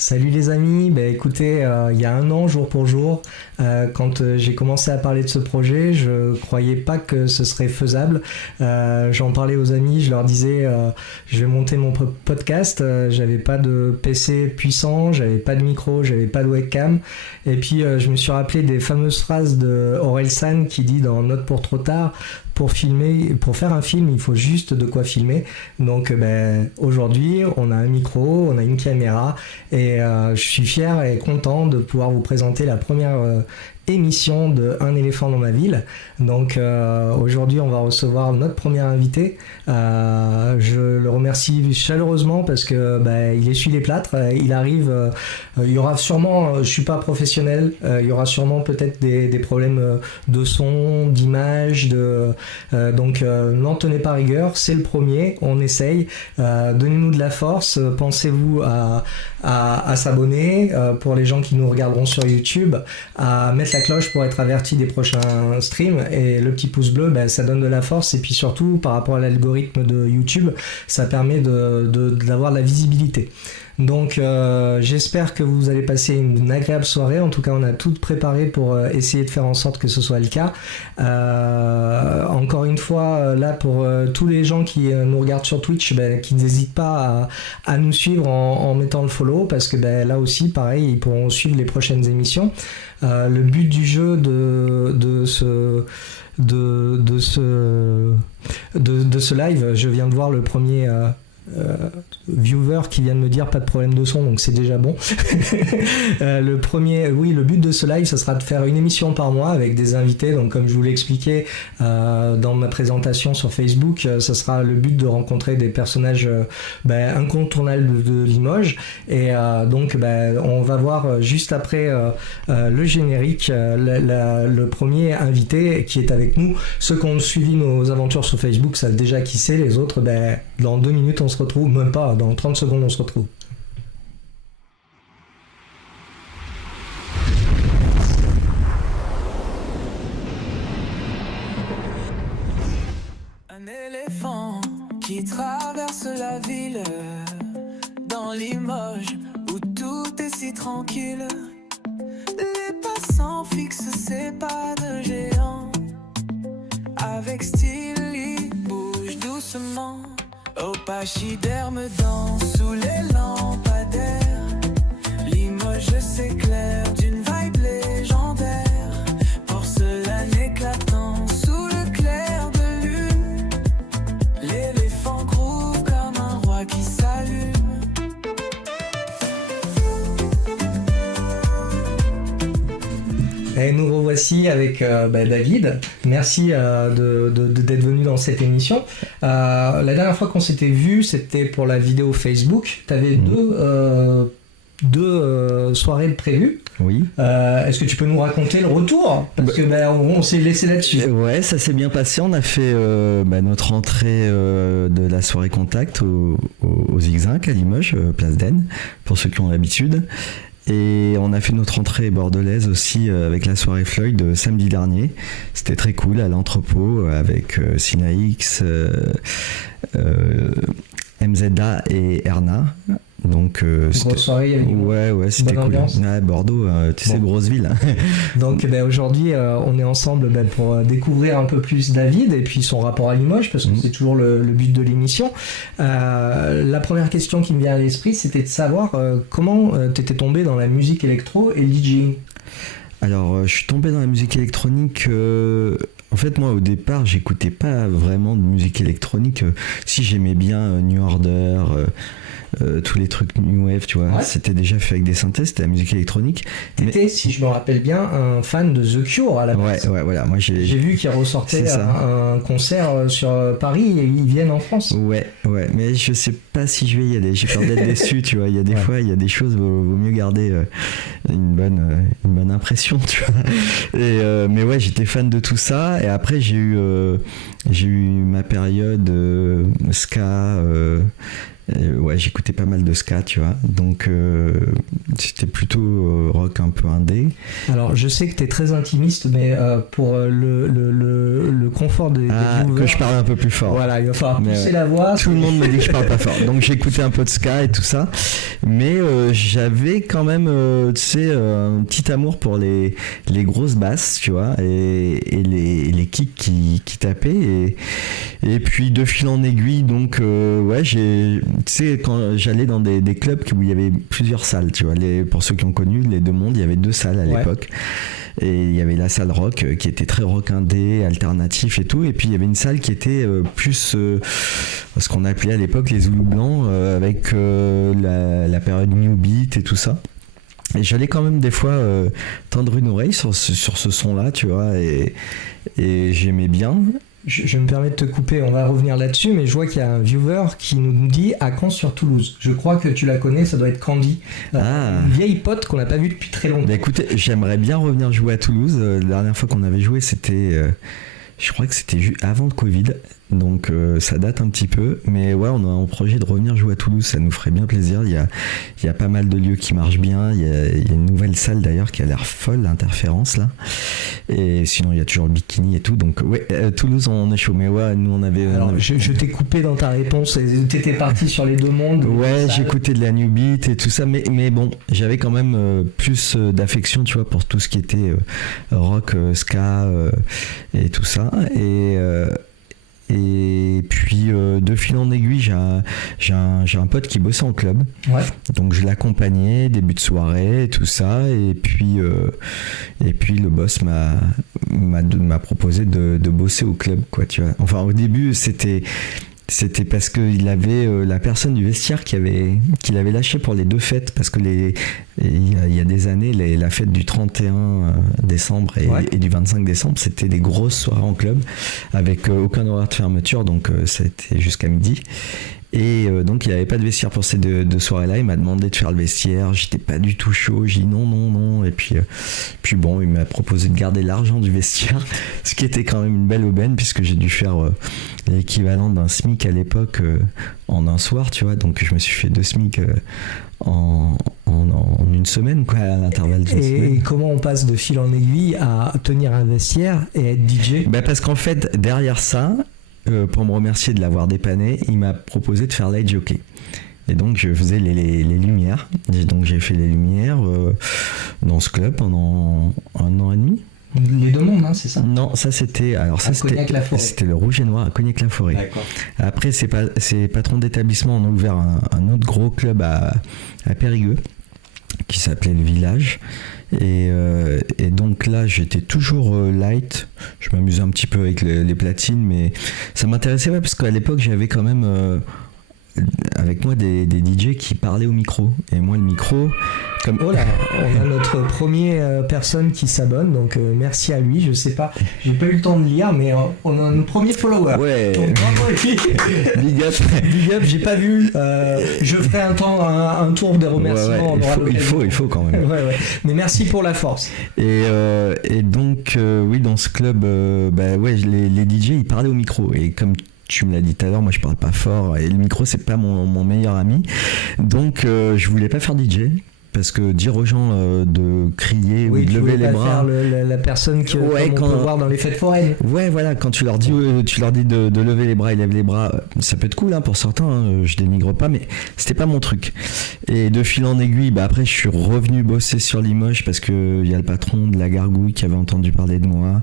Salut les amis, écoutez, il y a un an, jour pour jour, quand j'ai commencé à parler de ce projet, je croyais pas que ce serait faisable. J'en parlais aux amis, je leur disais, je vais monter mon podcast, j'avais pas de PC puissant, j'avais pas de micro, j'avais pas de webcam, et puis je me suis rappelé des fameuses phrases de Orelsan qui dit dans Note pour trop tard, pour faire un film, il faut juste de quoi filmer. Donc aujourd'hui, on a un micro, on a une caméra et je suis fier et content de pouvoir vous présenter la première émission de Un éléphant dans ma ville. Donc aujourd'hui, on va recevoir notre premier invité. Je le remercie chaleureusement parce que il essuie les plâtres. Il arrive. Il y aura sûrement, je suis pas professionnel. Il y aura sûrement peut-être des problèmes de son, d'image, donc n'en tenez pas rigueur. C'est le premier. On essaye. Donnez-nous de la force. Pensez-vous à s'abonner pour les gens qui nous regarderont sur YouTube, à mettre la cloche pour être averti des prochains streams, et le petit pouce bleu, ça donne de la force, et puis surtout par rapport à l'algorithme de YouTube, ça permet d'avoir de la visibilité. Donc j'espère que vous allez passer une agréable soirée. En tout cas, on a tout préparé pour essayer de faire en sorte que ce soit le cas. Encore une fois, là pour tous les gens qui nous regardent sur Twitch, qui n'hésitent pas à nous suivre en mettant le follow, parce que là aussi, pareil, ils pourront suivre les prochaines émissions. Le but du jeu de ce live, je viens de voir le premier viewer qui vient de me dire pas de problème de son, donc c'est déjà bon. Le but de ce live, ça sera de faire une émission par mois avec des invités. Donc comme je vous l'ai expliqué dans ma présentation sur Facebook, ça sera le but de rencontrer des personnages incontournables de Limoges. Et donc on va voir juste après le générique le premier invité qui est avec nous. Ceux qui ont suivi nos aventures sur Facebook savent déjà qui c'est. Les autres, dans 2 minutes on se retrouve, même pas, dans 30 secondes on se retrouve. Un éléphant qui traverse la ville, dans Limoges où tout est si tranquille. Les passants fixent ses pas de géant, avec style il bouge doucement. Au pachyderme danse sous les lampadaires. Limoges s'éclaire d'une vibe légendaire. Porcelaine éclatant sous le clair de lune. L'éléphant groove comme un roi qui s'allume. Et nous revoici avec David. Merci d'être venu dans cette émission. La dernière fois qu'on s'était vu, c'était pour la vidéo Facebook. Tu avais deux soirées de prévues. Oui. Est-ce que tu peux nous raconter le retour ? Parce que on s'est laissé là-dessus. Ouais, ça s'est bien passé. On a fait notre entrée de la soirée Contact au Zigzag à Limoges, place d'Aisne, pour ceux qui ont l'habitude. Et on a fait notre entrée bordelaise aussi avec la soirée Floyd samedi dernier. C'était très cool à l'entrepôt avec Sinaix, MZA et Erna. Donc grosse soirée, il y avait ouais, c'était cool. Ouais, Bordeaux, sais, grosse ville. Donc aujourd'hui, on est ensemble pour découvrir un peu plus David et puis son rapport à Limoges, parce que c'est toujours le but de l'émission. La première question qui me vient à l'esprit, c'était de savoir comment t'étais tombé dans la musique électro et le DJing. Alors, je suis tombé dans la musique électronique. En fait, moi, au départ, j'écoutais pas vraiment de musique électronique. Si j'aimais bien New Order, tous les trucs New Wave, tu vois, c'était déjà fait avec des synthèses, c'était la musique électronique. T'étais, si je me rappelle bien, un fan de The Cure à la base. Ouais, voilà. Moi, j'ai vu qu'ils ressortaient un concert sur Paris et ils viennent en France. Ouais, mais je sais pas si je vais y aller. J'ai peur d'être déçu, tu vois. Il y a des fois, il y a des choses, vaut mieux garder une bonne impression, tu vois. Mais ouais, j'étais fan de tout ça. Et après, j'ai eu ma période ska. Ouais, j'écoutais pas mal de ska, tu vois. Donc, c'était plutôt rock un peu indé. Alors, je sais que tu es très intimiste, mais pour le confort des viewers, que je parle un peu plus fort. Voilà, il va falloir pousser la voix. Tout le monde me dit que je parle pas fort. Donc, j'écoutais un peu de ska et tout ça. Mais j'avais quand même, tu sais, un petit amour pour les grosses basses, tu vois, et les kicks qui tapaient. Et puis, de fil en aiguille, donc, ouais, tu sais, quand j'allais dans des clubs où il y avait plusieurs salles, tu vois, pour ceux qui ont connu les Deux Mondes, il y avait 2 salles à l'époque. Et il y avait la salle rock qui était très rock indé, alternatif et tout. Et puis il y avait une salle qui était plus ce qu'on appelait à l'époque les Zoulous blancs, avec la période New Beat et tout ça. Et j'allais quand même des fois tendre une oreille sur ce son-là, tu vois, et j'aimais bien. Je me permets de te couper, on va revenir là-dessus, mais je vois qu'il y a un viewer qui nous dit à Caen sur Toulouse. Je crois que tu la connais, ça doit être Candy. Une vieille pote qu'on n'a pas vue depuis très longtemps. Bah écoutez, j'aimerais bien revenir jouer à Toulouse. La dernière fois qu'on avait joué, c'était... je crois que c'était avant le Covid, donc ça date un petit peu, mais ouais, on a en projet de revenir jouer à Toulouse, ça nous ferait bien plaisir. Il y a pas mal de lieux qui marchent bien, il y a une nouvelle salle d'ailleurs qui a l'air folle, l'Interférence là, et sinon il y a toujours le Bikini et tout, donc ouais, Toulouse on est chaud, mais ouais, nous on avait... Alors je t'ai coupé dans ta réponse, t'étais parti sur les Deux Mondes. Ouais, j'écoutais de la New Beat et tout ça, mais bon, j'avais quand même plus d'affection, tu vois, pour tout ce qui était rock, ska et tout ça. Et puis de fil en aiguille, j'ai un pote qui bossait en club, donc je l'accompagnais début de soirée et tout ça, et puis le boss m'a proposé de bosser au club, quoi, tu vois. Enfin au début c'était parce qu'il avait la personne du vestiaire qu'il avait lâché pour les 2 fêtes, parce que il y a des années, la fête du 31 décembre et du 25 décembre, c'était des grosses soirées en club avec aucun horaire de fermeture, donc c'était jusqu'à midi. Et donc il n'avait pas de vestiaire pour ces deux soirées-là, il m'a demandé de faire le vestiaire, j'étais pas du tout chaud, j'ai dit non, et puis bon, il m'a proposé de garder l'argent du vestiaire, ce qui était quand même une belle aubaine, puisque j'ai dû faire l'équivalent d'un SMIC à l'époque en un soir, tu vois, donc je me suis fait 2 SMIC en une semaine, quoi, à l'intervalle d'une semaine. Et comment on passe de fil en aiguille à tenir un vestiaire et être DJ? Parce qu'en fait, derrière ça, pour me remercier de l'avoir dépanné, il m'a proposé de faire light jockey. Et donc je faisais les lumières. Et donc j'ai fait les lumières dans ce club pendant 1 an et demi. Les Deux Mondes, hein, c'est ça? Non, ça c'était c'était le Rouge et Noir à Cognac-la-Forêt. D'accord. Après ces patrons d'établissement ont ouvert un autre gros club à Périgueux qui s'appelait le Village. Et donc là j'étais toujours light, je m'amusais un petit peu avec les platines, mais ça m'intéressait pas, parce qu'à l'époque j'avais quand même avec moi des DJ qui parlaient au micro, et moi le micro comme... Oh là, on a notre premier personne qui s'abonne, donc merci à lui. Je sais pas, j'ai pas eu le temps de lire, mais on a notre premier follower. Ouais. Donc bravo lui. Big up. Big up, j'ai pas vu. Je ferai un tour des remerciements. Ouais, il faut quand même. Ouais. Mais merci pour la force. Et donc oui, dans ce club, les DJ ils parlaient au micro, et comme tu me l'as dit tout à l'heure, moi je parle pas fort et le micro c'est pas mon meilleur ami, donc je voulais pas faire DJ, parce que dire aux gens de crier ou de lever les bras, faire la personne qu'on peut voir dans les fêtes foraines. Ouais, voilà, quand tu leur dis de lever les bras, ils lèvent les bras, ça peut être cool pour certains, je dénigre pas, mais c'était pas mon truc. Et de fil en aiguille, après je suis revenu bosser sur Limoges, parce que il y a le patron de la Gargouille qui avait entendu parler de moi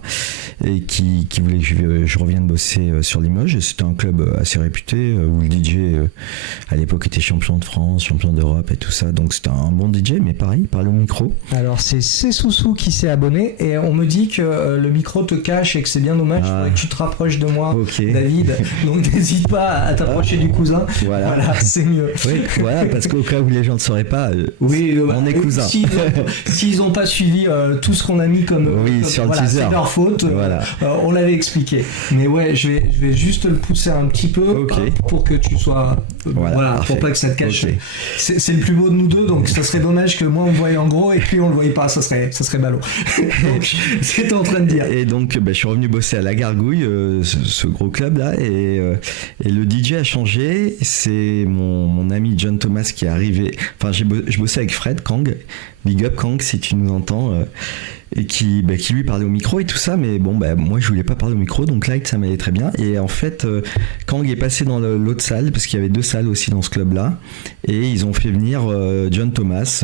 et qui voulait que je revienne bosser sur Limoges. Et c'était un club assez réputé où le DJ à l'époque était champion de France, champion d'Europe et tout ça, donc c'était un bon DJ, mais pareil, il parlait au micro. Alors c'est Soussou qui s'est abonné, et on me dit que le micro te cache et que c'est bien dommage. Il faudrait que tu te rapproches de moi, okay. David, donc n'hésite pas à t'approcher du cousin. Voilà, c'est mieux. Oui, voilà, parce qu'au cas où les gens ne sauraient pas, on est cousins. S'ils n'ont pas suivi tout ce qu'on a mis comme sur le teaser, c'est leur faute. On l'avait expliqué, mais ouais, je vais juste le pousser un petit peu pour que tu sois pour pas que ça te cache. C'est le plus beau de nous deux, donc ça serait dommage que moi on me voyait en gros et puis on le voyait pas, ça serait ballot. Donc, c'est en train de dire. Et donc je suis revenu bosser à La Gargouille, ce gros club là, et le DJ a changé. C'est mon ami John Thomas qui est arrivé. Enfin, je bossais avec Fred Kang, Big Up Kang si tu nous entends, et qui lui parlait au micro et tout ça, mais bon, moi je voulais pas parler au micro, donc Light ça m'allait très bien. Et en fait, Kang est passé dans l'autre salle, parce qu'il y avait 2 salles aussi dans ce club là, et ils ont fait venir John Thomas,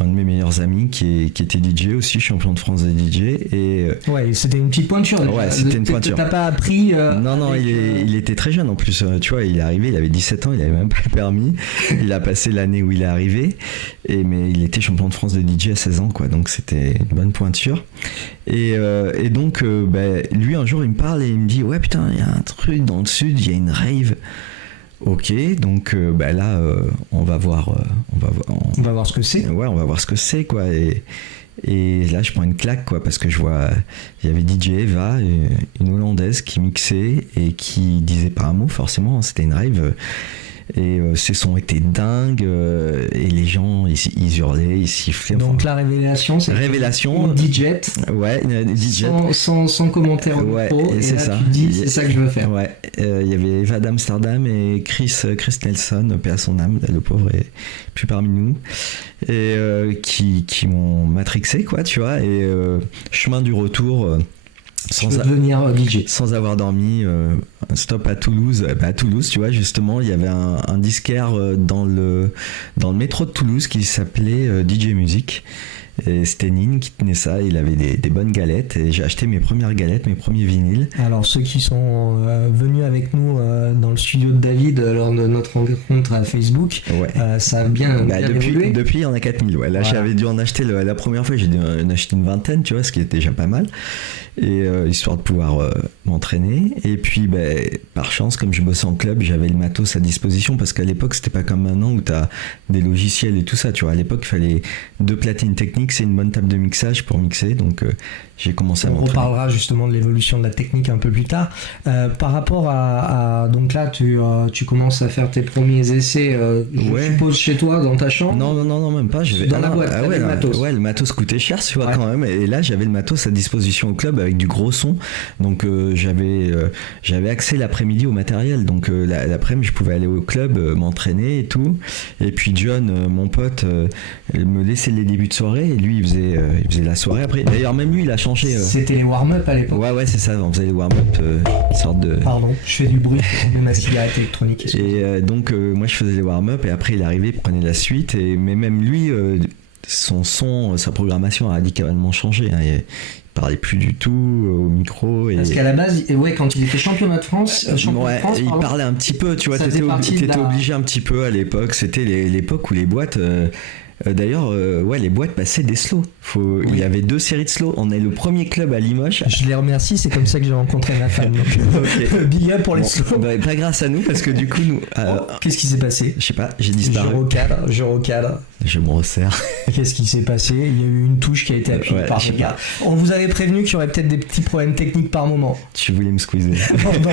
un de mes meilleurs amis qui était DJ aussi, champion de France des DJ. Et ouais, c'était une petite pointure. Ouais, c'était une pointure. T'as pas appris Non, il était très jeune en plus. Tu vois, il est arrivé, il avait 17 ans, il avait même pas le permis. Il a passé l'année où il est arrivé, mais il était champion de France de DJ à 16 ans, quoi. Donc c'était une bonne pointure. Et donc, lui un jour il me parle et il me dit ouais putain, il y a un truc dans le sud, il y a une rave. Ok, donc là, on va voir ce que c'est. Ouais, on va voir ce que c'est, quoi. Et là, je prends une claque, quoi, parce que je vois, il y avait DJ Eva, une Hollandaise qui mixait et qui disait pas un mot, forcément, c'était une rave. Et ces sons étaient dingues, et les gens ils hurlaient, ils sifflaient. Donc la révélation, c'est révélation DJ. Ouais, DJ. Sans commentaire au micro. Et c'est là, ça. Tu dis, c'est ça que je veux faire. Ouais. Il y avait Eva d'Amsterdam et Chris Nelson, paix à son âme, le pauvre est plus parmi nous, et qui m'ont matrixé, quoi, tu vois. Et chemin du retour. Devenir DJ. Sans avoir dormi, un stop à Toulouse. À Toulouse, tu vois, justement, il y avait un disquaire dans le métro de Toulouse qui s'appelait DJ Music. Et c'était Nin qui tenait ça, il avait des bonnes galettes, et j'ai acheté mes premières galettes, mes premiers vinyles. Alors ceux qui sont venus avec nous dans le studio de David lors de notre rencontre à Facebook, ouais. Ça a bien évolué. Depuis il y en a 4000, ouais. Là voilà. J'avais dû en acheter la première fois, j'ai dû en acheter une vingtaine, tu vois, ce qui était déjà pas mal, et histoire de pouvoir m'entraîner. Et puis par chance, comme je bossais en club, j'avais le matos à disposition, parce qu'à l'époque c'était pas comme maintenant où t'as des logiciels et tout ça, tu vois. À l'époque il fallait 2 platines techniques, c'est une bonne table de mixage pour mixer, donc j'ai commencé à m'entraîner. On reparlera justement de l'évolution de la technique un peu plus tard. Par rapport à donc là tu commences à faire tes premiers essais, je suppose chez toi dans ta chambre. Non, même pas. Dans la boîte, le matos. Ouais, le matos coûtait cher, tu vois, quand même. Et là j'avais le matos à disposition au club avec du gros son, donc j'avais accès l'après-midi au matériel, donc l'après-midi je pouvais aller au club m'entraîner et tout. Et puis John, mon pote, me laissait les débuts de soirée, et lui il faisait la soirée après. D'ailleurs même lui il a changé. C'était les warm-up à l'époque. Ouais, c'est ça, on faisait les warm-up, une sorte de... Pardon, je fais du bruit de ma cigarette électronique. Et donc moi je faisais les warm-up, et après il arrivait, il prenait la suite, mais même lui, son son, sa programmation a radicalement changé, hein. Il parlait plus du tout au micro. Parce qu'à la base, quand il était championnat de France, il parlait un petit peu, tu vois, t'étais obligé un petit peu à l'époque, c'était l'époque où les boîtes... D'ailleurs, les boîtes passaient des slows. Il y avait 2 séries de slows. On est le premier club à Limoges. Je les remercie, c'est comme ça que j'ai rencontré ma femme. Okay. Big up pour les slows. Pas grâce à nous, parce que du coup, nous. Qu'est-ce qui s'est passé ? Je sais pas, j'ai disparu. Je recadre. Je me resserre. Qu'est-ce qui s'est passé ? Il y a eu une touche qui a été appuyée par les gars. On vous avait prévenu qu'il y aurait peut-être des petits problèmes techniques par moment. Tu voulais me squeezer. Non.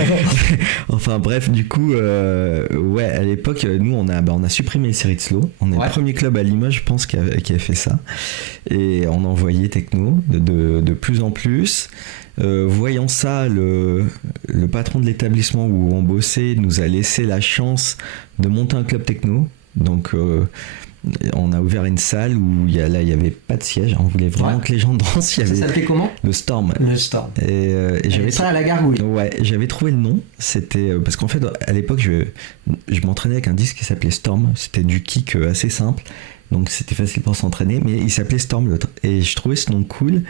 Enfin bref, du coup, à l'époque, nous on a supprimé les séries de slow. On est le premier club à Limoges, je pense, qui a fait ça. Et on envoyait techno de plus en plus. Voyant ça, le patron de l'établissement où on bossait nous a laissé la chance de monter un club techno. Donc on a ouvert une salle où il y avait pas de siège, on voulait vraiment que les gens dansent. Ça s'appelait comment ? Le Storm. Et j'avais ça à la Gargouille. Ouais, j'avais trouvé le nom. C'était parce qu'en fait à l'époque je m'entraînais avec un disque qui s'appelait Storm. C'était du kick assez simple, donc c'était facile pour s'entraîner, mais il s'appelait Storm l'autre. Et je trouvais ce nom cool,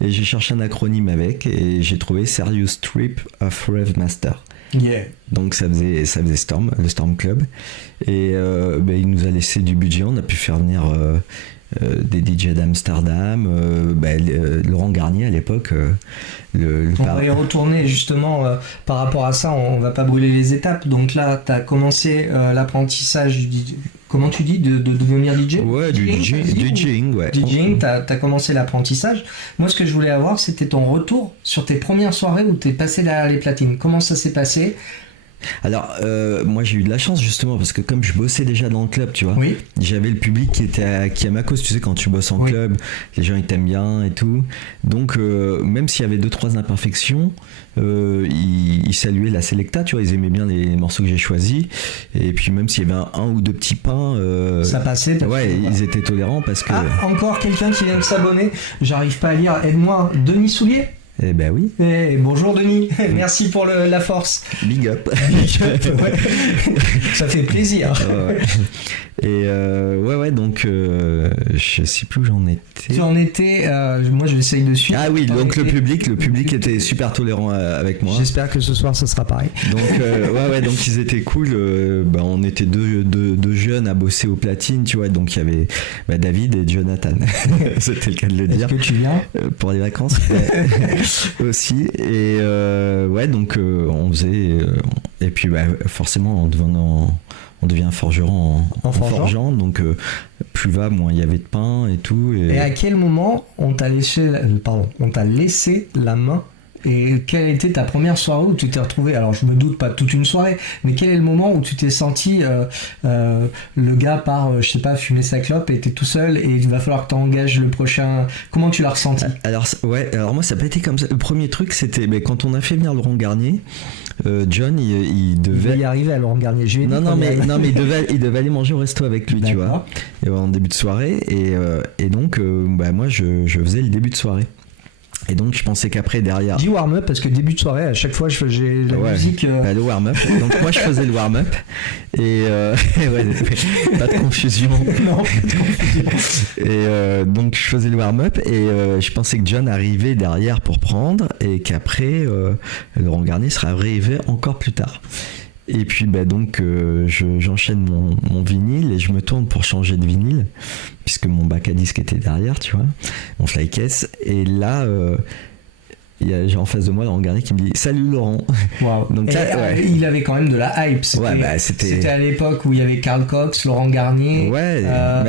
et j'ai cherché un acronyme avec, et j'ai trouvé Serious Trip of Rave Master. Yeah. Donc ça faisait Storm, le Storm Club, et il nous a laissé du budget. On a pu faire venir des DJ d'Amsterdam, Laurent Garnier à l'époque. On va y retourner justement par rapport à ça, on va pas brûler les étapes. Donc là tu as commencé l'apprentissage comment tu dis, de devenir DJ ? Ouais, du DJing, ouais. DJing, t'as commencé l'apprentissage. Moi, ce que je voulais avoir, c'était ton retour sur tes premières soirées où t'es passé derrière les platines. Comment ça s'est passé ? Alors, moi j'ai eu de la chance justement parce que comme je bossais déjà dans le club, tu vois, Oui. j'avais le public qui est à ma cause. Tu sais, quand tu bosses en Oui. club, les gens ils t'aiment bien et tout. Donc, même s'il y avait 2-3 imperfections, ils saluaient la Selecta, tu vois, ils aimaient bien les morceaux que j'ai choisis. Et puis, même s'il y avait un ou deux petits pains, Ça passait. parce ouais, que- ils étaient tolérants parce que. Ah, encore quelqu'un qui vient de s'abonner. J'arrive pas à lire. Aide-moi. Denis Soulier. Eh ben oui, Eh, bonjour Denis. Merci pour la force. big up. Ouais. Ça fait plaisir. Ouais. Et ouais, donc je sais plus où j'en étais. Tu en étais. Moi, j'essaye de suivre. Ah oui, Tu en donc le étais- public était super tolérant avec moi. J'espère que ce soir, ça sera pareil. Donc ouais, donc ils étaient cool. On était deux jeunes à bosser au platine, tu vois. Donc il y avait David et Jonathan. C'était le cas de le Est-ce dire. que tu viens? Pour les vacances aussi. Et ouais, donc on faisait. Et puis forcément, on devient forgeron en forgeant. Donc plus va, moins il y avait de pain et tout. Et à quel moment on t'a laissé la main? Et quelle était ta première soirée où tu t'es retrouvé? Alors je me doute pas toute une soirée, mais quel est le moment où tu t'es senti le gars part, je sais pas, fumer sa clope et t'es tout seul et il va falloir que t'engages le prochain. Comment tu l'as ressenti? Alors moi ça n'a pas été comme ça. Le premier truc c'était quand on a fait venir Laurent Garnier, John il Il va devait. y arriver à Laurent Garnier. Je lui ai dit Non qu'on y arrive. mais il devait aller manger au resto avec lui, tu vois, D'accord. en début de soirée et donc moi je faisais le début de soirée. Et donc je pensais qu'après derrière. Dis warm-up parce que début de soirée, à chaque fois j'ai la Ouais, musique. le warm-up. Donc moi je faisais le warm-up et ouais, pas de confusion. Non, pas de confusion. Et donc je faisais le warm-up et je pensais que John arrivait derrière pour prendre et qu'après Laurent Garnier serait arrivé encore plus tard. Et puis donc j'enchaîne mon vinyle et je me tourne pour changer de vinyle puisque mon bac à disque était derrière, tu vois, mon flycase. Et là j'ai en face de moi Laurent Garnier qui me dit salut Laurent. Wow. Donc Et, là, ouais. il avait quand même de la hype. C'était à l'époque où il y avait Carl Cox, Laurent Garnier. Ouais,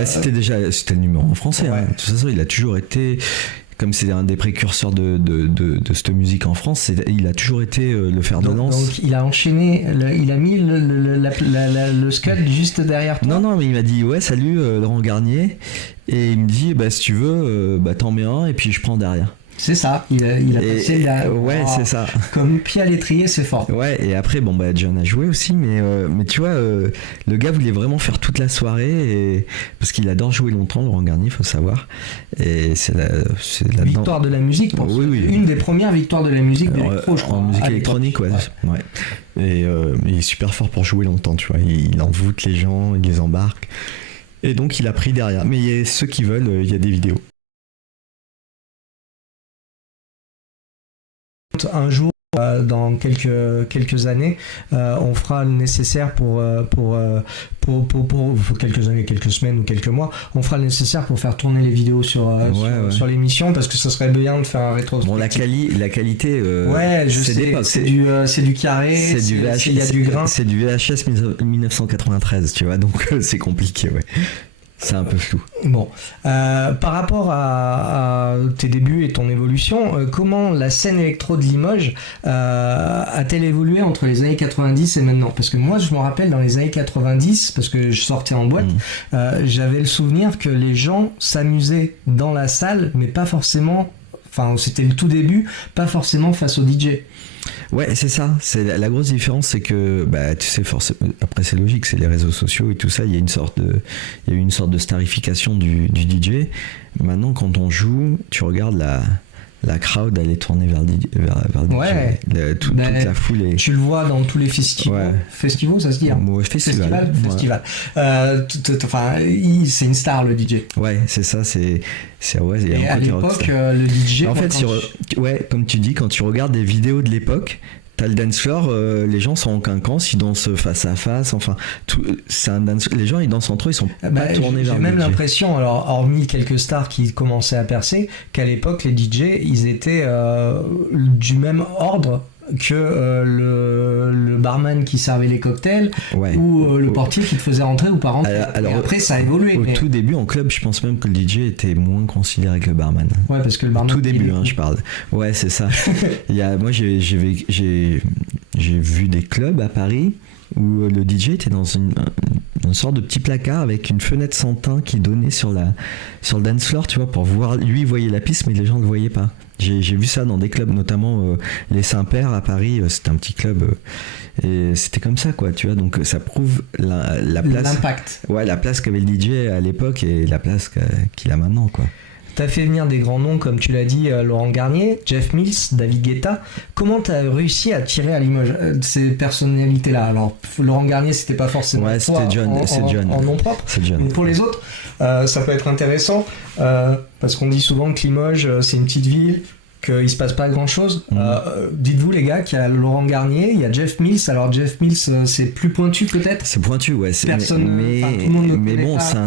c'était le numéro en français. Ouais. Hein. De toute façon, il a toujours été, comme c'est un des précurseurs de cette musique en France, il a toujours été le fer de lance. Donc il a enchaîné, il a mis le scud juste derrière toi. Non, mais il m'a dit ouais, salut Laurent Garnier, et il me dit si tu veux, t'en mets un et puis je prends derrière. C'est ça, il a passé la... Ouais, c'est ça. Comme pied à l'étrier, c'est fort. Ouais, et après, John a joué aussi, mais tu vois, le gars voulait vraiment faire toute la soirée, parce qu'il adore jouer longtemps, Laurent Garnier, faut savoir. Et c'est là-dedans. Victoire de la musique, Oui. Une des premières victoires de la musique d'électro, je crois. En musique à électronique, l'époque. ouais. Et il est super fort pour jouer longtemps, tu vois. Il envoûte les gens, il les embarque. Et donc, il a pris derrière. Mais il y a ceux qui veulent, il y a des vidéos. Un jour, dans quelques années, on fera le nécessaire pour quelques années, quelques semaines ou quelques mois, on fera le nécessaire pour faire tourner les vidéos sur l'émission, parce que ça serait bien de faire un rétro. Bon, la qualité, ouais, c'est d'époque. C'est du carré, c'est du VHS, il y a du grain. C'est du VHS 1993, tu vois, donc c'est compliqué, ouais. C'est un peu flou. Bon, par rapport à tes débuts et ton évolution, comment la scène électro de Limoges a-t-elle évolué entre les années 90 et maintenant? Parce que moi, je me rappelle dans les années 90, parce que je sortais en boîte, j'avais le souvenir que les gens s'amusaient dans la salle, mais pas forcément... Enfin, c'était le tout début, pas forcément face au DJ. Ouais, c'est ça. C'est la grosse différence, c'est que, tu sais, forcément, après c'est logique, c'est les réseaux sociaux et tout ça. Il y a eu une sorte de starification du DJ. Maintenant, quand on joue, tu regardes la crowd, elle est tournée vers DJ. Ouais. Toute la foule est... Tu le vois dans tous les festivals. Ouais. Festivals, ça se dit. Hein. Ouais, festival. Enfin, c'est une star, le DJ. Ouais, c'est ça. Ouais, et à l'époque, le DJ... En fait, comme tu dis, quand tu regardes des vidéos de l'époque, t'as le dance floor, les gens sont en quinconce, ils dansent face à face, enfin, les gens ils dansent entre eux, ils sont pas tournés vers le DJ. J'ai même l'impression, alors hormis quelques stars qui commençaient à percer, qu'à l'époque les DJ ils étaient du même ordre que le barman qui servait les cocktails Ouais. ou le portier qui te faisait rentrer ou pas rentrer. Alors, et après, ça a évolué. Au mais... tout début, en club, je pense même que le DJ était moins considéré que le barman. Ouais, parce que le barman. Au tout début, je parle. Ouais, c'est ça. Moi, j'ai vu des clubs à Paris où le DJ était dans une sorte de petit placard avec une fenêtre sans teint qui donnait sur le dance floor, tu vois, pour voir. Lui, il voyait la piste, mais les gens ne le voyaient pas. J'ai vu ça dans des clubs, notamment les Saint-Père à Paris. C'était un petit club et c'était comme ça, quoi, tu vois. Donc ça prouve la place. L'impact. Ouais, la place qu'avait le DJ à l'époque et la place qu'il a maintenant, quoi. T'as fait venir des grands noms, comme tu l'as dit, Laurent Garnier, Jeff Mills, David Guetta. Comment t'as réussi à tirer à Limoges ces personnalités-là? Alors, Laurent Garnier, c'était pas forcément ouais, toi c'était John, en nom propre. C'est John. Mais pour les autres, ça peut être intéressant, parce qu'on dit souvent que Limoges, c'est une petite ville, qu'il se passe pas grand chose. Dites-vous les gars qu'il y a Laurent Garnier, il y a Jeff Mills. Alors Jeff Mills, c'est plus pointu peut-être. C'est pointu, ouais. Personne, tout le monde ne mais bon, pas. c'est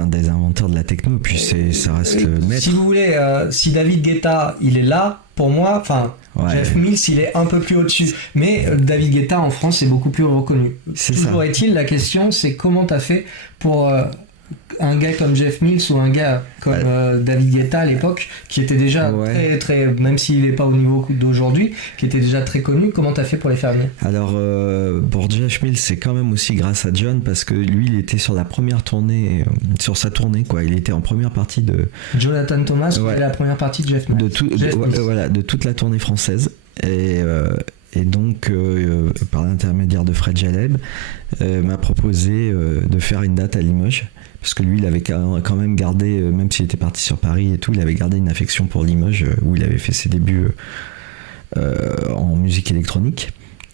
un des inventeurs de la techno, puis ça reste le maître. Si vous voulez, si David Guetta, il est là, pour moi, ouais. Jeff Mills, il est un peu plus au-dessus. Mais David Guetta en France est beaucoup plus reconnu. Toujours est-il, la question, c'est comment t'as fait pour un gars comme Jeff Mills ou un gars comme David Guetta à l'époque, qui était déjà très, très, même s'il n'est pas au niveau d'aujourd'hui, qui était déjà très connu. Comment t'as fait pour les faire venir? Alors pour Jeff Mills, c'est quand même aussi grâce à John, parce que lui, il était sur la première tournée, sur sa tournée, quoi. Il était en première partie de Jonathan Thomas, c'était la première partie de Jeff Mills. De toute la tournée française. Et donc, par l'intermédiaire de Fred Jaleb, m'a proposé de faire une date à Limoges. Parce que lui, il avait quand même gardé, même s'il était parti sur Paris et tout, il avait gardé une affection pour Limoges, où il avait fait ses débuts en musique électronique.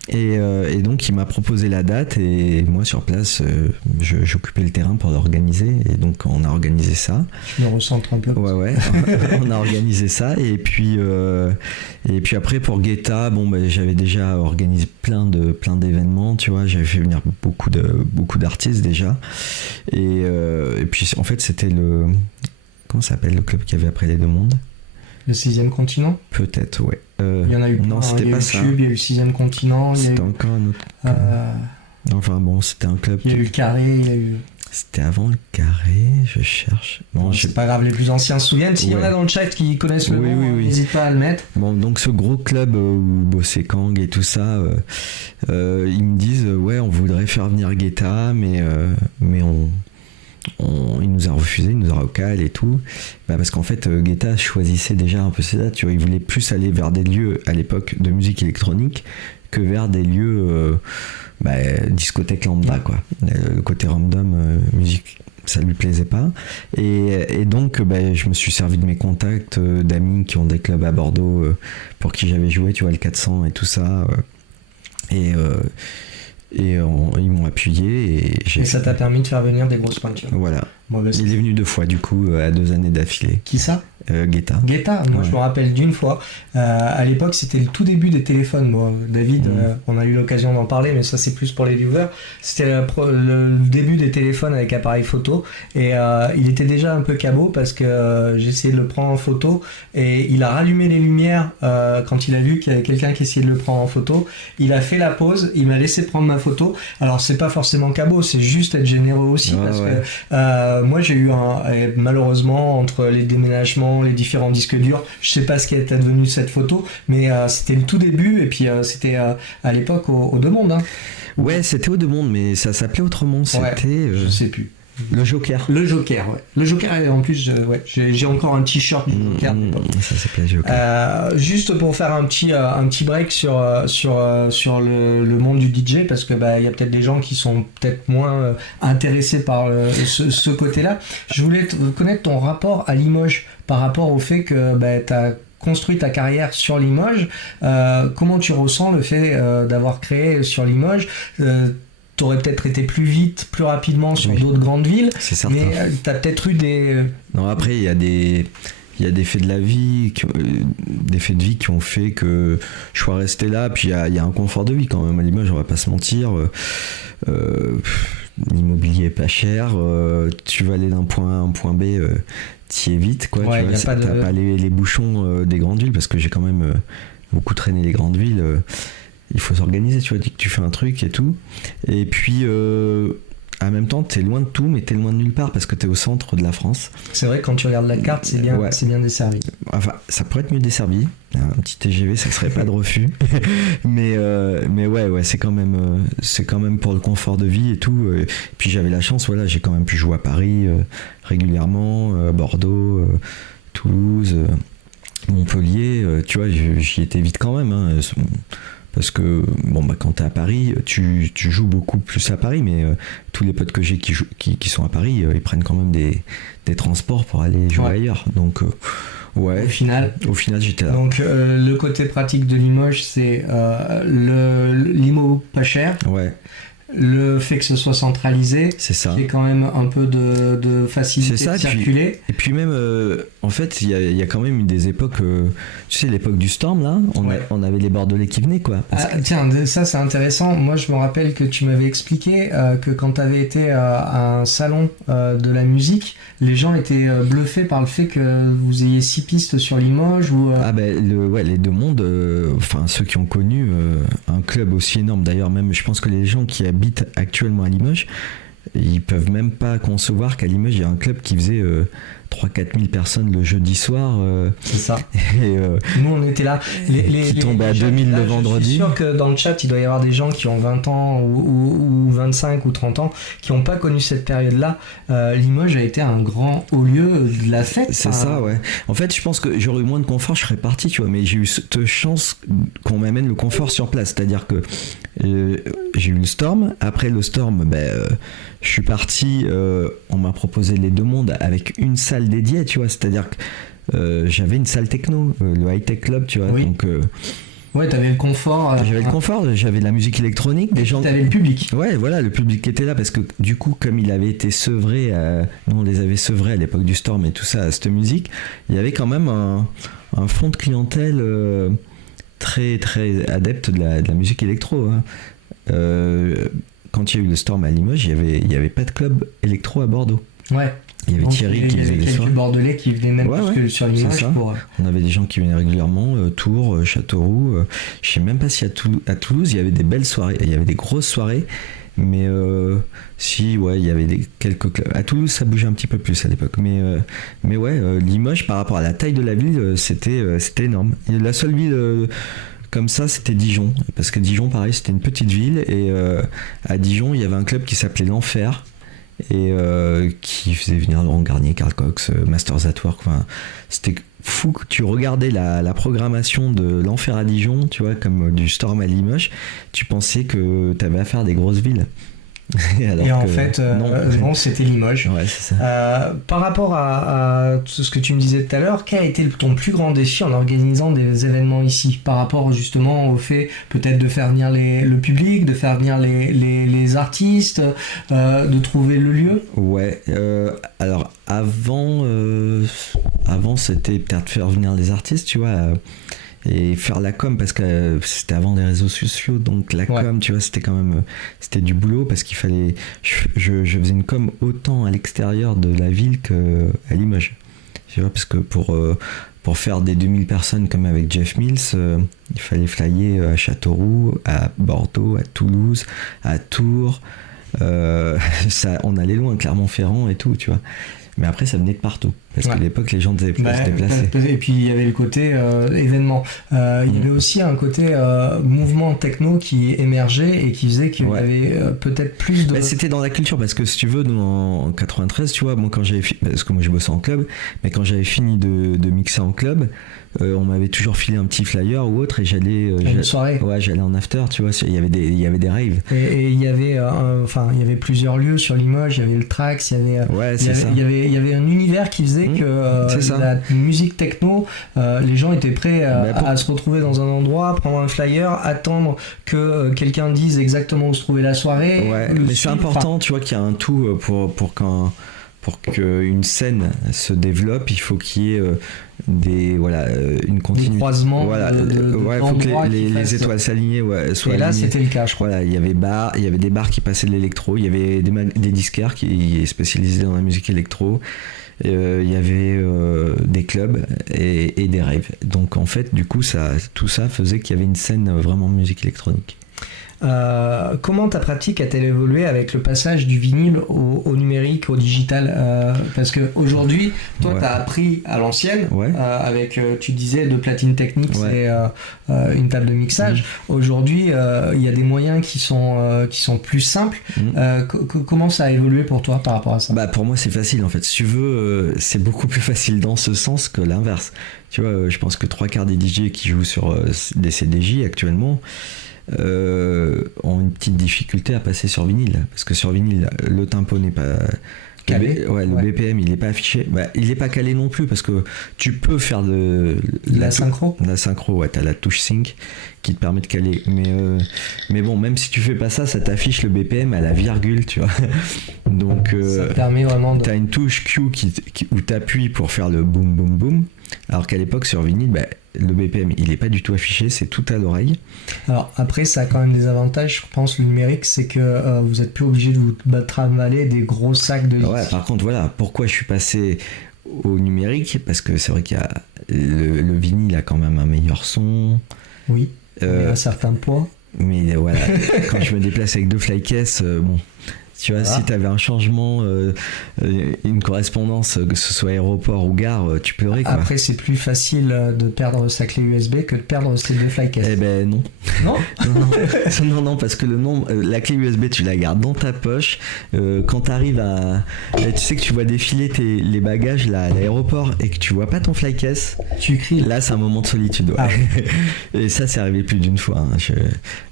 Et donc, il m'a proposé la date, et moi, sur place, j'occupais le terrain pour l'organiser. Et donc, on a organisé ça. Je me recentre un peu. Ouais. On a organisé ça. Et puis après, pour Guetta, j'avais déjà organisé plein d'événements, tu vois. J'avais fait venir beaucoup d'artistes déjà. Et puis, en fait, c'était comment ça s'appelle le club qu'il y avait après les Deux Mondes? Le 6e continent? Peut-être, ouais. Il y en a eu plein. Non, c'était il y a pas eu ça. Cube, il y a eu le 6e continent. C'était encore un autre. Enfin bon, c'était un club. Il y a eu le Carré, il y a eu. C'était avant le Carré, je cherche. Bon, c'est pas grave, les plus anciens se souviennent. S'il y en a dans le chat qui connaissent le nom, n'hésite pas à le mettre. Bon, donc ce gros club où bossait Kang et tout ça, ils me disent on voudrait faire venir Guetta, mais il nous a refusé, il nous a recal et tout, parce qu'en fait Guetta choisissait déjà un peu ses dates, tu vois. Il voulait plus aller vers des lieux à l'époque de musique électronique que vers des lieux discothèque lambda, quoi. Le côté random musique, ça lui plaisait pas, et donc je me suis servi de mes contacts d'amis qui ont des clubs à Bordeaux, pour qui j'avais joué, tu vois, le 400 et tout ça, et ils m'ont appuyé, et ça t'a permis de faire venir des grosses pointures. Voilà. Il est venu 2 fois, du coup, à 2 années d'affilée. Qui ça? Guetta. Moi je me rappelle d'une fois. À l'époque, c'était le tout début des téléphones. Bon, David, on a eu l'occasion d'en parler, mais ça c'est plus pour les viewers. C'était le début des téléphones avec appareil photo, et il était déjà un peu cabot, parce que j'ai essayé de le prendre en photo, et il a rallumé les lumières quand il a vu qu'il y avait quelqu'un qui essayait de le prendre en photo. Il a fait la pause, il m'a laissé prendre ma photo. Alors c'est pas forcément cabot, c'est juste être généreux aussi, parce que moi j'ai eu malheureusement, entre les déménagements, les différents disques durs, je sais pas ce qui est advenu de cette photo, mais c'était le tout début, et puis c'était à l'époque au Deux Mondes. Ouais, c'était au Deux Mondes, mais ça s'appelait autrement. C'était je sais plus. Le Joker. Le Joker, ouais. Le Joker, en plus, j'ai encore un t-shirt du Joker. Ça s'appelait Joker. Juste pour faire un petit break sur le monde du DJ, parce que il y a peut-être des gens qui sont peut-être moins intéressés par ce côté-là. Je voulais connaître ton rapport à Limoges, par rapport au fait que tu as construit ta carrière sur Limoges. Comment tu ressens le fait d'avoir créé sur Limoges? T'aurais peut-être été plus vite, plus rapidement sur d'autres grandes villes, c'est certain. Mais t'as peut-être eu des... Non, après, il y a des faits de la vie, des faits de vie qui ont fait que je sois resté là. Puis il y a un confort de vie quand même à Limoges, on va pas se mentir. L'immobilier est pas cher, tu vas aller d'un point A à un point B, t'y es vite, quoi. Ouais, tu vois, t'as pas les bouchons des grandes villes, parce que j'ai quand même beaucoup traîné les grandes villes. Il faut s'organiser, tu vois, dès que tu fais un truc et tout. Et puis, en même temps, t'es loin de tout, mais t'es loin de nulle part parce que t'es au centre de la France. C'est vrai que quand tu regardes la carte, c'est bien desservi. Enfin, ça pourrait être mieux desservi. Un petit TGV, ça serait pas de refus. mais ouais, c'est quand même pour le confort de vie et tout. Et puis j'avais la chance, voilà, j'ai quand même pu jouer à Paris régulièrement, Bordeaux, Toulouse, Montpellier. Tu vois, j'y étais vite quand même. Hein, parce que quand t'es à Paris, tu joues beaucoup plus à Paris, mais tous les potes que j'ai qui sont à Paris, ils prennent quand même des transports pour aller jouer ailleurs. Donc ouais. Au final, j'étais là. Donc le côté pratique de Limoges, c'est l'IMO pas cher. Ouais. Le fait que ce soit centralisé, c'est ça. Qui est quand même un peu de facilité de circuler. Et puis même, en fait, il y a quand même eu des époques, tu sais, l'époque du Storm, là, on avait les Bordelais qui venaient, quoi. Tiens, ça c'est intéressant. Moi, je me rappelle que tu m'avais expliqué que quand tu avais été à un salon de la musique, les gens étaient bluffés par le fait que vous ayez 6 pistes sur Limoges. Les deux mondes, enfin, ceux qui ont connu un club aussi énorme, d'ailleurs, même, je pense que les gens qui habitent actuellement à Limoges, ils peuvent même pas concevoir qu'à Limoges il y a un club qui faisait 3-4 000 personnes le jeudi soir. C'est ça. Et, nous on était là. Qui tombait à 2000 le vendredi. Je suis sûr que dans le chat il doit y avoir des gens qui ont 20 ans ou 25 ou 30 ans qui n'ont pas connu cette période-là. Limoges a été un grand haut lieu de la fête. C'est ça, ouais. En fait, je pense que j'aurais eu moins de confort, je serais parti, tu vois, mais j'ai eu cette chance qu'on m'amène le confort sur place. C'est-à-dire que j'ai eu le Storm. Après le Storm, je suis parti, on m'a proposé les deux mondes avec une salle dédiée, tu vois, c'est-à-dire que j'avais une salle techno, le High Tech Club, tu vois, oui. donc... ouais, t'avais le confort. J'avais le confort, j'avais de la musique électronique. Des gens... T'avais le public. Ouais, voilà, le public était là parce que du coup, comme il avait été sevré, nous on les avait sevrés à l'époque du Storm et tout ça, à cette musique, il y avait quand même un fond de clientèle très très adepte de la musique électro. Hein. Quand il y a eu le Storm à Limoges, il y avait pas de club électro à Bordeaux. Ouais. Il y avait Thierry qui faisait des soirées. Il y avait quelques Bordelais qui venaient même plus que sur Limoges. On avait des gens qui venaient régulièrement, Tours, Châteauroux. Je sais même pas si à Toulouse il y avait des belles soirées, il y avait des grosses soirées, mais il y avait quelques clubs. À Toulouse ça bougeait un petit peu plus à l'époque, mais ouais, Limoges par rapport à la taille de la ville, c'était énorme. Et la seule ville comme ça, c'était Dijon, parce que Dijon, pareil, c'était une petite ville, et à Dijon, il y avait un club qui s'appelait l'Enfer, et qui faisait venir Laurent Garnier, Carl Cox, Masters at Work. Enfin, c'était fou que tu regardais la programmation de l'Enfer à Dijon, tu vois, comme du Storm à Limoges, tu pensais que tu avais affaire à des grosses villes. Et en fait, non, c'était Limoges. Ouais, c'est ça. Par rapport à tout ce que tu me disais tout à l'heure, quel a été ton plus grand défi en organisant des événements ici, par rapport justement au fait peut-être de faire venir le public, de faire venir les artistes, de trouver le lieu? Ouais, alors avant c'était peut-être faire venir les artistes, tu vois, et faire la com, parce que c'était avant les réseaux sociaux, donc la com, tu vois, c'était quand même c'était du boulot, parce qu'il fallait je faisais une com autant à l'extérieur de la ville qu'à Limoges, tu vois, parce que pour faire des 2000 personnes comme avec Jeff Mills, il fallait flyer à Châteauroux, à Bordeaux, à Toulouse, à Tours, on allait loin, Clermont-Ferrand et tout, tu vois. Mais après, ça venait de partout. Parce qu'à l'époque, les gens devaient se déplacer. Et puis, il y avait le côté événement. Il y avait aussi un côté mouvement techno qui émergeait et qui faisait qu'il y avait peut-être plus de... C'était dans la culture, parce que si tu veux, nous, en 93, tu vois, quand j'avais parce que moi, j'ai bossé en club, mais quand j'avais fini de mixer en club, on m'avait toujours filé un petit flyer ou autre, et j'allais... une soirée. Ouais, j'allais en after, tu vois, il y avait des raves. Et il y avait il y avait plusieurs lieux sur Limoges, il y avait le Trax, il y avait un univers qui faisait que la musique techno, les gens étaient prêts à se retrouver dans un endroit, prendre un flyer, attendre que quelqu'un dise exactement où se trouvait la soirée. Ouais, mais c'est important, tu vois, qu'il y a un tout pour qu'une scène se développe, il faut qu'il y ait une continuité, croisement, il faut que les étoiles s'alignent, soient et là alignées. C'était le cas, je crois. Voilà, il y avait des bars qui passaient de l'électro, il y avait des disquaires qui spécialisaient dans la musique électro, il y avait des clubs et des raves. Donc en fait, du coup, tout ça faisait qu'il y avait une scène vraiment musique électronique. Comment ta pratique a-t-elle évolué avec le passage du vinyle au numérique, au digital, parce qu'aujourd'hui, toi, tu as appris à l'ancienne, avec, tu disais, de Platine Technics et une table de mixage. Aujourd'hui, il y a des moyens qui sont plus simples. Comment ça a évolué pour toi par rapport à ça ? Pour moi, c'est facile, en fait. Si tu veux, c'est beaucoup plus facile dans ce sens que l'inverse. Tu vois, je pense que 3/4 des DJ qui jouent sur des CDJ actuellement ont une petite difficulté à passer sur vinyle, parce que sur vinyle le tempo n'est pas calé, le BPM il n'est pas affiché, il n'est pas calé non plus, parce que tu peux faire de la synchro, t'as la touche sync qui te permet de caler, mais bon, même si tu fais pas ça t'affiche le BPM à la virgule, tu vois. Donc ça te permet vraiment t'as une touche Q où t'appuies pour faire le boom boom boom, alors qu'à l'époque sur vinyle le BPM il est pas du tout affiché, c'est tout à l'oreille. Alors après ça a quand même des avantages, je pense, le numérique, c'est que vous êtes plus obligé de vous travailler des gros sacs de par contre voilà pourquoi je suis passé au numérique, parce que c'est vrai qu'il y a le vinyle a quand même un meilleur son, un certain poids, mais voilà quand je me déplace avec 2 flycases, tu vois, si t'avais un changement, une correspondance, que ce soit aéroport ou gare, tu pleurais, quoi. Après, c'est plus facile de perdre sa clé USB que de perdre ses 2 flycases. Eh ben non. Non non, parce que la clé USB, tu la gardes dans ta poche. Quand t'arrives tu sais que tu vois défiler les bagages là, à l'aéroport et que tu vois pas ton flycase, tu cries. Là, c'est un moment de solitude. Et ça, c'est arrivé plus d'une fois.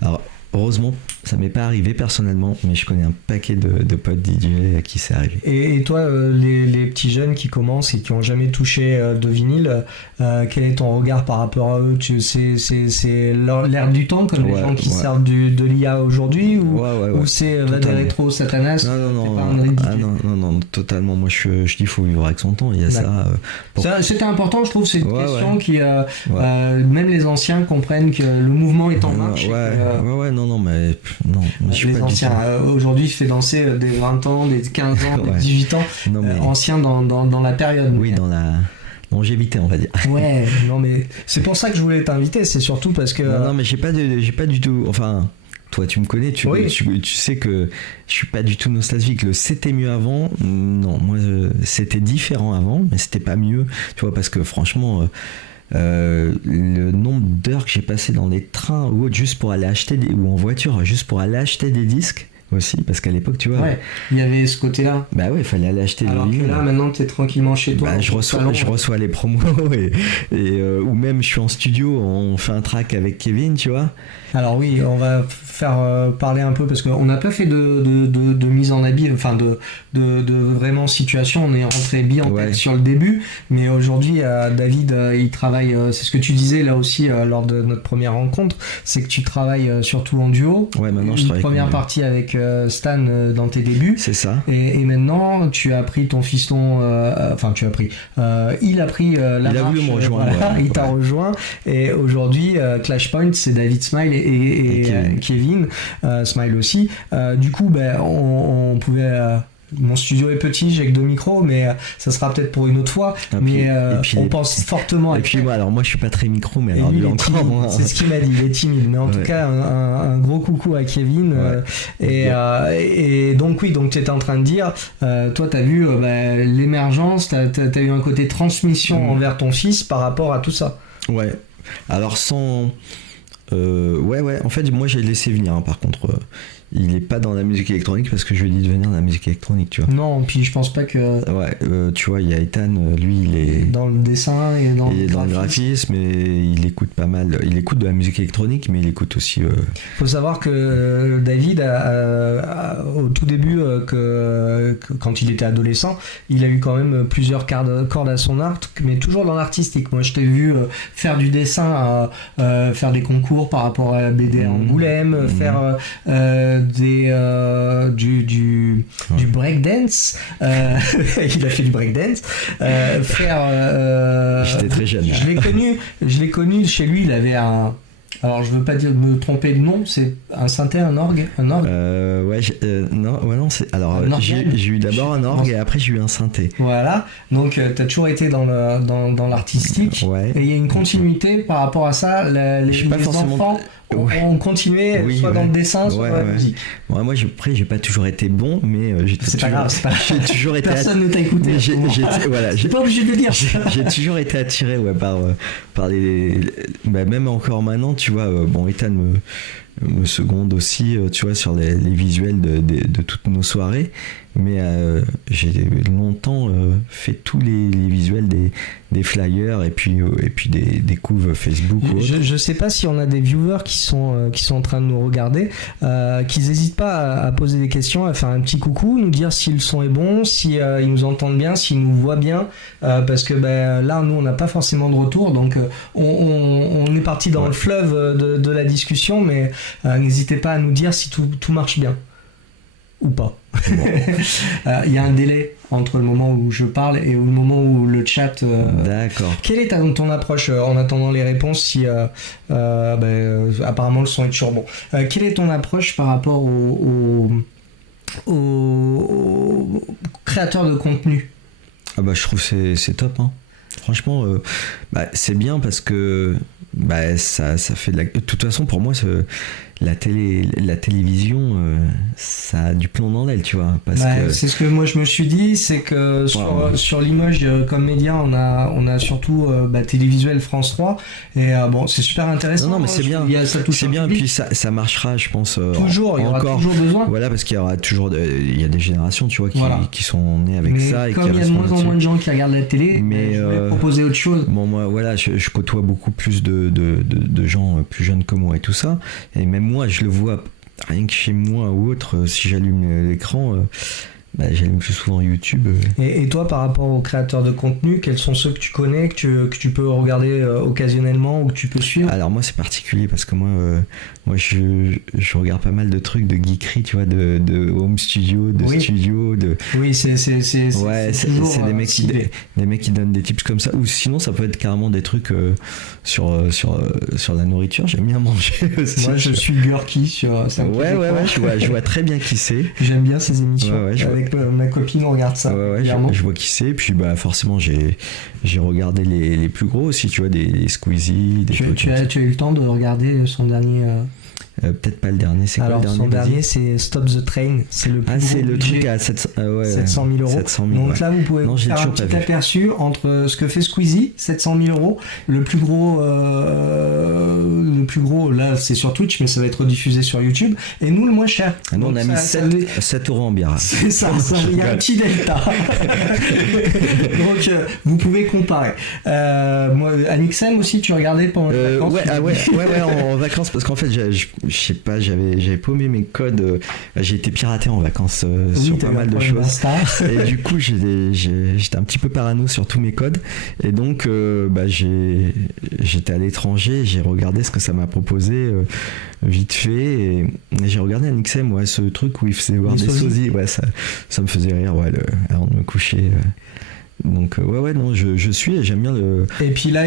Alors, heureusement, ça m'est pas arrivé personnellement, mais je connais un paquet de potes DJ à qui c'est arrivé. Et toi, les petits jeunes qui commencent et qui ont jamais touché de vinyle, quel est ton regard par rapport à eux ? C'est l'ère du temps, comme les gens qui servent de l'IA aujourd'hui, ou c'est des rétro Satanas? Non, totalement. Moi, je dis qu'il faut vivre avec son temps. Il y a ça. C'était important, je trouve. C'est une question qui, même les anciens comprennent que le mouvement est en marche. Je suis les anciens. Aujourd'hui, je fais danser des 20 ans, des 15 ans, des 18 ans, anciens dans la période. Oui, dans la longévité, on va dire. Ouais, non, mais c'est pour ça que je voulais t'inviter, c'est surtout parce que. Non, mais j'ai pas du tout. Enfin. Toi, tu me connais, tu sais que je suis pas du tout nostalgique. Le c'était mieux avant, non, moi c'était différent avant, mais c'était pas mieux, tu vois, parce que franchement, le nombre d'heures que j'ai passé dans les trains ou autre, juste pour aller acheter ou en voiture, juste pour aller acheter des disques aussi, parce qu'à l'époque, tu vois, il y avait ce côté-là. Il fallait aller acheter. Alors que là, maintenant, t'es tranquillement chez toi. Je reçois les promos et ou même je suis en studio, on fait un track avec Kevin, tu vois. Alors oui, on va faire parler un peu, parce qu'on n'a pas fait de mise en habit, enfin de vraiment situation. On est rentré bien en tête sur le début, mais aujourd'hui, David, il travaille. C'est ce que tu disais là aussi lors de notre première rencontre, c'est que tu travailles surtout en duo. Ouais, maintenant je travaille. Une première partie avec Stan dans tes débuts. C'est ça. Et maintenant, tu as pris ton fiston. Il a pris la marche. Il a voulu me rejoindre. Il t'a rejoint. Et aujourd'hui, Clash Point, c'est David Smile et Kevin Smile aussi. Du coup, on pouvait. Mon studio est petit, j'ai que 2 micros, mais ça sera peut-être pour une autre fois. On pense fortement. Et puis moi, je suis pas très micro, mais alors lui encore. C'est ce qu'il m'a dit, il est timide. Mais en tout cas, un gros coucou à Kevin. Et donc oui, donc tu étais en train de dire, toi, t'as vu l'émergence, t'as eu un côté transmission envers ton fils par rapport à tout ça. Ouais. Alors sans. En fait, moi, j'ai laissé venir. Par contre. Il est pas dans la musique électronique parce que je lui ai dit de venir dans la musique électronique, tu vois. Non, puis je pense pas que. Tu vois, il y a Ethan, lui, il est dans le dessin et dans le graphisme, et il écoute pas mal. Il écoute de la musique électronique, mais il écoute aussi. Faut savoir que David, au tout début, quand il était adolescent, il a eu quand même plusieurs cordes à son arc, mais toujours dans l'artistique. Moi, je t'ai vu faire du dessin, faire des concours par rapport à la BD à Angoulême, faire du breakdance. Il a fait du breakdance. J'étais très jeune. Je l'ai connu chez lui, il avait Alors, je veux pas dire me tromper de nom, c'est un synthé, un orgue. Non, c'est. Alors, j'ai eu d'abord un orgue et après j'ai eu un synthé. Voilà, donc tu as toujours été dans l'artistique. Ouais. Et il y a une continuité par rapport à ça. Les enfants ont continué soit dans le dessin, soit dans la musique. Ouais, moi, après, j'ai pas toujours été bon, mais c'est pas grave, j'ai toujours été. Personne ne t'a écouté. J'ai pas obligé de le dire. J'ai toujours été attiré par les. Même encore maintenant, tu vois, Ethan me seconde aussi, tu vois, sur les visuels de toutes nos soirées. Mais j'ai longtemps fait tous les visuels des flyers et puis des couves Facebook ou autre. Je sais pas si on a des viewers qui sont en train de nous regarder, qu'ils n'hésitent pas à poser des questions, à faire un petit coucou, nous dire si le son est bon, si ils nous entendent bien, s'ils nous voient bien, parce que là nous on n'a pas forcément de retour, donc on est parti dans le fleuve de la discussion, mais n'hésitez pas à nous dire si tout marche bien. Ou pas. Il y a un délai entre le moment où je parle et le moment où le chat. D'accord. Quelle est ton approche en attendant les réponses si apparemment le son est toujours bon. Quelle est ton approche par rapport aux créateurs de contenu? Je trouve que c'est top. Hein. Franchement, c'est bien parce que ça fait de la. De toute façon, pour moi, la télévision, ça a du plomb dans l'aile, tu vois. C'est ce que moi je me suis dit, c'est que sur Limoges comme média, on a surtout Télévisuel France 3, et c'est super intéressant. Non, mais c'est bien. C'est bien, et puis ça marchera, je pense. Toujours, il y aura toujours besoin. Voilà, parce qu'il y aura toujours, il y a des générations, tu vois, qui sont nées avec ça. Et comme il y a de moins en moins de gens qui regardent la télé, je vais proposer autre chose. Bon, moi, voilà, je côtoie beaucoup plus de gens plus jeunes que moi et tout ça, et même moi je le vois rien que chez moi ou autre, si j'allume l'écran, j'allume plus souvent YouTube. Et toi, par rapport aux créateurs de contenu, quels sont ceux que tu connais, que tu peux regarder occasionnellement ou que tu peux suivre? Alors moi c'est particulier parce que moi je regarde pas mal de trucs de geekery, tu vois, de home studio, studio, Oui, c'est des mecs qui donnent des tips comme ça, ou sinon ça peut être carrément des trucs sur la nourriture. J'aime bien manger aussi. Moi je suis Gurky sur ça. Je vois très bien qui c'est. J'aime bien ces émissions. Avec ma copine on regarde ça. Je vois qui c'est, puis forcément j'ai regardé les plus gros aussi, tu vois, des Squeezie, des tu as eu le temps de regarder son dernier peut-être pas le dernier, c'est quoi le dernier? Son dernier c'est Stop the Train, c'est le plus gros c'est le budget, truc à 700 000 euros. 700 000, donc là vous pouvez faire un petit aperçu entre ce que fait Squeezie, 700 000 euros, le plus gros là c'est sur Twitch, mais ça va être diffusé sur YouTube, et nous le moins cher. Nous on a mis 7 euros en bière. C'est ça, il y a un petit delta. Donc vous pouvez comparer. Moi, Anixem aussi, tu regardais pendant les vacances? En vacances, parce qu'en fait je sais pas, j'avais paumé mes codes, j'ai été piraté en vacances sur pas mal de choses, et du coup j'étais un petit peu parano sur tous mes codes, et donc j'étais à l'étranger, j'ai regardé ce que ça m'a proposé vite fait, et j'ai regardé un XM, ce truc où il faisait voir des sosies, ça me faisait rire avant de me coucher. Donc non, je suis, et j'aime bien le. Et puis là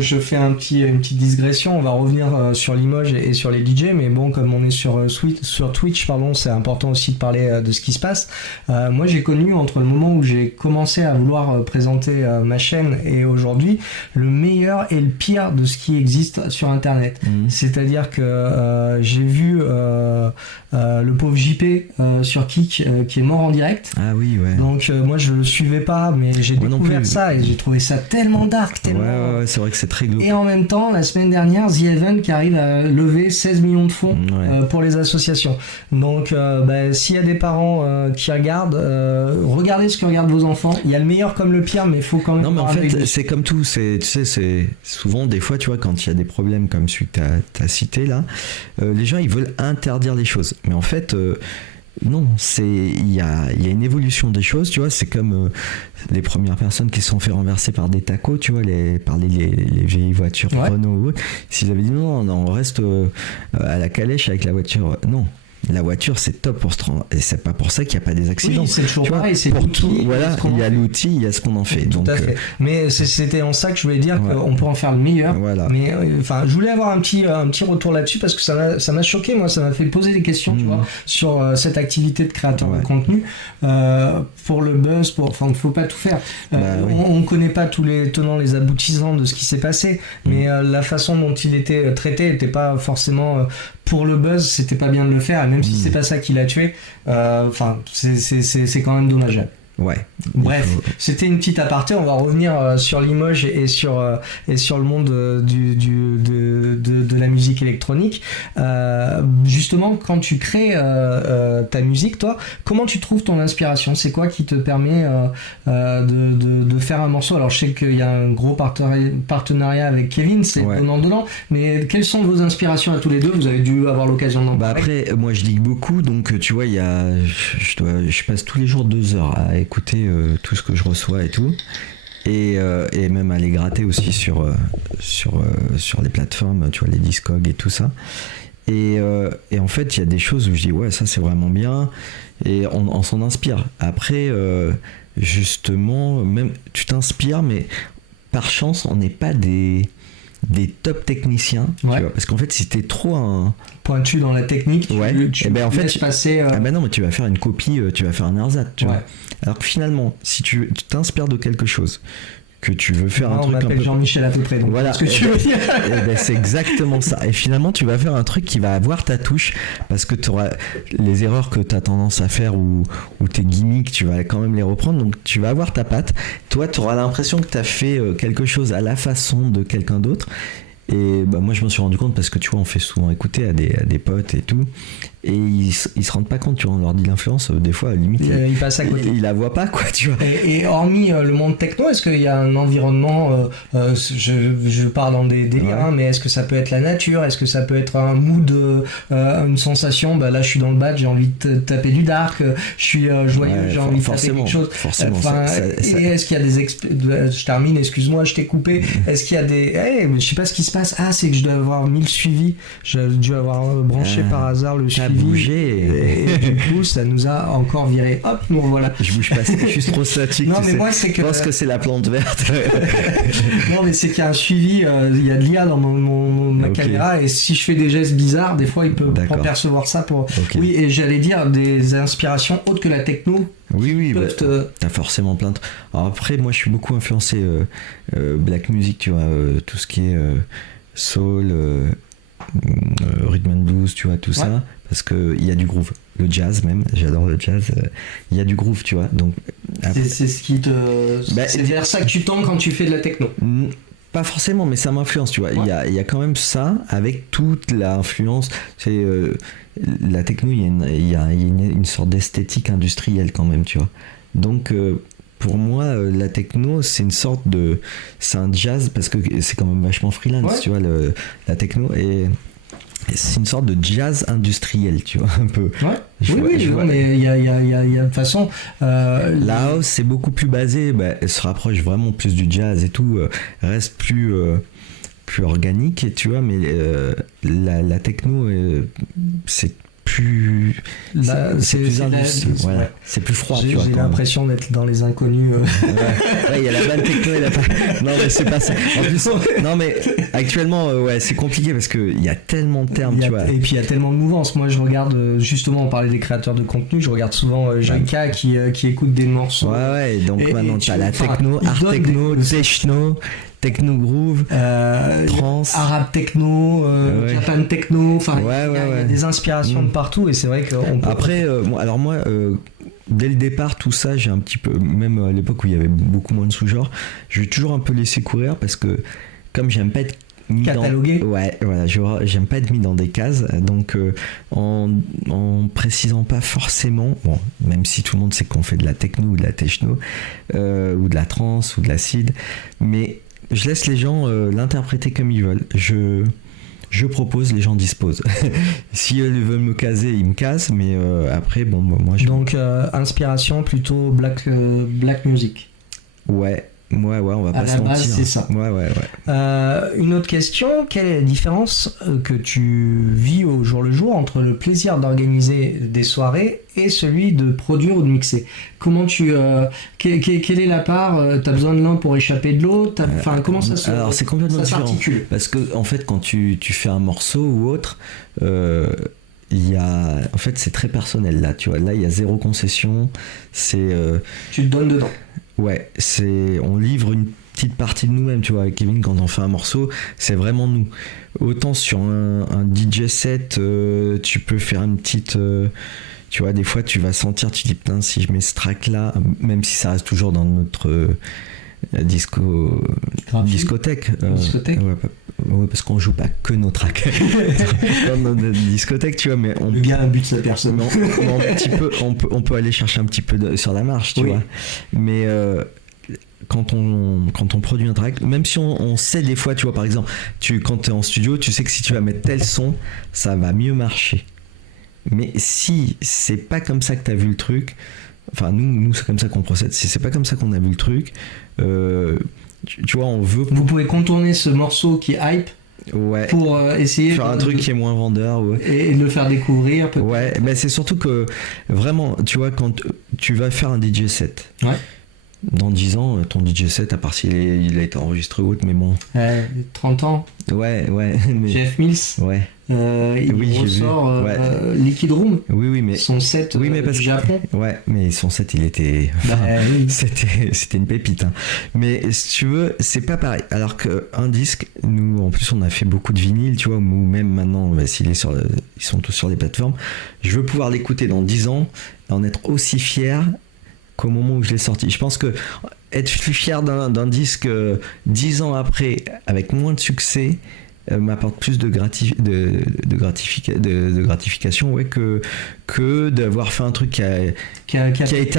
je fais une petite digression, on va revenir sur Limoges et sur les DJ, mais bon, comme on est sur Twitch, c'est important aussi de parler de ce qui se passe. Moi j'ai connu, entre le moment où j'ai commencé à vouloir présenter ma chaîne et aujourd'hui, le meilleur et le pire de ce qui existe sur internet. C'est-à-dire que j'ai vu le pauvre JP sur Kik qui est mort en direct. Ah oui, ouais. Donc moi je le suivais pas, mais j'ai découvert ça et j'ai trouvé ça tellement dark, tellement. Ouais, c'est vrai que c'est très glauque. Et en même temps, la semaine dernière, The Event qui arrive à lever 16 millions de fonds pour les associations. Donc s'il y a des parents qui regardent, regardez ce que regardent vos enfants. Il y a le meilleur comme le pire, mais il faut quand même. Non, mais en fait, c'est comme tout. Tu sais, c'est souvent des fois, tu vois, quand il y a des problèmes comme celui que t'as cité là, les gens ils veulent interdire les choses. Mais en fait, non, il y a une évolution des choses, tu vois. C'est comme les premières personnes qui se sont fait renverser par des tacos, tu vois, par les vieilles voitures Renault ou autre. S'ils avaient dit non, on reste à la calèche avec la voiture, non. la voiture c'est top pour se rendre, et c'est pas pour ça qu'il n'y a pas des accidents. Oui, c'est toujours tu vois, pareil, c'est pour l'outil, tout, voilà, ce qu'on il y a en fait. l'outil, il y a ce qu'on en fait. Tout Donc, à fait. Mais c'était en ça que je voulais dire qu'on peut en faire le meilleur. Voilà. Mais enfin, je voulais avoir un petit retour là-dessus parce que ça m'a choqué, moi, ça m'a fait poser des questions, tu vois, sur cette activité de créateur de contenu. Pour le buzz, enfin, il ne faut pas tout faire. Oui. On ne connaît pas tous les tenants, les aboutissants de ce qui s'est passé, mais la façon dont il était traité n'était pas forcément pour le buzz, c'était pas bien de le faire, et même si c'est pas ça qui l'a tué, enfin, c'est quand même dommageable. Ouais. Bref, c'était une petite aparté. On va revenir sur Limoges et sur le monde de la musique électronique. Justement, quand tu crées ta musique, toi, comment tu trouves ton inspiration ? C'est quoi qui te permet de faire un morceau ? Alors, je sais qu'il y a un gros partenariat avec Kevin, c'est donnant-donnant, mais quelles sont vos inspirations à tous les deux ? Vous avez dû avoir l'occasion d'en parler. Après, moi, je ligue beaucoup, donc tu vois, je passe tous les jours 2 heures à écouter tout ce que je reçois et tout, et même à les gratter aussi sur les plateformes, tu vois, les Discogs et tout ça, et en fait il y a des choses où je dis ouais, ça c'est vraiment bien, et on s'en inspire. Après justement, même tu t'inspires, mais par chance on n'est pas des top techniciens, tu vois, parce qu'en fait si t'es trop pointu dans la technique, tu en fait, laisses passer ah ben non, mais tu vas faire une copie, tu vas faire un ersatz, tu vois. Alors que finalement, si tu t'inspires de quelque chose, que tu veux faire un truc un peu... On m'appelle Jean-Michel à peu près, donc voilà, ce que tu veux dire. C'est exactement ça. Et finalement, tu vas faire un truc qui va avoir ta touche, parce que tu auras les erreurs que tu as tendance à faire ou tes gimmicks, tu vas quand même les reprendre, donc tu vas avoir ta patte. Toi, tu auras l'impression que tu as fait quelque chose à la façon de quelqu'un d'autre. Et bah, moi je m'en suis rendu compte parce que tu vois, on fait souvent écouter à des potes et tout, et ils se rendent pas compte, tu vois, on leur dit l'influence, des fois limite ils passent à côté, ils la voient pas, quoi, tu vois. Et hormis le monde techno, est-ce qu'il y a un environnement, je pars dans des délires, mais est-ce que ça peut être la nature, est-ce que ça peut être un mood, une sensation, bah là je suis dans le bad, j'ai envie de taper du dark, je suis joyeux, j'ai envie de taper quelque chose, forcément, et est-ce qu'il y a des je termine, excuse-moi, je t'ai coupé, est-ce qu'il y a des mais je sais pas ce qui se passe, c'est que je dois avoir 1000 suivis, j'ai dû avoir branché par hasard le suivi, et du coup ça nous a encore viré, hop, nous voilà. Je bouge pas, je suis trop statique. Non, mais moi c'est que... Je pense que c'est la plante verte. Non, mais c'est qu'il y a un suivi, il y a de l'IA dans ma caméra, et si je fais des gestes bizarres, des fois il peut percevoir ça pour... Oui, et j'allais dire des inspirations autres que la techno. Oui, bah, t'as forcément plein de... Alors après, moi je suis beaucoup influencé black music, tu vois, tout ce qui est soul, rhythm and blues, tu vois, tout ça, parce qu'il y a du groove. Le jazz même, j'adore le jazz, il y a du groove, tu vois. Donc, c'est ce qui te... c'est vers ça que tu tends quand tu fais de la techno. Pas forcément, mais ça m'influence, tu vois. Il y a quand même ça, avec toute l'influence. C'est la techno, il y a une sorte d'esthétique industrielle quand même, tu vois. Donc pour moi, la techno, c'est une sorte de... C'est un jazz, parce que c'est quand même vachement freelance, tu vois, la techno. Et c'est une sorte de jazz industriel, tu vois, un peu. Oui, mais il y a de toute façon... La house, c'est beaucoup plus basé, elle se rapproche vraiment plus du jazz et tout, reste plus organique, tu vois, mais la techno, c'est plus... c'est plus industriel, voilà. C'est plus froid, tu vois. J'ai l'impression d'être dans les inconnus. Il y a la vanne techno et la... Non, mais c'est pas ça. En plus, non, mais actuellement, c'est compliqué parce qu'il y a tellement de termes, tu vois. Et puis il y a tellement de mouvances. Moi, je regarde, justement, on parlait des créateurs de contenu, je regarde souvent Jaka qui écoute des morceaux. Donc maintenant, t'as la techno, art techno, techno... Techno groove, trance, arabe techno, japan techno, enfin il y a des inspirations de partout, et c'est vrai qu'on peut... Après, alors moi, dès le départ, tout ça, j'ai un petit peu, même à l'époque où il y avait beaucoup moins de sous-genres, je vais toujours un peu laisser courir, parce que comme j'aime pas être mis catalogué, j'aime pas être mis dans des cases, donc en précisant pas forcément, même si tout le monde sait qu'on fait de la techno ou de la techno, ou de la trance ou de l'acid, mais je laisse les gens l'interpréter comme ils veulent. Je propose, les gens disposent. Si ils veulent me caser, ils me casent, mais après, moi je... Donc, inspiration plutôt black music. Ouais, Ouais, on va À pas la se mentir. base, c'est ça. Ouais. Une autre question, quelle est la différence que tu vis au jour le jour entre le plaisir d'organiser des soirées et celui de produire ou de mixer? Comment quelle est la part? T'as besoin de l'un pour échapper de l'autre? Enfin, comment Alors c'est complètement ça différent. s'articule? Parce que en fait, quand tu fais un morceau ou autre, en fait, c'est très personnel là. Tu vois, là, il y a zéro concession. Tu te donnes dedans. Ouais, on livre une petite partie de nous-mêmes, tu vois, avec Kevin, quand on fait un morceau, c'est vraiment nous. Autant sur un DJ set, tu peux faire une petite... tu vois, des fois, tu vas sentir, tu dis, putain, si je mets ce track-là, même si ça reste toujours dans notre discothèque. Discothèque. Ouais, parce qu'on joue pas que nos tracks dans notre discothèque, tu vois, mais Le gars bute sa personne. on peut aller chercher un petit peu sur la marche, tu vois. Mais quand on produit un track, même si on sait des fois, tu vois, par exemple, quand tu es en studio, tu sais que si tu vas mettre tel son, ça va mieux marcher. Mais si c'est pas comme ça que tu as vu le truc, enfin nous c'est comme ça qu'on procède, si c'est pas comme ça qu'on a vu le truc, tu vois, on veut... Vous pouvez contourner ce morceau qui hype pour essayer faire un truc qui est moins vendeur et le faire découvrir peut-être. Ouais, mais c'est surtout que vraiment, tu vois, quand tu vas faire un DJ set, dans 10 ans, ton DJ set, à part s'il a été enregistré ou autre, mais bon... 30 ans. Ouais. Mais... Jeff Mills. Ouais. Il ressort Liquid Room. Oui, mais... Son set du Japon. Ouais, mais son set, il était... C'était une pépite. Hein. Mais si tu veux, c'est pas pareil. Alors qu'un disque, nous, en plus, on a fait beaucoup de vinyle, tu vois, ou même maintenant, ils sont tous sur les plateformes, je veux pouvoir l'écouter dans 10 ans et en être aussi fier qu'au moment où je l'ai sorti. Je pense que être fier d'un disque 10 ans après, avec moins de succès, m'apporte plus de gratification que d'avoir fait un truc qui a été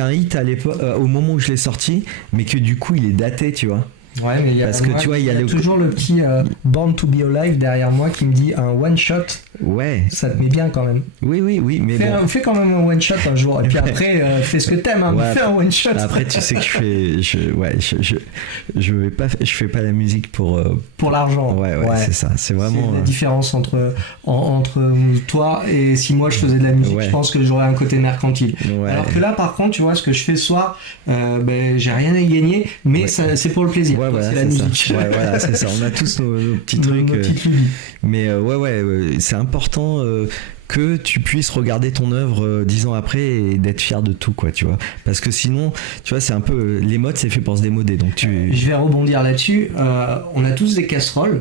un hit à l'époque, au moment où je l'ai sorti, mais que du coup il est daté, tu vois. Ouais, mais parce que tu vois, il y a toujours le petit Born to Be Alive derrière moi qui me dit un one shot. Ouais. Ça te met bien quand même. Oui, mais fais quand même un one shot un jour. Et puis après, fais ce que t'aimes. Fais un one shot. Après, tu sais que je fais pas la musique pour l'argent. Ouais, c'est ça. C'est vraiment la différence entre toi et si moi je faisais de la musique. Je pense que j'aurais un côté mercantile. Ouais. Alors que là, par contre, tu vois, ce que je fais ce soir, j'ai rien à y gagner, mais c'est pour le plaisir. Ouais, voilà, c'est la musique. Ouais, voilà, c'est ça. On a tous nos petits trucs. Mais c'est important que tu puisses regarder ton œuvre 10 ans après et d'être fier de tout, quoi, tu vois. Parce que sinon, tu vois, c'est un peu... Les modes, c'est fait pour se démoder, donc Je vais rebondir là-dessus. On a tous des casseroles.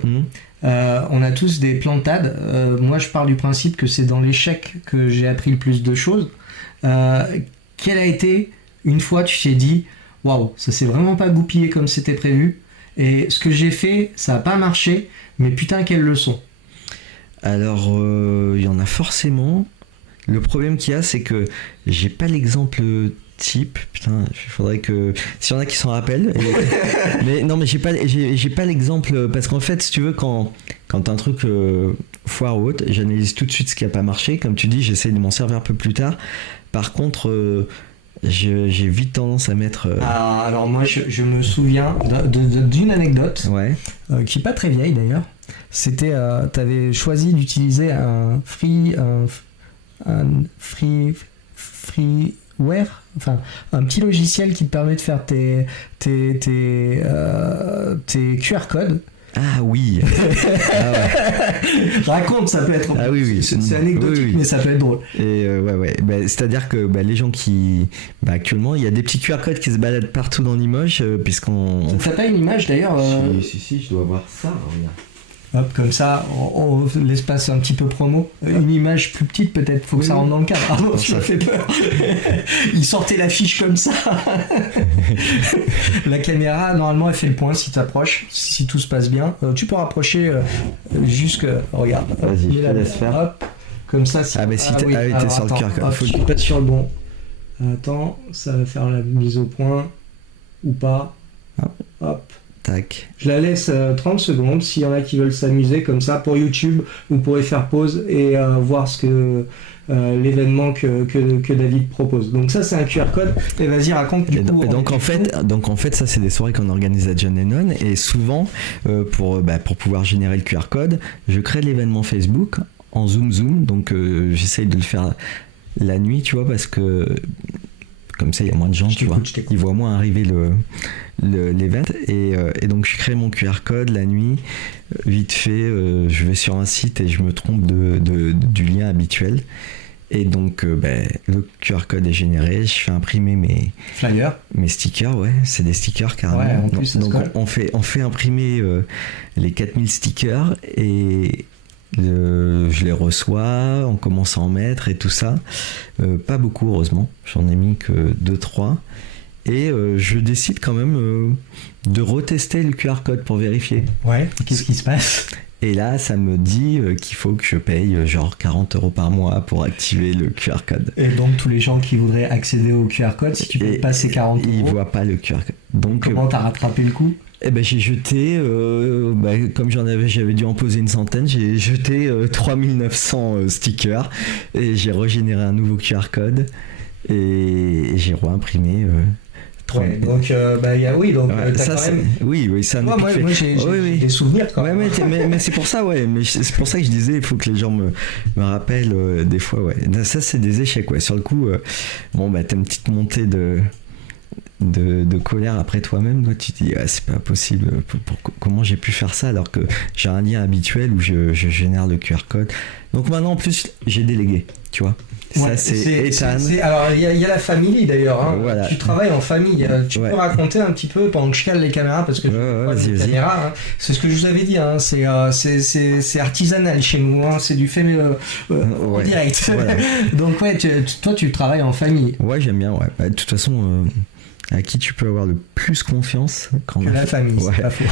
On a tous des plantades. Moi, je pars du principe que c'est dans l'échec que j'ai appris le plus de choses. Quelle a été, une fois, tu t'es dit... Waouh, ça s'est vraiment pas goupillé comme c'était prévu. Et ce que j'ai fait, ça a pas marché, mais putain, quelle leçon. Alors, il y en a forcément. Le problème qu'il y a, c'est que j'ai pas l'exemple type. Putain, il faudrait que... S'il y en a qui s'en rappellent. Mais non, mais j'ai pas l'exemple. Parce qu'en fait, si tu veux, quand un truc foire ou autre, j'analyse tout de suite ce qui a pas marché. Comme tu dis, j'essaie de m'en servir un peu plus tard. Par contre... j'ai vite tendance à mettre... Alors moi je me souviens d'une anecdote qui est pas très vieille d'ailleurs. C'était t'avais choisi d'utiliser un freeware, enfin un petit logiciel qui te permet de faire tes QR codes. Ah oui. Raconte, ça peut être... Ah oui. C'est anecdotique, mais ça peut être drôle. Et c'est-à-dire que les gens qui... actuellement, il y a des petits QR codes qui se baladent partout dans Limoges, puisqu'on... T'as pas une image d'ailleurs Si, je dois voir ça, regarde. Hop, comme ça, l'espace un petit peu promo. Une image plus petite peut-être, faut que ça rentre dans le cadre. Ah non, tu m'as fait peur. Il sortait l'affiche comme ça. La caméra, normalement, elle fait le point si t'approches, si tout se passe bien. Tu peux rapprocher jusque... Regarde. Vas-y, je te laisse faire. Hop, comme ça. Si... t'es sur le cœur. Je suis pas sur le bon. Attends, ça va faire la mise au point. Ou pas. Hop. Tac. Je la laisse 30 secondes s'il y en a qui veulent s'amuser comme ça pour YouTube. Vous pourrez faire pause et voir ce que l'événement que David propose. Donc ça c'est un QR code. Et vas-y raconte du coup. Et donc en fait ça c'est des soirées qu'on organise à John Lennon et souvent pour pouvoir générer le QR code, je crée l'événement Facebook en zoom. Donc j'essaye de le faire la nuit, tu vois, parce que comme ça il y a moins de gens, tu vois, ils voient moins arriver l'event et donc je crée mon QR code la nuit, vite fait, je vais sur un site et je me trompe du lien habituel et donc le QR code est généré, je fais imprimer mes flyers, mes stickers, ouais, c'est des stickers carrément, ouais, en plus, donc on fait imprimer les 4000 stickers et je les reçois, on commence à en mettre et tout ça, pas beaucoup heureusement, j'en ai mis que 2-3 et je décide quand même de retester le QR code pour vérifier. Ouais, qu'est-ce qui se passe ? Et là ça me dit qu'il faut que je paye genre 40 € par mois pour activer le QR code. Et donc tous les gens qui voudraient accéder au QR code, si tu payes pas ces 40 €, ils voient pas le QR code. Donc comment t'as rattrapé le coup ? Eh ben j'ai jeté, comme j'avais dû en poser une centaine, j'ai jeté 3900 stickers et j'ai régénéré un nouveau QR code et j'ai réimprimé. Ouais, donc ça quand même... Oui, ça. Moi j'ai des souvenirs quand même. Mais c'est pour ça, ouais. Mais c'est pour ça que je disais, il faut que les gens me rappellent des fois, ouais. Ça c'est des échecs, ouais. Sur le coup, t'as une petite montée de colère après toi-même, toi, tu te dis c'est pas possible, comment j'ai pu faire ça alors que j'ai un lien habituel où je génère le QR code. Donc maintenant en plus j'ai délégué, tu vois. Ouais, ça c'est Ethan. Alors il y a la famille d'ailleurs, hein. Voilà. Tu travailles en famille, tu peux raconter un petit peu pendant que je cale les caméras parce que les caméras, hein. C'est ce que je vous avais dit, hein. C'est artisanal chez nous, hein. C'est du fait en direct. Voilà. Donc ouais, toi tu travailles en famille. Ouais, j'aime bien, ouais. De toute façon à qui tu peux avoir le plus confiance quand que la famille, c'est pas faux.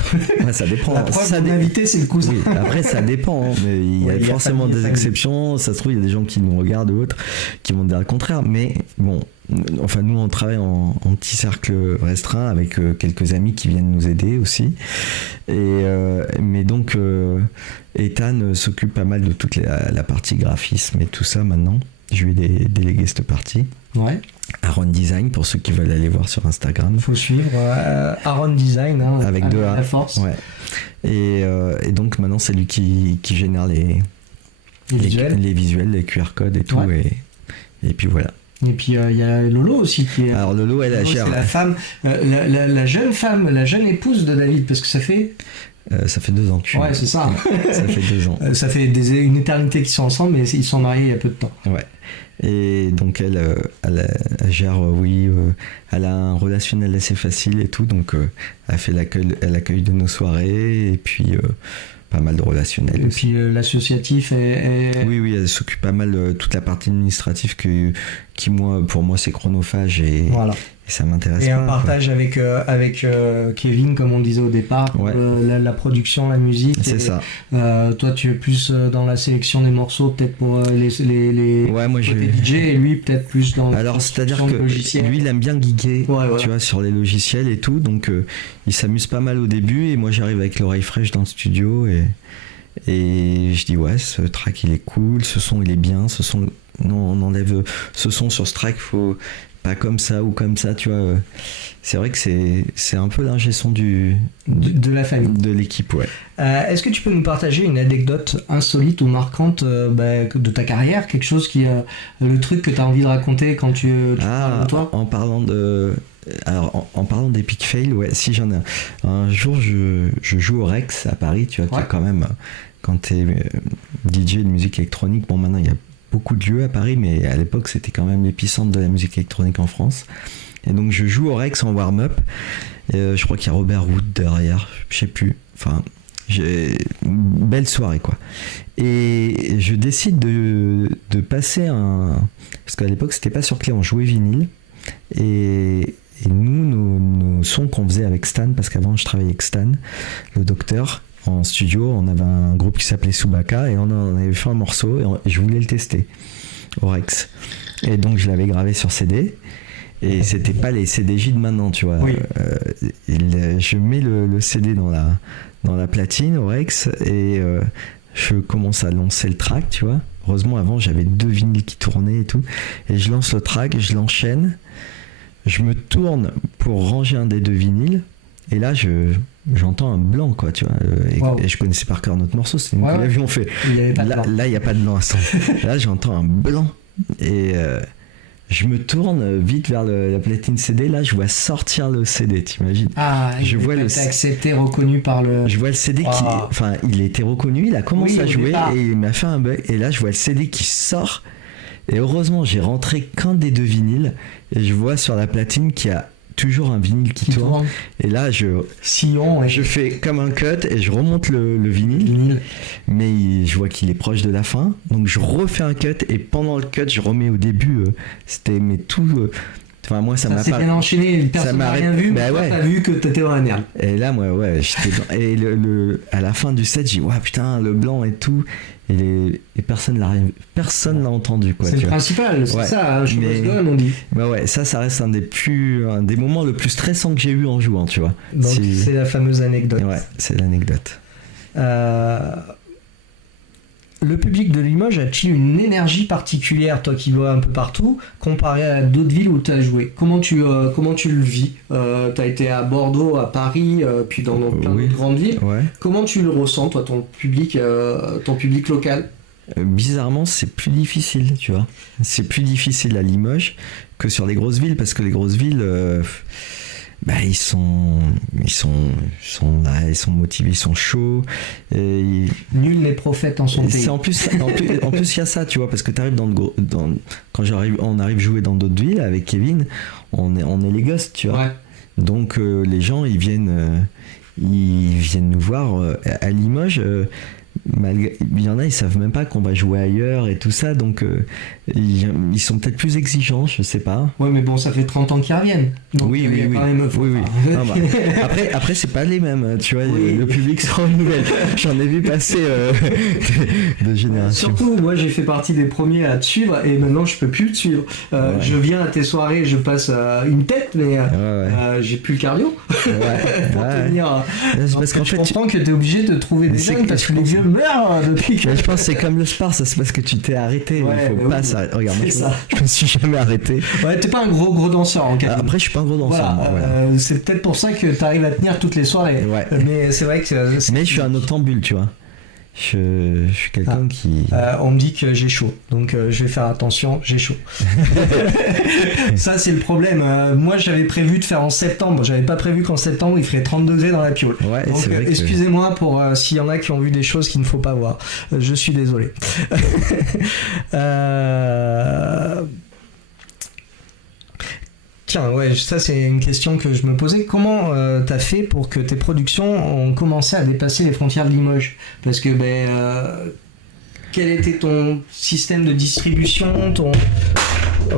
Ouais, ça dépend. La preuve d'invité, c'est le cousin. Oui, après ça dépend, hein, mais il y a forcément des exceptions. Ça se trouve il y a des gens qui nous regardent ou autres qui vont dire le contraire, mais bon, enfin nous on travaille en petit cercle restreint avec quelques amis qui viennent nous aider aussi mais donc Ethan s'occupe pas mal de toute la partie graphisme et tout ça maintenant. Je lui ai délégué cette partie. Ouais. Aaron Design pour ceux qui veulent aller voir sur Instagram. Il faut suivre Aaron Design, hein, avec deux A. La force. Ouais. Et donc maintenant c'est lui qui génère les visuels, les QR codes et tout. Ouais. Et puis voilà. Et puis il y a Lolo aussi qui est. Alors Lolo, elle gère. C'est la femme, la jeune femme, la jeune épouse de David, parce que ça fait. Ça fait 2 ans. Ouais, c'est ça. Ça fait 2 ans. Ça fait une éternité qu'ils sont ensemble, mais ils sont mariés il y a peu de temps. Ouais. Et donc elle gère, elle a un relationnel assez facile et tout, donc elle fait elle accueille de nos soirées et puis pas mal de relationnel. Et puis l'associatif est... Oui, elle s'occupe pas mal de toute la partie administrative qui pour moi c'est chronophage et, voilà. Et ça m'intéresse. Et pas, un partage avec Kevin, comme on disait au départ, pour la production, la musique. C'est ça. Toi, tu es plus dans la sélection des morceaux, peut-être pour les DJ, et lui peut-être plus dans la c'est-à-dire que logiciels. Lui, il aime bien geeker, tu vois, sur les logiciels et tout, donc il s'amuse pas mal au début, et moi j'arrive avec l'oreille fraîche dans le studio, et je dis ce track il est cool, ce son il est bien, on enlève ce son sur ce track, faut pas comme ça ou comme ça, tu vois. C'est vrai que c'est un peu l'ingé son de la famille, de l'équipe, ouais. Est-ce que tu peux nous partager une anecdote insolite ou marquante de ta carrière, quelque chose le truc que tu as envie de raconter quand tu parles de toi? En parlant d'Epic Fail, si j'en ai un jour, je joue au Rex à Paris, tu vois, qui est quand même, quand t'es DJ de musique électronique, bon maintenant il y a beaucoup de lieux à Paris, mais à l'époque c'était quand même l'épicentre de la musique électronique en France. Et donc je joue au Rex en warm-up. Je crois qu'il y a Robert Wood derrière, je sais plus. Enfin, j'ai une belle soirée quoi. Et je décide de passer parce qu'à l'époque c'était pas sur clé, on jouait vinyle. Et nous, nos sons qu'on faisait avec Stan, parce qu'avant je travaillais avec Stan, le docteur. En studio, on avait un groupe qui s'appelait Subaka et on avait fait un morceau et je voulais le tester au Rex. Et donc je l'avais gravé sur CD Et c'était pas les CDJ de maintenant, tu vois. Oui. Je mets le CD dans la platine au Rex et je commence à lancer le track, tu vois. Heureusement, avant, j'avais 2 vinyles qui tournaient et tout. Et je lance le track, je l'enchaîne. Je me tourne pour ranger un des 2 vinyles. Et là, j'entends un blanc, quoi, tu vois. Et je connaissais par cœur notre morceau, c'était une avion fait. Là, il n'y a pas de blanc à ce moment. Là, j'entends un blanc. Et je me tourne vite vers la platine CD. Là, je vois sortir le CD, t'imagines? Ah, je vois le accepté, reconnu par le. Je vois le CD qui. Enfin, il a été reconnu, il a commencé à jouer et il m'a fait un bug. Et là, je vois le CD qui sort. Et heureusement, j'ai rentré qu'un des 2 vinyles. Et je vois sur la platine qu'il y a toujours un vinyle qui tourne. Et là, je fais comme un cut et je remonte le vinyle. Mais je vois qu'il est proche de la fin. Donc, je refais un cut. Et pendant le cut, je remets au début. C'était tout. Enfin, moi, ça m'a pas. Bien enchaîné. Personne n'a rien vu. Bah, mais t'as vu que t'étais dans la merde. Et là, moi, j'étais dans... Et à la fin du set, j'ai dit, putain, le blanc et tout. Et personne l'a entendu, quoi. C'est le principal, c'est ça, hein, on dit. Bah ça reste un des moments le plus stressants que j'ai eu en jouant, tu vois. Donc c'est la fameuse anecdote. Ouais, c'est l'anecdote. Le public de Limoges a-t-il une énergie particulière, toi qui vas un peu partout, comparé à d'autres villes où tu as joué? Comment tu le vis? Tu as été à Bordeaux, à Paris, puis dans plein de grandes villes. Ouais. Comment tu le ressens, toi, ton public local? Bizarrement, c'est plus difficile, tu vois. C'est plus difficile à Limoges que sur les grosses villes, parce que les grosses villes... ils sont là, ils sont motivés, ils sont chauds. Et nul n'est prophète en son pays. En plus, il y a ça, tu vois, parce que t'arrives quand on arrive jouer dans d'autres villes avec Kevin, on est les gosses, tu vois. Ouais. Donc les gens, ils viennent nous voir à Limoges. Il y en a, ils savent même pas qu'on va jouer ailleurs et tout ça, donc ils sont peut-être plus exigeants, je sais pas. Ouais, mais bon, ça fait 30 ans qu'ils reviennent. Donc oui. Après, c'est pas les mêmes, tu vois, le public se renouvelle. J'en ai vu passer de génération. Surtout, moi, j'ai fait partie des premiers à te suivre et maintenant, je peux plus te suivre. Je viens à tes soirées, je passe une tête, mais j'ai plus le cardio. Pour tenir. Parce qu'en fait, je comprends que t'es obligé de trouver des jeunes parce que les vieux meurent depuis que... Je pense que c'est comme le sport, ça c'est parce que tu t'es arrêté. Il faut pas ça. Regarde, moi, je me suis jamais arrêté. Ouais, t'es pas un gros danseur en cas. Après, je suis pas un gros danseur. Voilà. C'est peut-être pour ça que t'arrives à tenir toutes les soirées. Ouais. Mais c'est vrai que... Mais je suis un octambule, tu vois. Je suis quelqu'un qui... on me dit que j'ai chaud, donc je vais faire attention, j'ai chaud. Ça, c'est le problème. Moi, j'avais prévu de faire en septembre. J'avais pas prévu qu'en septembre, il ferait 30 degrés dans la piole. Ouais, donc, excusez-moi pour s'il y en a qui ont vu des choses qu'il ne faut pas voir. Je suis désolé. Tiens, ça c'est une question que je me posais. Comment t'as fait pour que tes productions ont commencé à dépasser les frontières de Limoges? Parce que quel était ton système de distribution,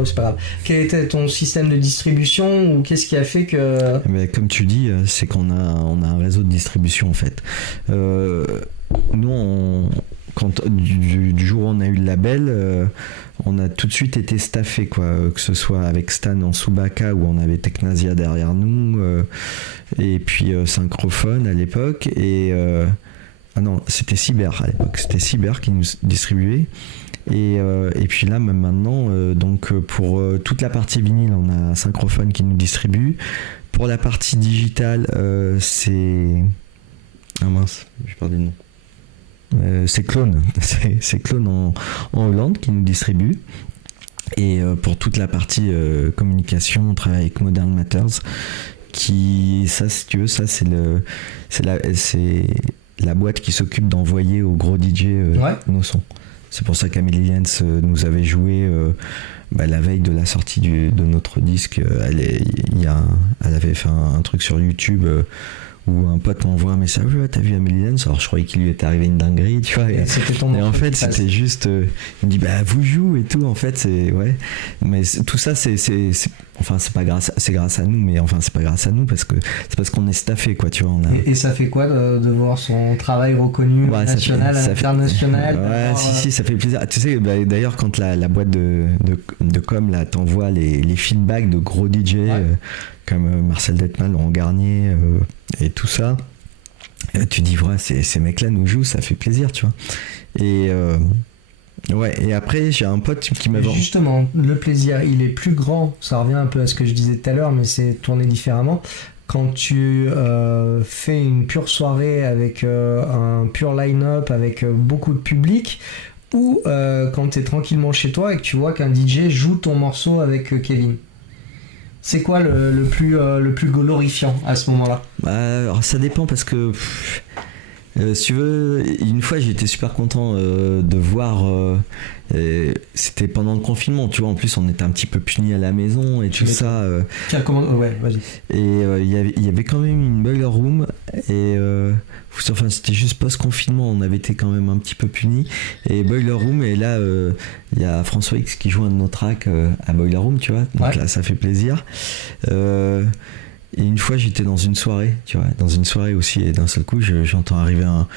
c'est pas grave. Quel était ton système de distribution ou qu'est-ce qui a fait que... Mais comme tu dis, c'est qu'on a un réseau de distribution en fait. Nous, du jour où on a eu le label, on a tout de suite été staffé, quoi, que ce soit avec Stan en Subaka où on avait Technasia derrière nous, et puis Synchrophone à l'époque, et non, c'était Cyber à l'époque, c'était Cyber qui nous distribuait, et puis là même maintenant, donc pour toute la partie vinyle, on a Synchrophone qui nous distribue. Pour la partie digitale, c'est... Ah mince, j'ai perdu le nom. C'est Clone, c'est Clone en Hollande qui nous distribue. Et pour toute la partie communication, on travaille avec Modern Matters, qui, ça si tu veux, ça c'est la boîte qui s'occupe d'envoyer aux gros DJ nos sons. C'est pour ça qu'Amélie Lenz nous avait joué la veille de la sortie de notre disque. Elle avait fait un truc sur YouTube où un pote m'envoie un message, ouais, t'as vu Amélie Lenz, alors je croyais qu'il lui était arrivé une dinguerie, tu vois, et C'était ton en morceau fait qui passe. c'était juste il me dit bah vous jouez et tout, en fait c'est ouais, mais tout ça c'est enfin c'est grâce à nous, mais enfin c'est pas grâce à nous parce qu'on est staffé, quoi, tu vois, on a... Et ça fait quoi de voir son travail reconnu Ouais, national, international? Ouais, si, ça fait plaisir. Tu sais, bah, d'ailleurs, quand la boîte de com là t'envoie les feedbacks de gros DJ comme Marcel Detman, Laurent Garnier et tout ça, tu dis, ouais, ces mecs-là nous jouent, ça fait plaisir, tu vois. Et ouais, et après, j'ai un pote qui m'a... Justement, le plaisir, il est plus grand. Ça revient un peu à ce que je disais tout à l'heure, mais c'est tourné différemment. Quand tu fais une pure soirée avec un pur line-up, avec beaucoup de public, ou quand tu es tranquillement chez toi et que tu vois qu'un DJ joue ton morceau avec Kevin. C'est quoi le plus glorifiant à ce moment-là? Alors ça dépend parce que... si tu veux, une fois j'étais super content de voir, c'était pendant le confinement, tu vois, en plus on était un petit peu punis à la maison et tout ça. Ouais, vas-y. Et il y avait quand même une boiler room et enfin c'était juste post-confinement, on avait été quand même un petit peu punis. Et boiler room, et là il y a François X qui joue un de nos tracks à boiler room, tu vois, donc là ça fait plaisir. Et une fois j'étais dans une soirée, tu vois, aussi, et d'un seul coup j'entends arriver un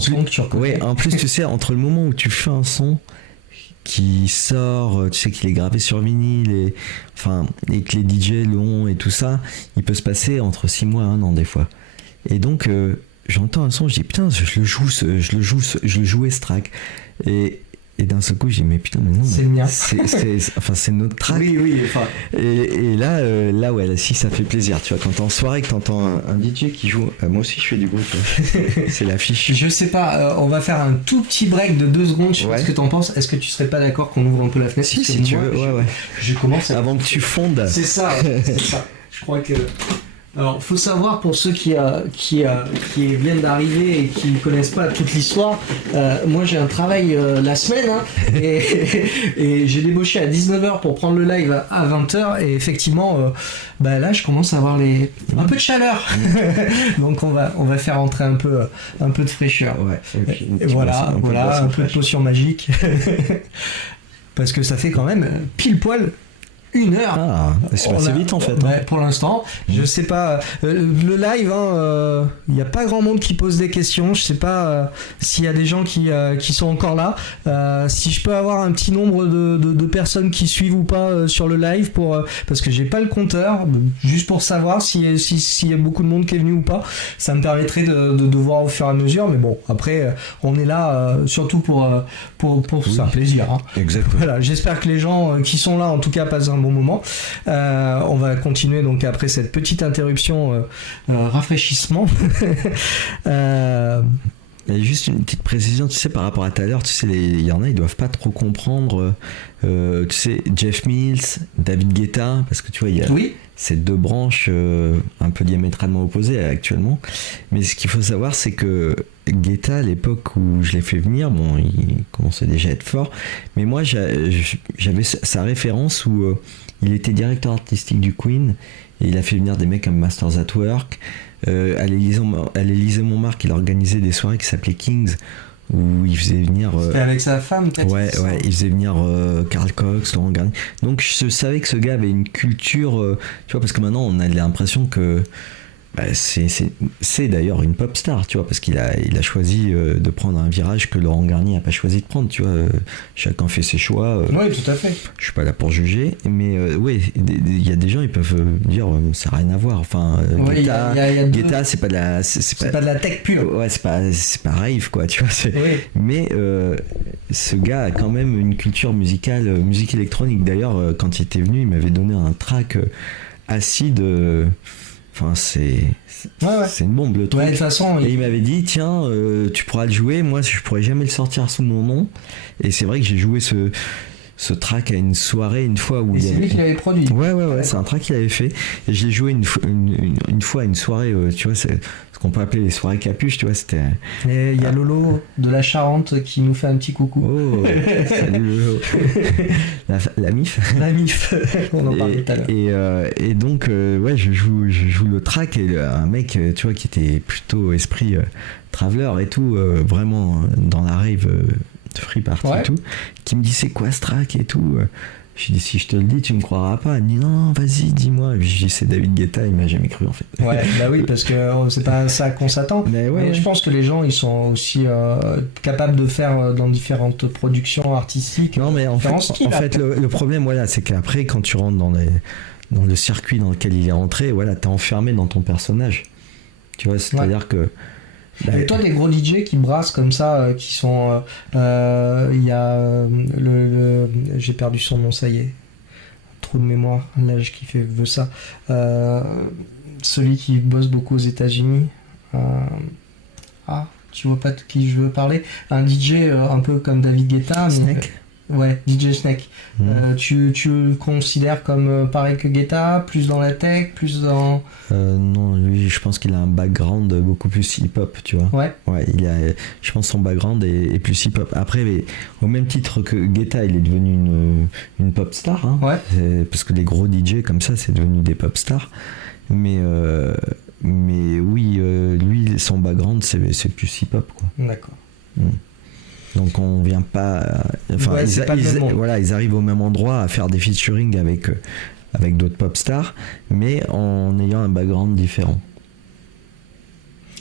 son que tu reconnais. Ouais, en plus tu sais, entre le moment où tu fais un son qui sort, tu sais qu'il est gravé sur vinyle et que les DJ l'ont et tout ça, il peut se passer entre 6 mois et 1 an des fois. Et donc j'entends un son, je dis putain, je le jouais ce track. Et d'un seul coup, j'ai dit, mais putain, mais non, c'est le mien. C'est notre track. Oui. Et là, ouais, si, ça fait plaisir. Tu vois, quand t'es en soirée, que t'entends un DJ qui joue. Moi aussi, je fais du groupe. C'est l'affiche. Je sais pas, on va faire un tout petit break de 2 secondes. Je sais pas ce que t'en penses. Est-ce que tu serais pas d'accord qu'on ouvre un peu la fenêtre? Si tu veux, ouais. Je commence avant que tu fondes. C'est ça. Je crois que. Alors, faut savoir pour ceux qui viennent d'arriver et qui ne connaissent pas toute l'histoire, moi j'ai un travail la semaine et j'ai débauché à 19h pour prendre le live à 20h et effectivement là je commence à avoir un peu de chaleur. Donc on va faire entrer un peu de fraîcheur. Ouais. Et voilà, un peu de potion magique. Parce que ça fait quand même pile poil 1 heure. C'est passé vite en fait. Pour l'instant, je sais pas. Le live, il n'y a pas grand monde qui pose des questions. Je sais pas s'il y a des gens qui sont encore là. Si je peux avoir un petit nombre de personnes qui suivent ou pas sur le live parce que j'ai pas le compteur, juste pour savoir s'il y a beaucoup de monde qui est venu ou pas. Ça me permettrait de voir au fur et à mesure. Mais bon, après, on est là surtout pour ça, plaisir. Hein. Exactement. Voilà, j'espère que les gens qui sont là, en tout cas, passent un bon moment. On va continuer donc après cette petite interruption rafraîchissement. Et juste une petite précision, tu sais, par rapport à tout à l'heure, tu sais, il y en a, ils doivent pas trop comprendre, tu sais, Jeff Mills, David Guetta, parce que tu vois, il y a ces 2 branches un peu diamétralement opposées actuellement. Mais ce qu'il faut savoir, c'est que Guetta, à l'époque où je l'ai fait venir, bon, il commençait déjà à être fort, mais moi, j'avais sa référence où il était directeur artistique du Queen, et il a fait venir des mecs comme Masters at Work. À l'Élysée-Montmartre, il organisait des soirées qui s'appelaient Kings, où il faisait venir... C'était avec sa femme, peut-être. Ouais, il faisait venir Carl Cox, Laurent Garnier. Donc je savais que ce gars avait une culture... tu vois, parce que maintenant, on a l'impression que... c'est d'ailleurs une pop star, tu vois, parce qu'il a choisi de prendre un virage que Laurent Garnier n'a pas choisi de prendre, tu vois. Chacun fait ses choix. Oui, tout à fait. Je suis pas là pour juger, mais il y a des gens, ils peuvent dire ça n'a rien à voir. Enfin, Guetta, c'est pas de la, c'est pas de la tech pure. Ouais, c'est pas rave, quoi, tu vois. Mais ce gars a quand même une culture musicale, musique électronique. D'ailleurs, quand il était venu, il m'avait donné un track acide. Enfin, c'est une bombe, le truc. Ouais, de toute façon, et il m'avait dit, tiens, tu pourras le jouer, moi je pourrais jamais le sortir sous mon nom. Et c'est vrai que j'ai joué ce track à une soirée une fois où Et c'est lui qui l'avait produit. Ouais, c'est un track qu'il avait fait. Et je l'ai joué une fois à une soirée, tu vois, c'est ce qu'on peut appeler les soirées capuches, tu vois, c'était... Et il y a Lolo de la Charente qui nous fait un petit coucou. Oh, salut Lolo. La MIF. La MIF, on en parlait tout à l'heure. Et donc, ouais, je joue le track et un mec, tu vois, qui était plutôt esprit traveler et tout, vraiment dans la rave... free party et tout, qui me dit c'est quoi ce track et tout. Je lui dis si je te le dis tu me croiras pas. Elle me dit non vas-y dis-moi. Je dis c'est David Guetta, il m'a jamais cru en fait. Ouais bah oui parce que c'est pas ça qu'on s'attend. Mais je pense que les gens ils sont aussi capables de faire dans différentes productions artistiques. Non mais en fait le problème voilà c'est qu'après quand tu rentres dans le circuit dans lequel il est rentré, voilà t'es enfermé dans ton personnage. Tu vois c'est-à-dire que et toi, des gros DJ qui brassent comme ça, qui sont... Il y a j'ai perdu son nom, ça y est. Trou de mémoire, l'âge qui veut ça. Celui qui bosse beaucoup aux États-Unis. Tu vois pas de qui je veux parler. Un DJ un peu comme David Guetta. Snake. Ouais, DJ Snake. Tu le considères comme pareil que Guetta, plus dans la tech, plus dans... non, lui, je pense qu'il a un background beaucoup plus hip-hop, tu vois. Ouais. Ouais, je pense que son background est plus hip-hop. Après, mais, au même titre que Guetta, il est devenu une pop star. Hein. Ouais. Parce que les gros DJ comme ça, c'est devenu des pop stars. Mais oui, lui, son background, c'est plus hip-hop, quoi. D'accord. Donc on vient pas... Enfin, ouais, ils arrivent au même endroit à faire des featuring avec d'autres pop stars, mais en ayant un background différent.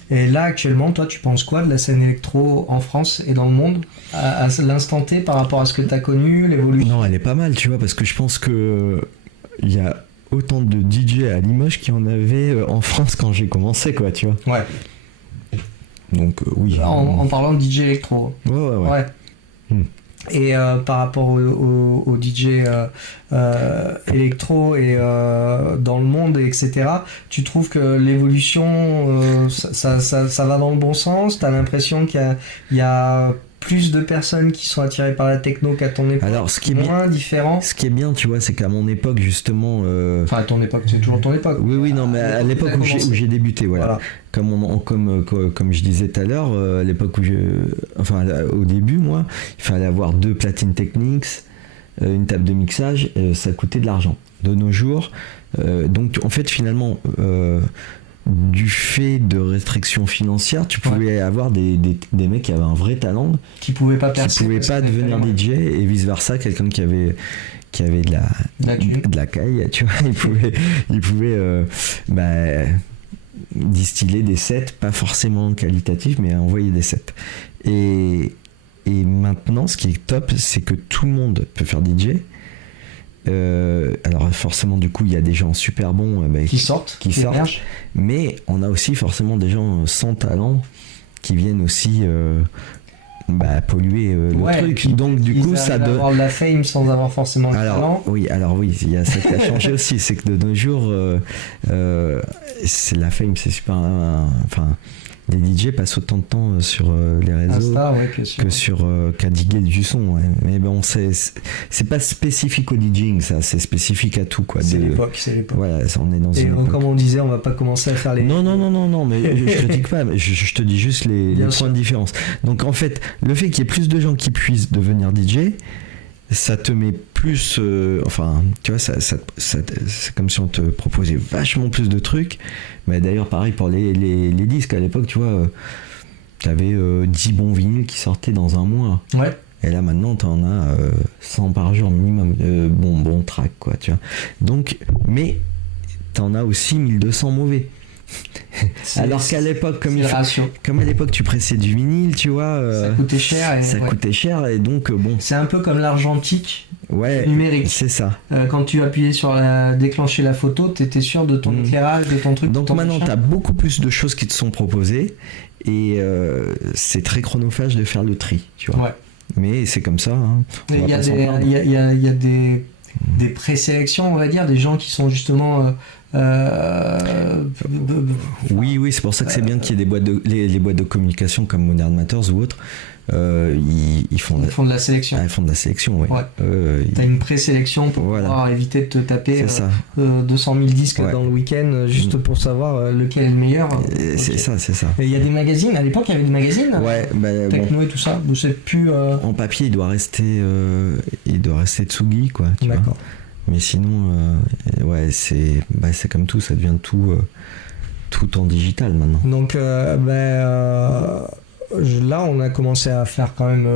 Et là, actuellement, toi, tu penses quoi de la scène électro en France et dans le monde à l'instant T par rapport à ce que tu as connu, l'évolution? Non, elle est pas mal, tu vois, parce que je pense que il y a autant de DJ à Limoges qu'il y en avait en France quand j'ai commencé, quoi, tu vois. Ouais. Donc oui. En parlant de DJ électro. Ouais. Et par rapport au DJ électro et dans le monde, etc., tu trouves que l'évolution, ça va dans le bon sens? T'as l'impression qu'il y a plus de personnes qui sont attirées par la techno qu'à ton époque? Alors, ce qui est moins bien, différent. Ce qui est bien, tu vois, c'est qu'à mon époque, justement... Enfin, à ton époque, c'est toujours ton époque. Oui, non, mais à l'époque où j'ai débuté, voilà. Comme je disais tout à l'heure, à l'époque au début, moi, il fallait avoir 2 platines Technics, une table de mixage, ça coûtait de l'argent. De nos jours, donc en fait, finalement... du fait de restrictions financières, tu pouvais avoir des mecs qui avaient un vrai talent, qui pouvaient pas percer, qui pouvaient pas devenir DJ, et vice versa, quelqu'un qui avait de la caille, tu vois, il pouvait distiller des sets, pas forcément qualitatifs, mais envoyer des sets. Et maintenant, ce qui est top, c'est que tout le monde peut faire DJ. Alors forcément du coup il y a des gens super bons qui sortent, mais on a aussi forcément des gens sans talent qui viennent aussi polluer le truc. Donc du coup ça donne avoir de la fame sans avoir forcément le talent. Oui, il y a ça qui a changé aussi, c'est que de nos jours c'est la fame, c'est super les DJ passent autant de temps sur les réseaux qu'à diguer du son. Ouais. Mais bon, c'est pas spécifique au DJing, ça, c'est spécifique à tout, quoi. C'est l'époque. Voilà, on est dans une époque. Comme on disait, on va pas commencer à faire les... Non, mais je critique pas, mais je te dis juste les points de différence. Donc en fait, le fait qu'il y ait plus de gens qui puissent devenir DJ, ça te met plus... tu vois, c'est comme si on te proposait vachement plus de trucs. Mais d'ailleurs, pareil pour les disques. À l'époque, tu vois, t'avais 10 bons vinyles qui sortaient dans un mois. Ouais. Et là, maintenant, t'en as 100 par jour minimum. Bon track, quoi, tu vois. Donc, mais t'en as aussi 1200 mauvais. Alors qu'à l'époque, comme à l'époque tu pressais du vinyle, tu vois, ça coûtait cher. Coûtait cher et donc bon. C'est un peu comme l'argentique ouais, numérique. C'est ça. Quand tu appuyais sur déclencher la photo, t'étais sûr de ton éclairage, de ton truc. Donc maintenant t'as beaucoup plus de choses qui te sont proposées et c'est très chronophage de faire le tri, tu vois. Ouais. Mais c'est comme ça. Hein. Il y a des présélections, on va dire, des gens qui sont justement Oui, c'est pour ça que c'est bien qu'il y ait des boîtes les boîtes de communication comme Modern Matters ou autres. Ils font de la sélection. Ils font de la sélection, ouais. T'as une présélection pour pouvoir éviter de te taper 200 000 disques dans le week-end juste pour savoir lequel est le meilleur. C'est ça. Et il y a des magazines, à l'époque il y avait des magazines techno et tout ça, vous savez plus... En papier il doit rester Tsugi, quoi. D'accord. Vois. Mais sinon, c'est comme tout, ça devient tout en digital maintenant. Donc là, on a commencé à faire quand même...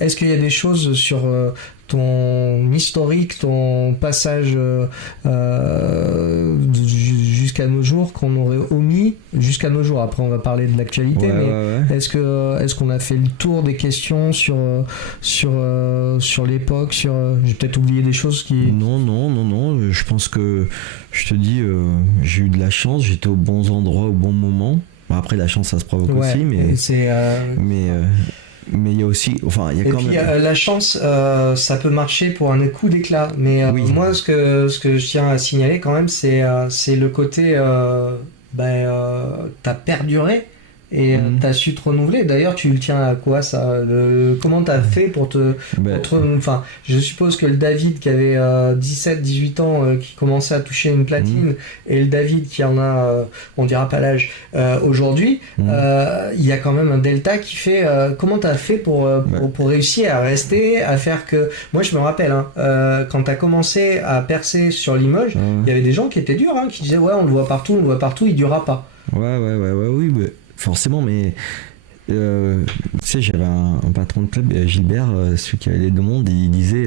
Est-ce qu'il y a des choses sur ton historique, ton passage jusqu'à nos jours qu'on aurait omis jusqu'à nos jours? Après, on va parler de l'actualité, Est-ce qu'on a fait le tour des questions sur l'époque, j'ai peut-être oublié des choses qui... Non. Je pense que, je te dis, j'ai eu de la chance, j'étais aux bons endroits au bon moment. Après, la chance, ça se provoque aussi, mais il y a aussi, il y a quand même... la chance, ça peut marcher pour un coup d'éclat, mais moi, ce que je tiens à signaler quand même, c'est le côté, t'as perduré et t'as su te renouveler. D'ailleurs, tu le tiens à quoi, ça? Comment t'as fait pour te renouveler? Je suppose que le David qui avait 17-18 ans, qui commençait à toucher une platine, et le David qui en a, on dira pas l'âge, aujourd'hui, il y a quand même un delta qui fait... comment t'as fait pour réussir à rester, à faire que... Moi, je me rappelle, quand t'as commencé à percer sur Limoges, il y avait des gens qui étaient durs, qui disaient on le voit partout, il durera pas. Oui, forcément, mais tu sais, j'avais un patron de club, Gilbert, celui qui avait les deux mondes, il disait,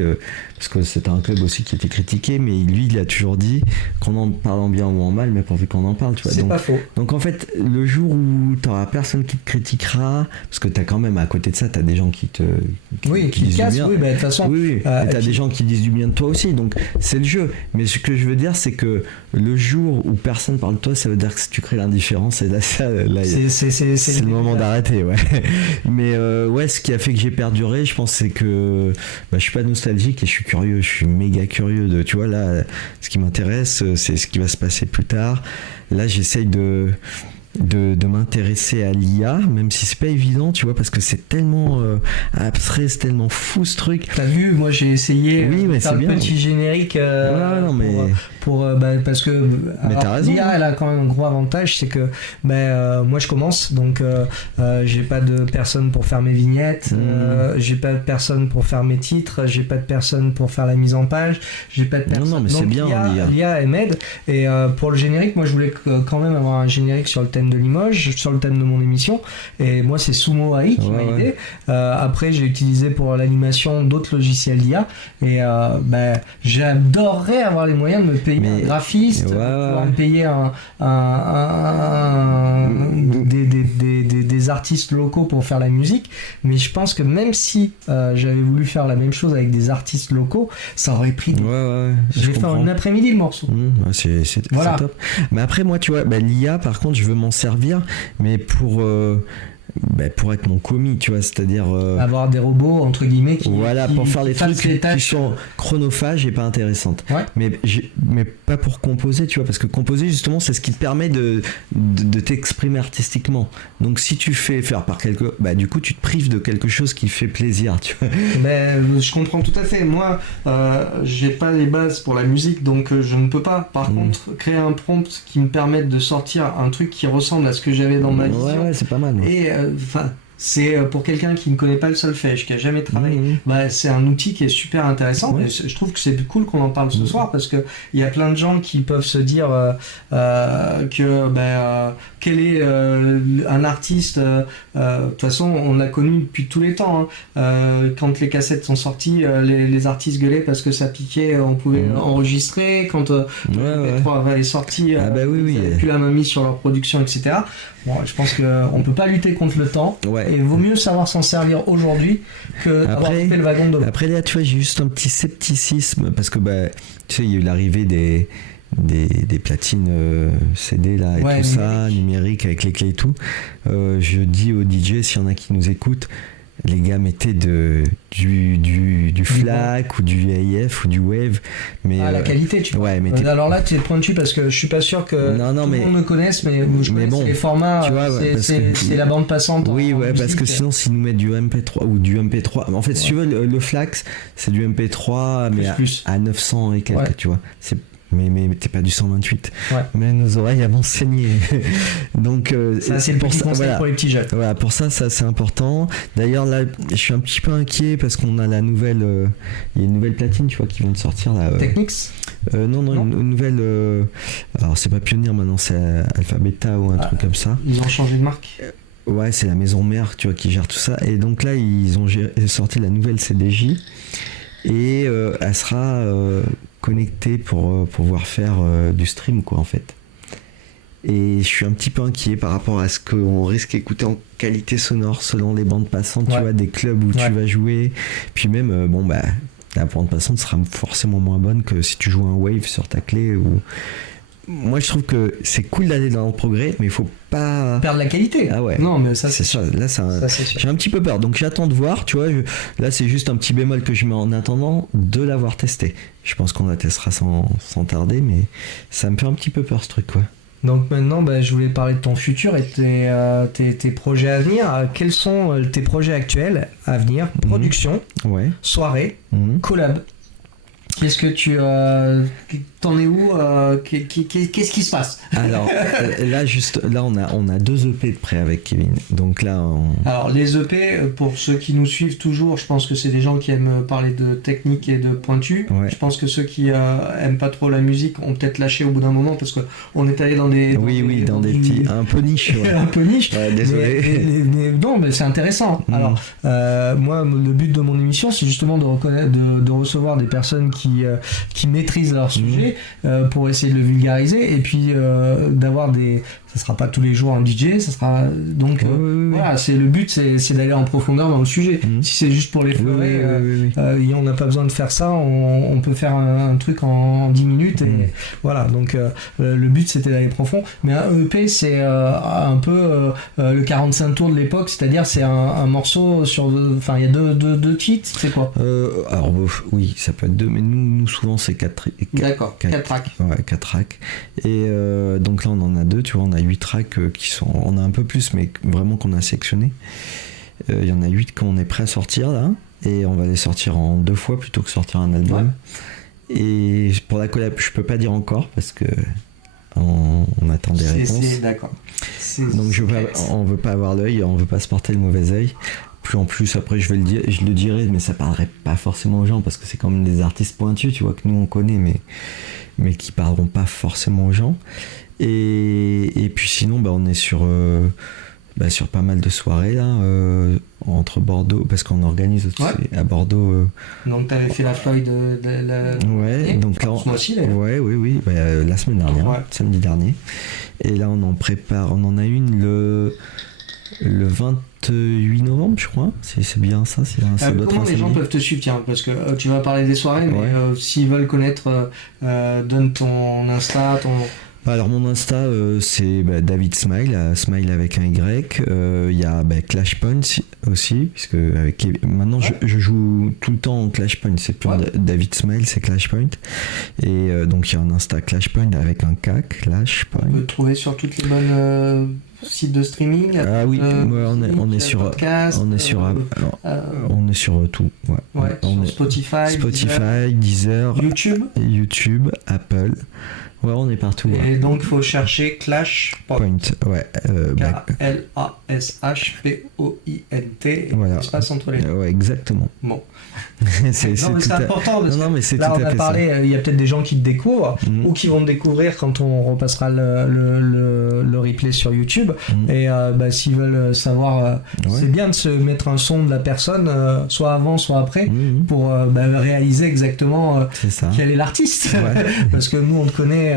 parce que c'était un club aussi qui était critiqué, mais lui, il a toujours dit qu'on en parle en bien ou en mal, mais pourvu qu'on en parle, tu vois. C'est pas faux. Donc en fait, le jour où t'auras personne qui te critiquera, parce que t'as quand même, à côté de ça, t'as des gens qui disent cassent, du bien. de toute façon. Et t'as des gens qui disent du bien de toi aussi, donc c'est le jeu. Mais ce que je veux dire, c'est que le jour où personne parle de toi, ça veut dire que tu crées l'indifférence, et là, c'est le moment d'arrêter, Mais ce qui a fait que j'ai perduré, je pense, c'est que je suis pas nostalgique et je suis curieux, je suis méga curieux de, tu vois, là, ce qui m'intéresse, c'est ce qui va se passer plus tard. Là, j'essaye de m'intéresser à l'IA, même si c'est pas évident, tu vois, parce que c'est tellement abstrait, c'est tellement fou ce truc. T'as vu, moi j'ai essayé de faire le petit générique parce que l'IA elle a quand même un gros avantage, c'est que moi je commence, donc j'ai pas de personne pour faire mes vignettes, j'ai pas de personne pour faire mes titres, j'ai pas de personne pour faire la mise en page, j'ai pas de personne. Non, mais c'est bien, l'IA elle m'aide, et pour le générique, moi je voulais quand même avoir un générique sur le thème de Limoges, sur le thème de mon émission, et moi c'est Sumo AI qui m'a aidé. Après j'ai utilisé pour l'animation d'autres logiciels d'IA, et j'adorerais avoir les moyens de me payer un graphiste, de pouvoir me payer des artistes locaux pour faire la musique, mais je pense que même si j'avais voulu faire la même chose avec des artistes locaux, ça aurait pris je vais faire une après-midi le morceau. C'est top. Mais après moi, tu vois, l'IA par contre je veux m'en servir, mais pour être mon commis, tu vois, c'est-à-dire avoir des robots entre guillemets qui pour faire les trucs qui sont chronophages et pas intéressantes, mais pas pour composer, tu vois, parce que composer justement c'est ce qui te permet de t'exprimer artistiquement. Donc si tu fais faire par du coup tu te prives de quelque chose qui fait plaisir, tu vois. Je comprends tout à fait. Moi j'ai pas les bases pour la musique, donc je ne peux pas par contre créer un prompt qui me permette de sortir un truc qui ressemble à ce que j'avais dans ma vision. C'est pas mal. Et c'est pour quelqu'un qui ne connaît pas le solfège, qui a jamais travaillé, c'est un outil qui est super intéressant. Et je trouve que c'est cool qu'on en parle ce soir, parce que il y a plein de gens qui peuvent se dire quel est un artiste. De toute façon, on l'a connu depuis tous les temps. Quand les cassettes sont sorties, les artistes gueulaient parce que ça piquait, on pouvait enregistrer. Quand MP3 est sorti, ils n'avaient plus la main mise sur leur production, etc. Bon, je pense qu'on peut pas lutter contre le temps, et il vaut mieux savoir s'en servir aujourd'hui que d'avoir coupé le wagon de demain. Après là, tu vois, j'ai juste un petit scepticisme, parce que tu sais, il y a eu l'arrivée des platines CD là et tout ça, numérique avec les clés et tout. Je dis aux DJ, s'il y en a qui nous écoutent, les gars mettaient du FLAC ou du AIF ou du Wave. Mais, la qualité, tu vois. Ouais, mais alors là, tu es pointu parce que je suis pas sûr que tout le monde me connaisse, mais je connais les formats, tu vois, c'est la bande passante. Oui, ouais, parce que sinon, s'ils nous mettent du MP3 ou du MP3, en fait, si tu veux, le FLAC, c'est du MP3, mais à 900 et quelques, tu vois. Mais t'es pas du 128. Ouais. Mais nos oreilles vont saigner. Donc ça, c'est pour ça, pour les petits jeunes. Voilà, pour ça c'est important. D'ailleurs là, je suis un petit peu inquiet parce qu'on a la nouvelle, il y a une nouvelle platine, tu vois, qui vient de sortir là. Technics. Non, une nouvelle. Alors c'est pas Pioneer maintenant, c'est Alpha Beta ou un truc comme ça. Ils ont changé de marque. Ouais, c'est la maison mère, tu vois, qui gère tout ça. Et donc là, ils ont sorti la nouvelle CDJ et elle sera connecté pour pouvoir faire du stream, quoi, en fait. Et je suis un petit peu inquiet par rapport à ce qu'on risque d'écouter en qualité sonore selon les bandes passantes, tu vois, des clubs où tu vas jouer. Puis même, la bande passante sera forcément moins bonne que si tu joues un Wave sur ta clé. Moi, je trouve que c'est cool d'aller dans le progrès, mais il faut pas perdre la qualité. Ah ouais. Non, mais ça c'est ça. Là, j'ai un petit peu peur. Donc j'attends de voir. Tu vois, là, c'est juste un petit bémol que je mets en attendant de l'avoir testé. Je pense qu'on la testera sans tarder, mais ça me fait un petit peu peur ce truc, quoi. Donc maintenant, je voulais parler de ton futur et tes projets à venir. Quels sont tes projets actuels à venir? Production, soirée, collab. Qu'est-ce que tu t'en es où? Qu'est-ce qui se passe? Alors là on a 2 EP de près avec Kevin. Donc là alors les EP, pour ceux qui nous suivent toujours, je pense que c'est des gens qui aiment parler de technique et de pointu. Je pense que ceux qui aiment pas trop la musique ont peut-être lâché au bout d'un moment parce que on est allé dans des petits un peu niche. Un peu niche. Désolé. Mais c'est intéressant. Alors moi, le but de mon émission, c'est justement de recevoir des personnes qui maîtrisent leur sujet pour essayer de le vulgariser et puis d'avoir ça sera pas tous les jours un DJ, ça sera donc voilà, c'est le but, c'est d'aller en profondeur dans le sujet. Si c'est juste pour les fleurer, on n'a pas besoin de faire ça, on peut faire un truc en 10 minutes et voilà, donc le but c'était d'aller profond, mais un EP c'est un peu le 45 tours de l'époque, c'est-à-dire c'est un morceau enfin il y a deux titres, c'est quoi? Alors oui, ça peut être 2, mais nous souvent c'est 4 d'accord, 4 tracks. Ouais, 4 tracks. Et donc là on en a 2, tu vois, on a 8 tracks on a un peu plus, mais vraiment qu'on a sélectionné. Il y en a 8 qu'on est prêt à sortir là, et on va les sortir en 2 fois plutôt que sortir un album. Et pour la collab, je peux pas dire encore parce que on attend des réponses. D'accord. Donc on veut pas avoir l'œil, on veut pas se porter le mauvais œil. Plus en plus, après je le dirai, mais ça parlerait pas forcément aux gens parce que c'est quand même des artistes pointus, tu vois, que nous on connaît, mais qui parleront pas forcément aux gens. Et puis sinon, on est sur pas mal de soirées là, entre Bordeaux, parce qu'on organise aussi à Bordeaux. Donc tu avais fait la feuille de la... Ouais, donc là, ce mois-ci, là. Oui, la semaine dernière, samedi dernier. Et là on en a une le 28 novembre, je crois. C'est bien ça. Comment les gens peuvent te suivre, tiens, parce que tu vas parler des soirées, mais s'ils veulent connaître, donne ton Insta, Alors mon Insta c'est David Smile, Smile avec un Y. Il y a Clash Point aussi, puisque maintenant je joue tout le temps en Clash Point, c'est plus David Smile, c'est Clash Point. Et donc il y a un Insta Clash Point avec un K, Clash Point. On peut le trouver sur toutes les bonnes sites de streaming. On est sur podcast, on est sur tout. Sur Spotify, Deezer, YouTube, Apple. Ouais, on est partout. Et donc, il faut chercher Clash Point. K-L-A-S-H-P-O-I-N-T. Voilà. Espace entre les deux. Ouais, exactement. Bon. c'est important parce que là, on a parlé, il y a peut-être des gens qui te découvrent ou qui vont te découvrir quand on repassera le replay sur YouTube. Et s'ils veulent savoir, c'est bien de se mettre un son de la personne, soit avant, soit après, pour réaliser exactement quel est l'artiste. Parce que nous, on le connaît.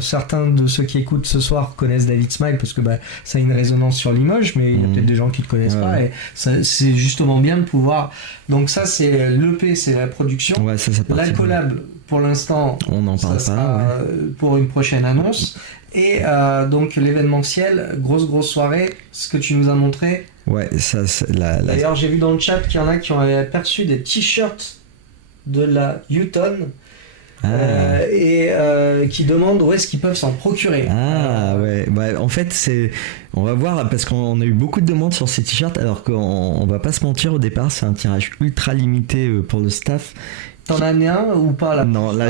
Certains de ceux qui écoutent ce soir connaissent David Smile parce que ça a une résonance sur Limoges, mais il y a peut-être des gens qui ne le connaissent pas, et ça, c'est justement bien de pouvoir. Donc ça, c'est l'EP, c'est la production. La collab, pour l'instant, on n'en parle pas. Pour une prochaine annonce. Et donc l'événementiel, grosse soirée, ce que tu nous as montré. Ouais, ça, c'est D'ailleurs, j'ai vu dans le chat qu'il y en a qui ont aperçu des t-shirts de la U-Ton. Et qui demandent où est-ce qu'ils peuvent s'en procurer. Ouais. En fait, on va voir, parce qu'on a eu beaucoup de demandes sur ces t-shirts, alors qu'on va pas se mentir, au départ c'est un tirage ultra limité pour le staff. T'en as un ou pas là? Non, là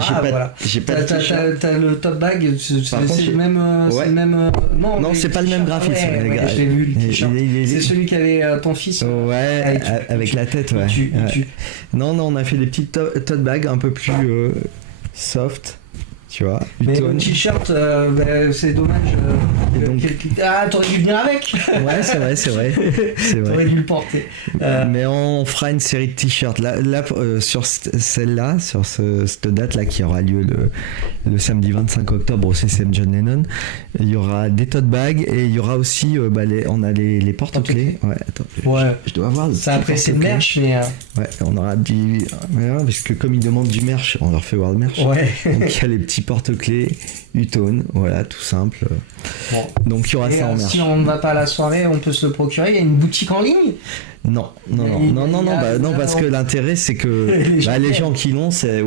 j'ai pas de t-shirt. T'as le top bag, c'est le même. Ouais. C'est le même non, c'est pas le même graphisme. Je l'ai vu, le t-shirt. C'est celui qu'avait ton fils. Ouais, avec la tête, ouais. Non, on a fait des petites tote bags un peu plus soft, tu vois. Mais le t-shirt, c'est dommage. T'aurais dû venir avec. Ouais, c'est vrai. T'aurais dû le porter. Mais on fera une série de t-shirts. Là sur celle-là, sur cette date-là qui aura lieu le samedi 25 octobre au CCM John Lennon, il y aura des tote bags et il y aura aussi on a les porte-clés. Ouais, attends. Je dois avoir ça après c'est le merch, mais ouais, on aura parce que comme ils demandent du merch, on leur fait voir le merch. Ouais. Donc il y a les petits porte-clés U-Tone, voilà, tout simple. Bon. Donc il y aura ça en merch. Si on ne va pas à la soirée, on peut se le procurer. Il y a une boutique en ligne. Non, parce que l'intérêt c'est que les gens qui l'ont, c'est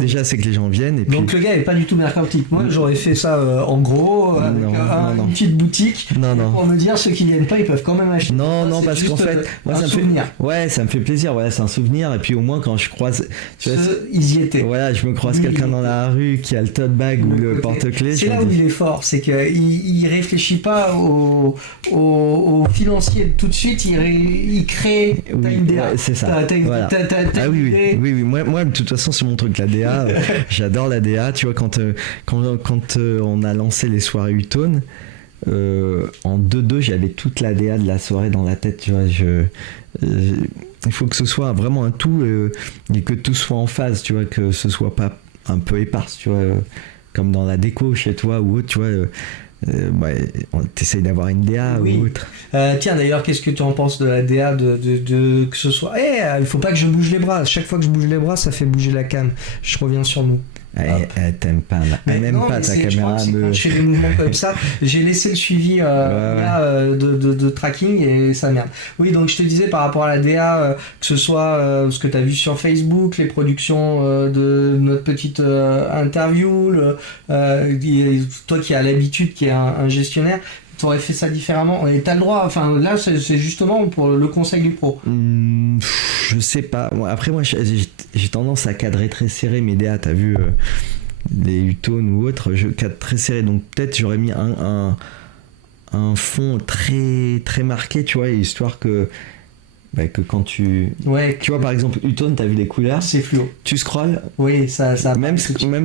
déjà c'est que les gens viennent. Et puis... Donc le gars est pas du tout mercantique. Moi j'aurais fait ça en gros, avec une petite boutique. Pour me dire ceux qui viennent pas, ils peuvent quand même acheter. Non, parce qu'en fait, moi ça me fait. Ça me fait plaisir. Voilà, c'est un souvenir. Et puis au moins quand je croise, ils y étaient. Voilà, je me croise quelqu'un dans la rue qui a le tote bag ou le porte-clés. C'est là où il est fort, c'est qu'il réfléchit pas au financier tout de suite. Il crée ta idée. C'est ça. Oui. Moi, de toute façon, c'est mon truc, la DA. J'adore la DA. Tu vois, quand on a lancé les soirées U-Tone, en 2-2, j'avais toute la DA de la soirée dans la tête. Tu vois, il faut que ce soit vraiment un tout et que tout soit en phase. Tu vois, que ce soit pas un peu éparse. Tu vois, comme dans la déco chez toi ou autre. Tu vois. T'essayes d'avoir une DA ou autre. Tiens, d'ailleurs, qu'est-ce que tu en penses de la DA de que ce soit. Il faut pas que je bouge les bras. Chaque fois que je bouge les bras, ça fait bouger la cam. Je reviens sur nous. Elle t'aime pas, elle n'aime pas ta caméra. Quand je fais des mouvements comme ça, j'ai laissé le suivi de tracking et ça merde. Oui, donc je te disais par rapport à la DA, que ce soit ce que tu as vu sur Facebook, les productions de notre petite interview, toi qui as l'habitude, qui est un gestionnaire, tu aurais fait ça différemment et t'as le droit, enfin là c'est justement pour le conseil du pro. Je sais pas, après moi j'ai tendance à cadrer très serré mes DA, t'as vu les U-Tone ou autres, je cadre très serré, donc peut-être j'aurais mis un fond très très marqué, tu vois, histoire que quand tu vois par exemple U-Tone, t'as vu les couleurs, c'est fluo, tu scrolles, ça même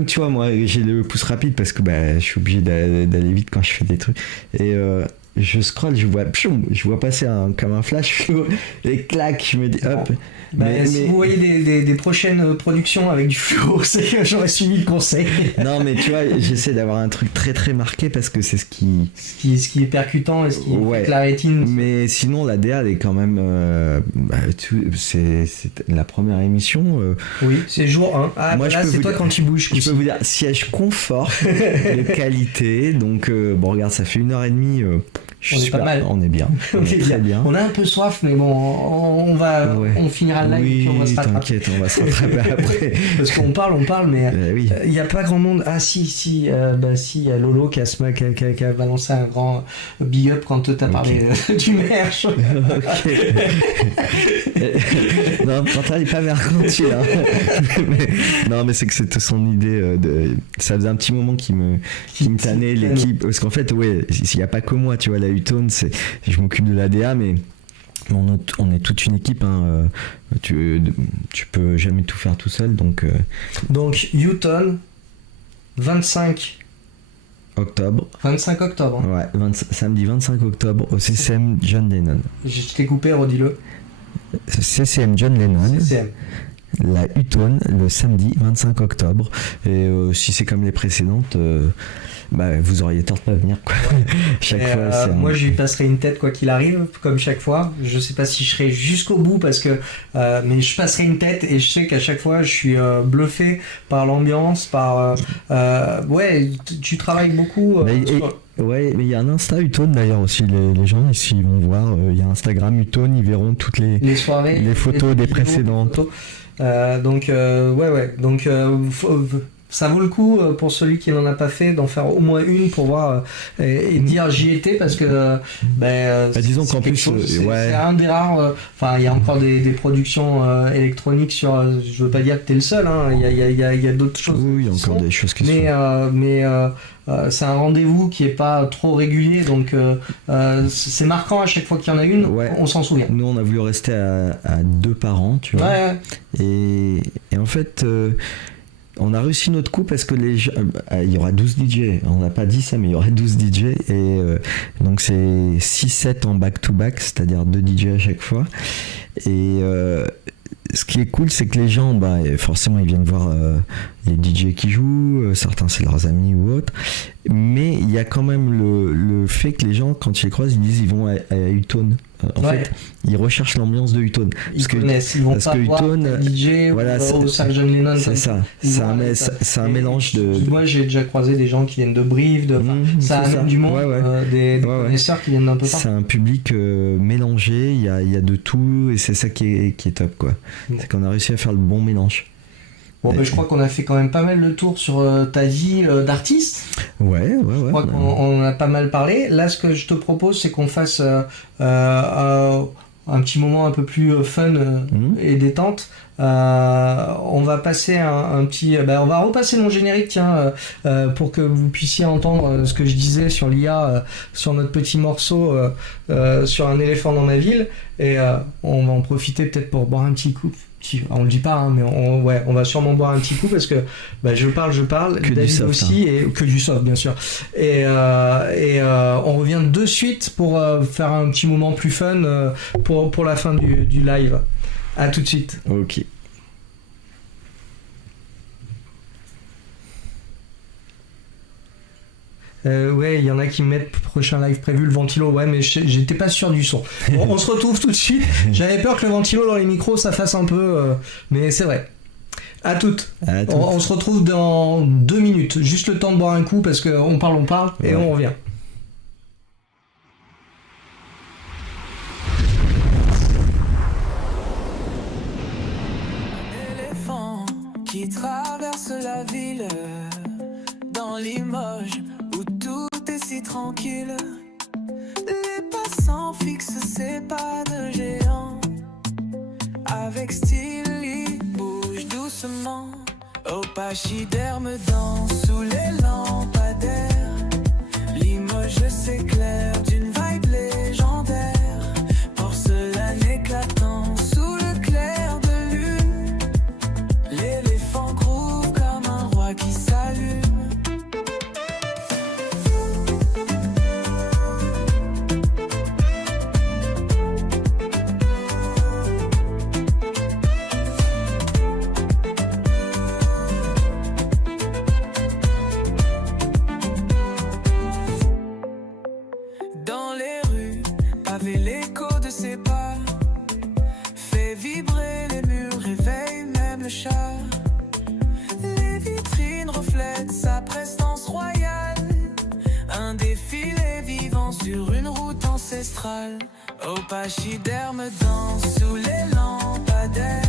tu vois, moi j'ai le pouce rapide parce que je suis obligé d'aller vite quand je fais des trucs et je scrolle, je vois passer comme un flash et clac, je me dis hop. Si vous voyez des prochaines productions avec du fluo, c'est que j'aurais suivi le conseil. Non, mais tu vois, j'essaie d'avoir un truc très très marqué parce que c'est ce qui est percutant et ce qui fait que la rétine. Mais sinon, la DA, elle est quand même. C'est la première émission. Oui, c'est jour 1. Moi, c'est toi quand tu bouges. Je peux vous dire, siège confort de qualité. Donc, regarde, ça fait 1h30. On est bien. On est très bien. On a un peu soif, mais bon, on finira le live et puis on va se rattraper. T'inquiète, on va se rattraper après. Parce qu'on parle, mais il n'y a pas grand monde. Ah si, il y a Lolo qui a balancé un grand big up quand t'as parlé du merch. Non, pourtant il est pas mercantile. Non, mais c'est que c'était son idée. Ça faisait un petit moment qui me tannait l'équipe. Parce qu'en fait, il n'y a pas que moi, tu vois, la U-Tone, je m'occupe de l'ADA, mais on est toute une équipe, hein. Tu peux jamais tout faire tout seul, donc U-Tone 25 octobre. Ouais, samedi 25 octobre au CCM John Lennon. Je t'ai coupé, redis-le. CCM John Lennon. La U-Tone le samedi 25 octobre. Et si c'est comme les précédentes, vous auriez tort de pas venir, quoi. Chaque fois, c'est moi, je lui passerai une tête quoi qu'il arrive, comme chaque fois. Je sais pas si je serai jusqu'au bout parce que, mais je passerai une tête et je sais qu'à chaque fois, je suis bluffé par l'ambiance, par. Tu travailles beaucoup. Ouais, mais il y a un Insta Utone d'ailleurs aussi. Les gens ici vont voir. Il y a Instagram Utone, ils verront toutes les soirées, les photos des précédentes. Donc, ça vaut le coup pour celui qui n'en a pas fait d'en faire au moins une pour voir et dire j'y étais parce que disons qu'en plus c'est un des rares. Il y a encore des productions électroniques sur. Je veux pas dire que t'es le seul. Il y a d'autres choses. Oui, il y a encore des choses qui c'est un rendez-vous qui est pas trop régulier, donc c'est marquant à chaque fois qu'il y en a une, on s'en souvient. Nous, on a voulu rester à 2 par an, tu vois. Ouais. Et en fait, on a réussi notre coup parce que il y aura 12 DJ. On n'a pas dit ça, mais il y aura 12 DJ. Et donc, c'est 6-7 en back-to-back, c'est-à-dire 2 DJ à chaque fois. Et ce qui est cool, c'est que les gens, forcément, ils viennent voir les DJ qui jouent, certains c'est leurs amis ou autres, mais il y a quand même le fait que les gens, quand ils les croisent, ils disent ils vont à Utone. En fait, ils recherchent l'ambiance de Utone. Ils connaissent, ils vont pas voir DJ ou Sgt. Lennon. C'est ça, c'est un mélange de... Moi, j'ai déjà croisé des gens qui viennent de Brive, ça amène du monde, des connaisseurs qui viennent d'un peu partout. C'est un public mélangé, il y a de tout, et c'est ça qui est top, quoi. C'est qu'on a réussi à faire le bon mélange. Bon, je crois qu'on a fait quand même pas mal le tour sur ta vie d'artiste. Ouais. Je crois qu'on en a pas mal parlé. Là, ce que je te propose, c'est qu'on fasse un petit moment un peu plus fun et détente. On va passer un petit... on va repasser mon générique, tiens, pour que vous puissiez entendre ce que je disais sur l'IA, sur notre petit morceau, sur un éléphant dans ma ville. Et on va en profiter peut-être pour boire un petit coup. On le dit pas, mais on va sûrement boire un petit coup parce que je parle, que David du soft, aussi, et que du soft bien sûr. Et on revient de suite pour faire un petit moment plus fun pour la fin du live. À tout de suite. Ok. Il y en a qui me mettent prochain live prévu le ventilo, mais j'étais pas sûr du son. On se retrouve tout de suite. J'avais peur que le ventilo dans les micros ça fasse un peu, mais c'est vrai. À toutes. On se retrouve dans 2 minutes. Juste le temps de boire un coup parce qu'on parle et on revient. Éléphant qui traverse la ville dans Limoges où tout est si tranquille. Les passants fixent ses pas de géant. Avec style, il bouge doucement. Au pachyderme danse sous les lampadaires. Limoges s'éclaire d'une vibe légendaire. Porcelaine éclatant sous le clair de lune. L'éléphant groove comme un roi qui s'allume. Dans les rues, pavé l'écho de ses pas. Fait vibrer les murs, réveille même le chat. Les vitrines reflètent sa prestance royale. Un défilé vivant sur une route ancestrale. Au pachyderme danse sous les lampadaires.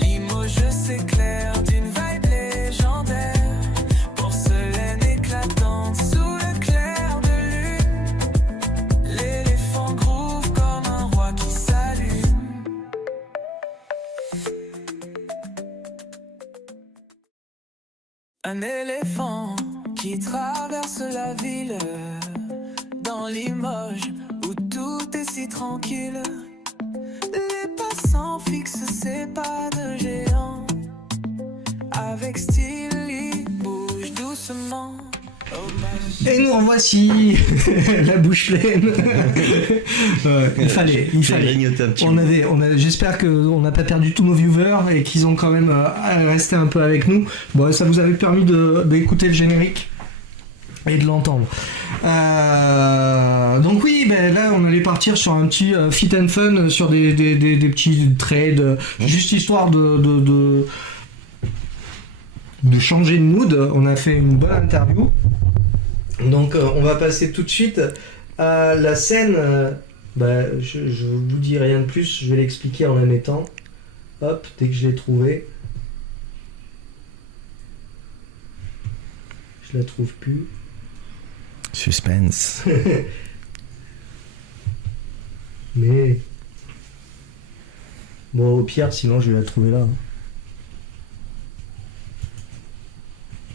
Limoges s'éclaire d'une vibe légendaire. Porcelaine éclatante sous le clair de lune. L'éléphant groove comme un roi qui s'allume. Un éléphant qui traverse la ville dans Limoges où tout est si tranquille. Les passants fixent ses pas de géant. Avec style, il bouge doucement. Et nous revoici, la bouche pleine. Il fallait. J'espère qu'on n'a pas perdu tous nos viewers et qu'ils ont quand même resté un peu avec nous. Bon, ça vous avait permis d'écouter le générique. et de l'entendre. Donc oui, ben là on allait partir sur un petit fit and fun, sur des petits traits, juste histoire de changer de mood. On a fait une bonne interview. Donc on va passer tout de suite à la scène. Je vous dis rien de plus, je vais l'expliquer en la mettant. Hop, dès que je l'ai trouvée. Je la trouve plus. Suspense. Mais bon, au pire, sinon je vais la trouver là.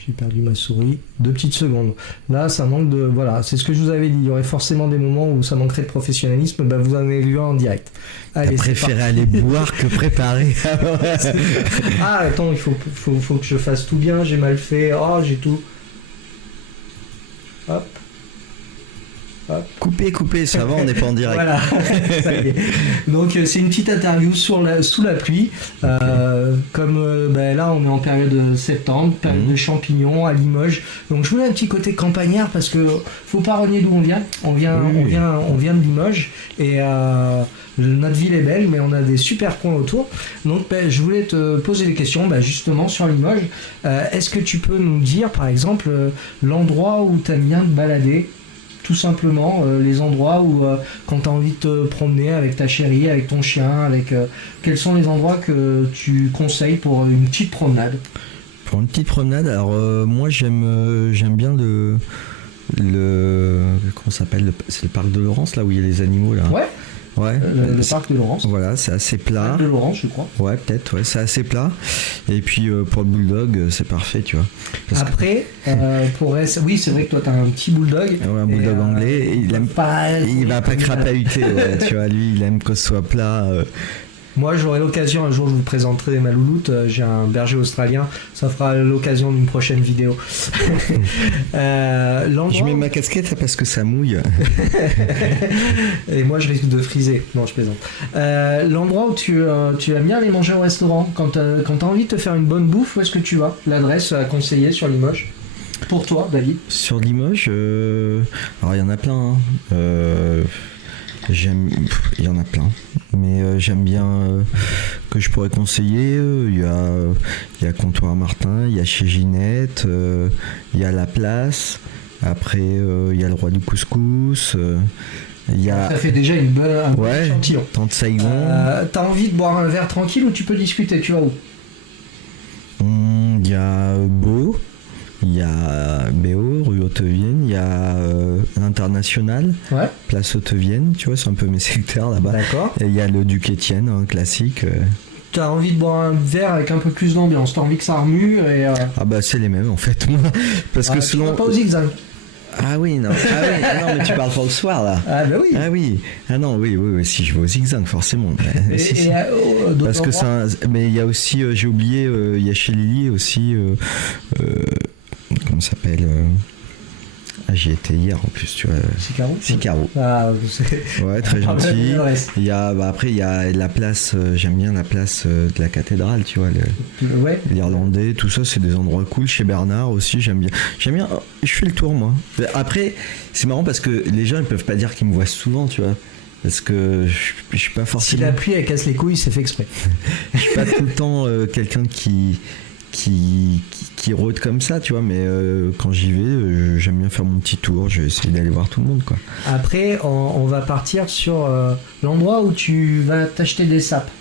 J'ai perdu ma souris. 2 petites secondes. Là, ça manque de... Voilà, c'est ce que je vous avais dit. Il y aurait forcément des moments où ça manquerait de professionnalisme. Bah, vous en avez lu un en direct. Allez, t'as préféré aller boire que préparer. Ah, attends, il faut que je fasse tout bien. J'ai mal fait. Oh, j'ai tout... Hop. Hop. Coupez, ça va, on n'est pas en direct. Voilà, ça y est. Donc c'est une petite interview sous la pluie. Comme là on est en période septembre, période de champignons à Limoges. Donc je voulais un petit côté campagnard parce que faut pas renier d'où on vient. On vient de Limoges et notre ville est belle, mais on a des super coins autour. Donc je voulais te poser des questions justement sur Limoges. Est-ce que tu peux nous dire par exemple l'endroit où tu aimes bien te balader? Tout simplement, les endroits où, quand tu as envie de te promener avec ta chérie, avec ton chien, quels sont les endroits que tu conseilles pour une petite promenade? Pour une petite promenade, alors moi j'aime bien le comment ça s'appelle, c'est le parc de Laurence, là où il y a les animaux là. Ouais, le parc de Laurence. Voilà, c'est assez plat. Le parc de Laurence, je crois. Ouais, peut-être, ouais, c'est assez plat. Et puis pour le bulldog, c'est parfait, tu vois. Après, oui, c'est vrai que toi, t'as un petit bulldog. Ouais, un bulldog anglais. Et il va pas crapahuter, ouais, tu vois. Lui, il aime que ce soit plat. Moi, j'aurai l'occasion, un jour, je vous présenterai ma louloute. J'ai un berger australien. Ça fera l'occasion d'une prochaine vidéo. Je mets ma casquette parce que ça mouille. Et moi, je risque de friser. Non, je plaisante. L'endroit où tu aimes bien aller manger au restaurant, quand t'as envie de te faire une bonne bouffe, où est-ce que tu vas? L'adresse à conseiller sur Limoges? Pour toi, David? Sur Limoges, alors il y en a plein. Il y en a plein, mais j'aime bien que je pourrais conseiller. Il y a Comptoir Martin, il y a chez Ginette, il y a La Place. Après, il y a le Roi du Couscous. Ça fait déjà un bon échantillon. Tante Saigon. T'as envie de boire un verre tranquille ou tu peux discuter? Tu vas où? Il y a Beau. Il y a BO, rue Haute-Vienne, il y a l'International, place Haute-Vienne, tu vois, c'est un peu mes secteurs là-bas. D'accord. Et il y a le Duc Étienne, classique. T'as envie de boire un verre avec un peu plus d'ambiance, t'as envie que ça remue et... Ah bah c'est les mêmes en fait, moi. Parce que selon... Tu vas pas au zigzag? Ah oui, non. Non, mais tu parles pour le soir là. Ah bah oui. Ah oui. Ah non, oui, si je vais au zigzag forcément. Parce que ça. Mais il y a aussi, j'ai oublié, il y a chez Lily aussi. Comment ça s'appelle j'y étais hier en plus, tu vois. Sicaro. Ah, ouais, très gentil. Il y a, après, il y a la place, j'aime bien la place de la cathédrale, tu vois. L'Irlandais, tout ça, c'est des endroits cool. Chez Bernard aussi, j'aime bien. Je fais le tour, moi. Après, c'est marrant parce que les gens, ils peuvent pas dire qu'ils me voient souvent, tu vois. Parce que je suis pas forcément. Si la pluie, elle casse les couilles, c'est fait exprès. Je suis pas tout le temps quelqu'un qui rôde comme ça, tu vois, mais quand j'y vais, j'aime bien faire mon petit tour, je vais essayer d'aller voir tout le monde, quoi. Après, on va partir sur l'endroit où tu vas t'acheter des sapes.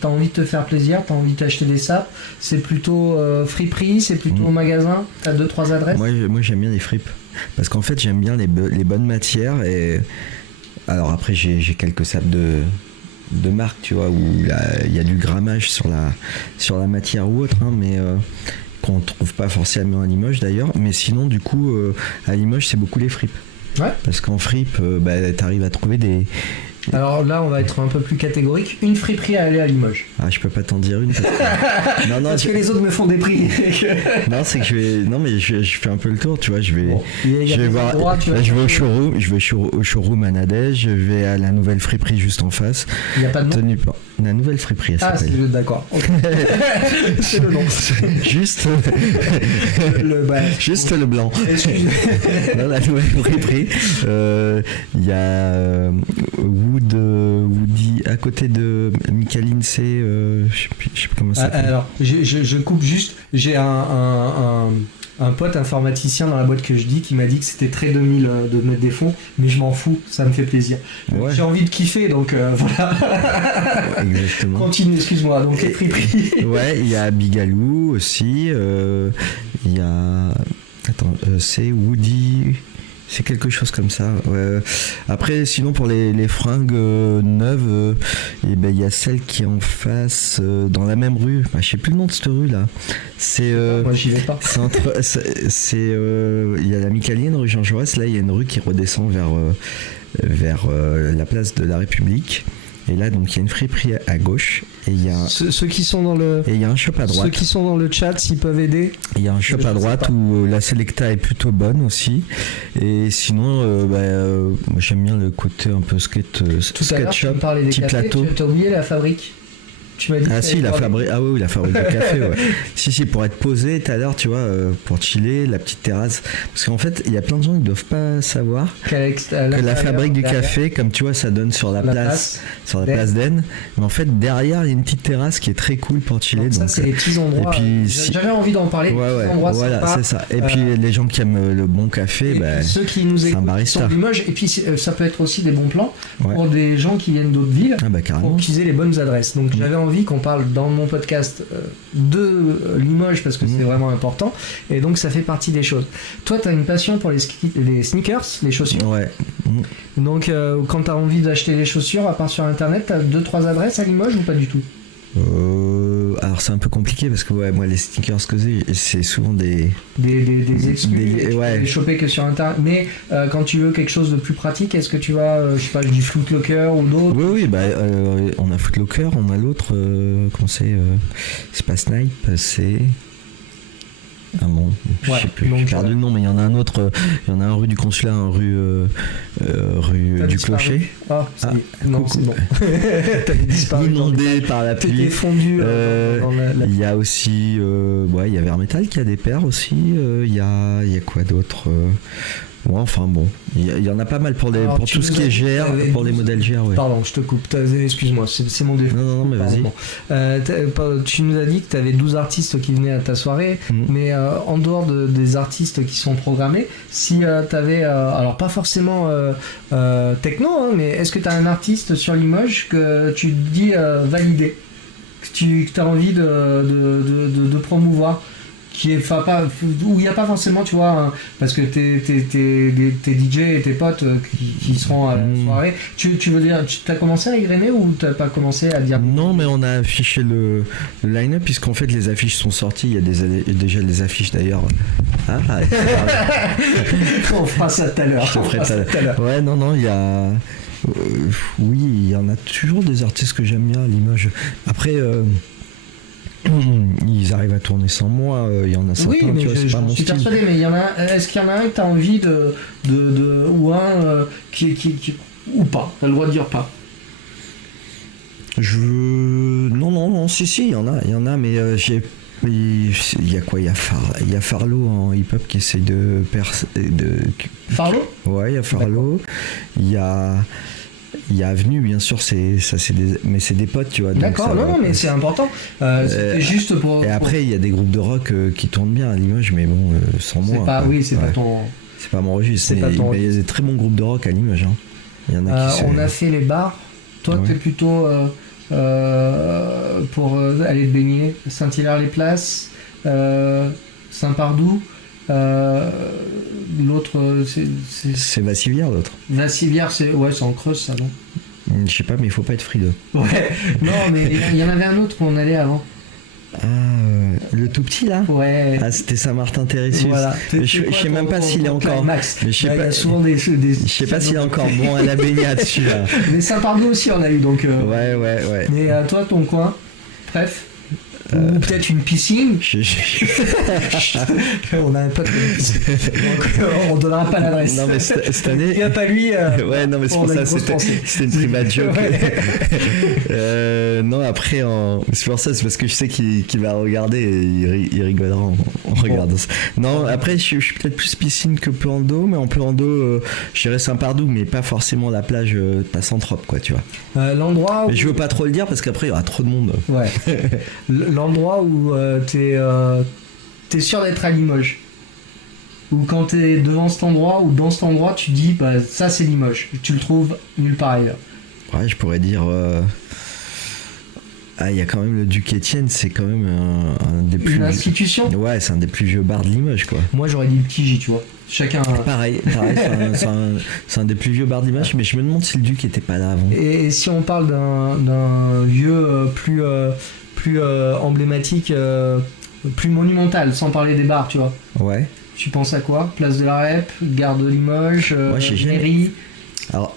T'as envie de te faire plaisir, t'as envie de t'acheter des sapes, c'est plutôt friperie, c'est plutôt magasin, t'as 2-3 adresses? Moi j'aime bien les fripes, parce qu'en fait j'aime bien les bonnes matières, et alors après j'ai quelques sapes de marque, tu vois, où il y a du grammage sur la matière ou autre, hein, mais qu'on trouve pas forcément à Limoges d'ailleurs, mais sinon du coup à Limoges c'est beaucoup les fripes. Ouais. Parce qu'en fripe t'arrives à trouver Alors là, on va être un peu plus catégorique. Une friperie à aller à Limoges. Ah, je peux pas t'en dire une. Non, Parce que les autres me font des prix. Non, c'est que je vais. Non, mais je fais un peu le tour, tu vois. Je vais. Bon, il y a je vais des voir. endroits, tu vas Là, je vais au chercher. showroom. Je vais au showroom à Nadège. Je vais à la nouvelle friperie juste en face. Il n'y a pas de nom. Tenue par. La nouvelle friperie, elle Ah, s'appelle. c'est d'accord. Ok. C'est le nom. Juste. Bah, Juste le blanc. excusez. Dans la nouvelle friperie, il y a Woody à côté de Michaeline, c'est je sais plus comment ça s'appelle. Alors, je coupe juste. J'ai un pote informaticien dans la boîte que je dis qui m'a dit que c'était très 2000 de mettre des fonds, mais je m'en fous, ça me fait plaisir. Ouais. J'ai envie de kiffer, donc voilà. Ouais, exactement. Continue, excuse-moi. Donc les friperies. Ouais, il y a Bigalou aussi. Il y a. Attends, c'est Woody. C'est quelque chose comme ça. Ouais. Après, sinon pour les fringues neuves, et ben il y a celle qui est en face, dans la même rue. Bah, je sais plus le nom de cette rue là. C'est. Moi, j'y vais pas. C'est entre. Il y a la Micaline, rue Jean Jaurès. Là, il y a une rue qui redescend vers la place de la République. Et là, donc, il y a une friperie à gauche. Et il y a. Ceux qui sont dans le. Et il y a un shop à droite. Ceux qui sont dans le chat, s'ils peuvent aider. Il y a un shop Je à sais droite pas. où la Selecta est plutôt bonne aussi. Et sinon, moi, j'aime bien le côté un peu skate Tout à l'heure, tu shop, me parlais des petit cafés, plateau. tu as oublié la fabrique. Tu m'as dit Ah que si, t'avais parlé. la fabrique de café, ouais. Si, pour être posé tout à l'heure, tu vois, pour chiller, la petite terrasse. Parce qu'en fait, il y a plein de gens qui ne doivent pas savoir que la fabrique du café, comme tu vois, ça donne sur la place d'Aisne. Mais en fait, derrière, il y a une petite terrasse qui est très cool pour chiller. Donc ça, Donc, c'est les petits endroits. et puis, si- J'avais envie d'en parler. ouais, Petits endroits voilà, sympas. c'est ça. Et puis, les gens qui aiment le bon café, Et bah, puis ceux qui nous c'est un écoutent qui barista. sont de Limoges, et puis ça peut être aussi des bons plans Ouais. pour des gens qui viennent d'autres villes, Ah bah carrément. pour qu'ils aient les bonnes adresses. Donc Mm. j'avais envie qu'on parle dans mon podcast de Limoges parce que Mm. c'est vraiment important, et donc ça fait partie des choses. Toi, tu as une passion pour les sneakers, les chaussures. Ouais. Mm. Donc quand tu as envie d'acheter les chaussures, à part sur internet, tu as 2-3 adresses à Limoges ou pas du tout? Alors c'est un peu compliqué parce que ouais, moi les sneakers que j'ai, c'est souvent des Des excuses, Des- et tu ouais. peux les choper que sur internet. Mais quand tu veux quelque chose de plus pratique, est-ce que tu vas, je sais pas, du Foot Locker ou d'autres? Oui, bah on a Foot Locker, on a l'autre, comment c'est pas Snipe, c'est ah bon, je Ouais, sais plus, donc, j'ai perdu le nom, mais il y en a un autre, il y en a un rue du Consulat, un rue T'as du disparu. Clocher. Ah, non, coucou. c'est bon. T'as disparu. Inondé par la T'étais pluie. fondu dans la- Il y a aussi, ouais, il y a Vermetal qui a des paires aussi. Il y a quoi d'autre ouais, enfin bon, il y en a pas mal pour Alors, pour tu tout ce nous qui as est dit que GR, t'avais pour les 12 modèles GR, ouais. Pardon, je te coupe. Excuse-moi, c'est mon défaut. Non, mais vas-y. Tu nous as dit que tu avais 12 artistes qui venaient à ta soirée, mais en dehors des artistes qui sont programmés, si tu avais, alors pas forcément techno, hein, mais est-ce que tu as un artiste sur Limoges que tu te dis validé, que tu as envie de promouvoir, qui est pas, où il n'y a pas forcément, tu vois, parce que tes DJ et tes potes qui seront à la soirée, tu veux dire, tu as commencé à égrener ou tu n'as pas commencé à dire? Non, mais on a affiché le line-up, puisqu'en fait les affiches sont sorties, il y a déjà des affiches d'ailleurs. Ah, On fera ça tout à l'heure. je te ferai tout à l'heure. Ouais, non, il y a... oui, il y en a toujours des artistes que j'aime bien à Limoges. Après... ils arrivent à tourner sans moi, il y en a certains, Oui, mais tu vois, c'est pas mon suis style. persuadé, mais est-ce qu'il y en a un que tu as envie ou un qui ou pas, t'as le droit de dire pas. Non, si, il y en a, mais il y a quoi? Il y a Farlo en hip-hop qui essaye de Farlo? Ouais, il y a Farlo. Il y a Avenue, bien sûr, mais c'est des potes, tu vois. donc D'accord, ça va non, mais pas. c'est important. C'était juste pour. Et après, il y a des groupes de rock qui tournent bien à Limoges, mais bon, sans moi. Pas, quoi. oui, c'est pas Ouais. ton. C'est pas mon registre. C'est pas ton Mais il y a des très bons groupes de rock à Limoges. Hein. Il y en a qui On a fait les bars. Toi, Ouais. t'es plutôt pour aller te baigner. Saint-Hilaire-les-Places, Saint-Pardoux. L'autre, C'est Vassivière, l'autre. Vassivière, c'est en Creuse, ça, non? Je sais pas, mais il faut pas être frileux. Ouais. Non, mais il y en avait un autre où on allait avant. Le tout petit là. Ouais. Ah, c'était Saint-Martin-Téressius. Voilà. Je sais même pas s'il est encore. Max. Mais je sais Il y pas. a souvent des. Je sais pas s'il est encore bon à la baignade celui-là. Mais Saint-Pardo aussi, on a eu donc. Ouais. Mais toi, ton coin, bref. Ou peut-être une piscine. On n'a pas de piscine. Donc, on donnera pas l'adresse. Non mais cette année. Il n'y a pas lui. Ouais, non mais c'est pour ça, c'était une private joke. Ouais. Non, après, c'est pour ça, c'est parce que je sais qu'il va regarder et il rigolera en regardant ça. Non, après, je suis peut-être plus piscine que plan d'eau, mais en plan d'eau, je dirais Saint-Pardoux, mais pas forcément la plage Tassantrope, quoi, tu vois. L'endroit où... Mais je veux pas trop le dire parce qu'après, il y aura trop de monde. Ouais. L'endroit où t'es sûr d'être à Limoges. Ou quand t'es devant cet endroit ou dans cet endroit, tu dis, bah, ça c'est Limoges. Tu le trouves nulle part ailleurs. Ouais, je pourrais dire... Ah, il y a quand même le Duc Étienne, c'est quand même un des plus... Une institution. Ouais, c'est un des plus vieux bars de Limoges, quoi. Moi j'aurais dit le petit J, tu vois. Chacun... Pareil, c'est un des plus vieux bars de Limoges, mais je me demande si le Duc était pas là avant. Et si on parle d'un lieu plus emblématique, plus monumental, sans parler des bars, tu vois. Ouais. Tu penses à quoi? Place de la Rep, gare de Limoges, Moi, mairie. Alors,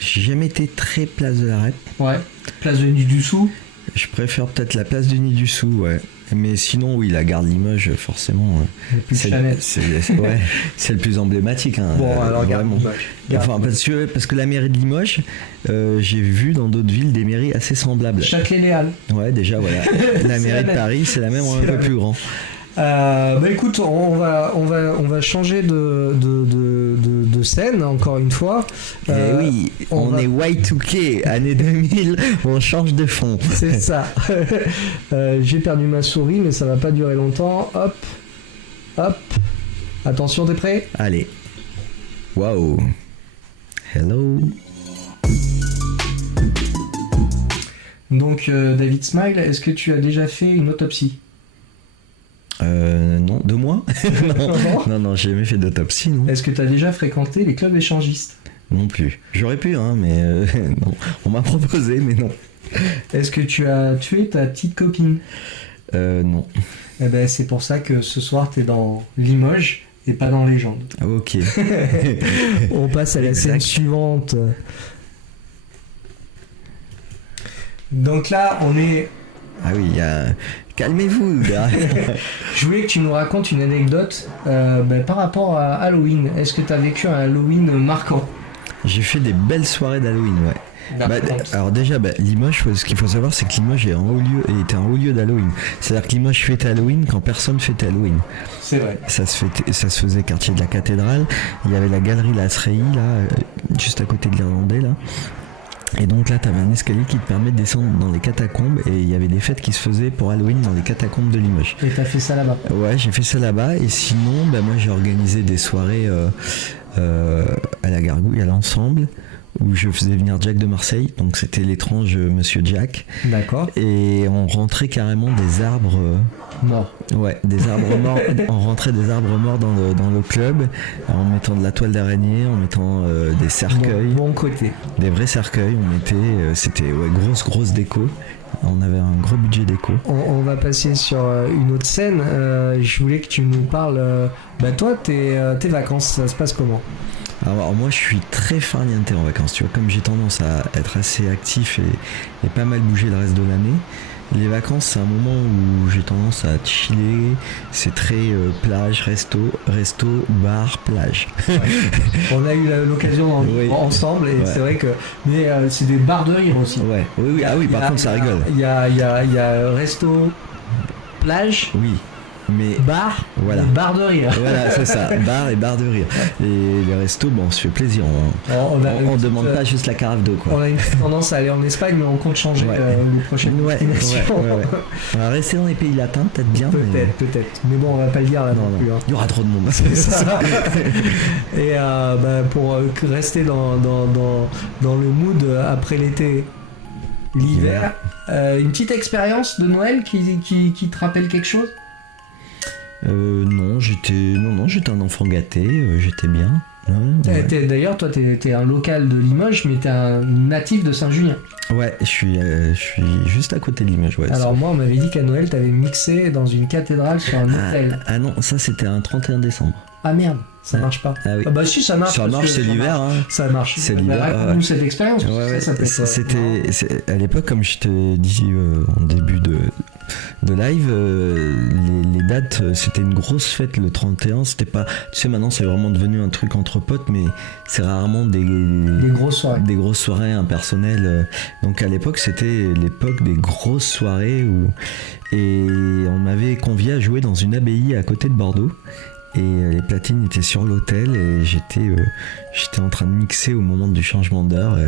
j'ai jamais été très place de la Rep. Ouais. Place de Nid du Sou. Je préfère peut-être la place de Nid du Sou, ouais. Mais sinon, oui, la gare de Limoges, forcément. C'est ouais, c'est le plus emblématique. Hein, bon, alors vraiment. Enfin, parce que la mairie de Limoges, j'ai vu dans d'autres villes des mairies assez semblables. Châtelet-Léal. Ouais, déjà, voilà. La mairie de Paris, c'est la même, un peu plus grand. Bah écoute, on va changer de scène encore une fois. Oui, on est Y2K, année 2000, on change de fond. C'est ça. J'ai perdu ma souris, mais ça va pas durer longtemps. Hop. Attention, t'es prêt? Allez. Waouh. Hello. Donc, David Smile, est-ce que tu as déjà fait une autopsie? Non, 2 mois. non, j'ai jamais fait d'autopsie, non. Est-ce que tu as déjà fréquenté les clubs échangistes? Non plus. J'aurais pu, hein, mais non. On m'a proposé, mais non. Est-ce que tu as tué ta petite copine? Non. Eh ben, c'est pour ça que ce soir, t'es dans Limoges et pas dans Légende. Ok. On passe à la scène suivante. Donc là, on est... Ah oui, il y a... Calmez-vous, gars. Je voulais que tu nous racontes une anecdote par rapport à Halloween. Est-ce que tu as vécu un Halloween marquant? J'ai fait des belles soirées d'Halloween, ouais. Alors déjà, Limoges, ce qu'il faut savoir, c'est que Limoges était un haut lieu d'Halloween. C'est-à-dire que Limoges fêtait Halloween quand personne fêtait Halloween. C'est vrai. Ça se faisait quartier de la cathédrale. Il y avait la galerie La Sreilly, là, juste à côté de l'Irlandais, là. Et donc là, t'avais un escalier qui te permet de descendre dans les catacombes et il y avait des fêtes qui se faisaient pour Halloween dans les catacombes de Limoges. Et t'as fait ça là-bas? Ouais, j'ai fait ça là-bas et sinon, moi j'ai organisé des soirées à la Gargouille, à l'Ensemble, où je faisais venir Jack de Marseille, donc c'était l'étrange Monsieur Jack. D'accord. Et on rentrait carrément des arbres morts. Ouais, des arbres morts. On rentrait des arbres morts dans le club, en mettant de la toile d'araignée, en mettant des cercueils. Bon côté. Des vrais cercueils, on mettait, c'était grosse déco. On avait un gros budget déco. On va passer sur une autre scène. Je voulais que tu nous parles. Toi, tes vacances, ça se passe comment? Alors moi je suis très farniente en vacances, tu vois, comme j'ai tendance à être assez actif et pas mal bouger le reste de l'année. Les vacances c'est un moment où j'ai tendance à chiller, c'est très plage, resto, bar, plage. Ouais. On a eu l'occasion ensemble et c'est vrai que... Mais c'est des bars de rire aussi. Ouais. Oui, par contre ça rigole. Il y a resto, plage... Oui. Mais bar, voilà. Bar de rire. Voilà, c'est ça, bar et bar de rire. Et les restos, on se fait plaisir. On demande pas juste la carafe d'eau, quoi. On a une tendance à aller en Espagne, mais on compte changer les prochaines destinations. Ouais. On va rester dans les pays latins, peut-être bien. Peut-être. Mais bon, on va pas le dire là non plus. Hein. Il y aura trop de monde. C'est ça. Et pour rester dans le mood après l'été, l'hiver, une petite expérience de Noël qui te rappelle quelque chose? Non, j'étais un enfant gâté, j'étais bien. D'ailleurs, toi, t'es un local de Limoges, mais t'es un natif de Saint-Julien. Ouais, je suis juste à côté de Limoges. Ouais, alors moi, on m'avait dit qu'à Noël, t'avais mixé dans une cathédrale sur un hôtel. Ah non, ça c'était un 31 décembre. Ah merde, ça marche pas. Ah oui. Ah bah si, ça marche. Ça marche, c'est l'hiver. Hein. Ça marche. C'est l'hiver. Raconte-nous cette expérience. Ouais, ça peut être, c'était à l'époque, comme je t'ai dit en début de live, les dates, c'était une grosse fête le 31. C'était pas, tu sais, maintenant c'est vraiment devenu un truc entre potes, mais c'est rarement des grosses soirées impersonnelles. Donc à l'époque, c'était l'époque des grosses soirées et on m'avait convié à jouer dans une abbaye à côté de Bordeaux. Et les platines étaient sur l'hôtel et j'étais en train de mixer au moment du changement d'heure,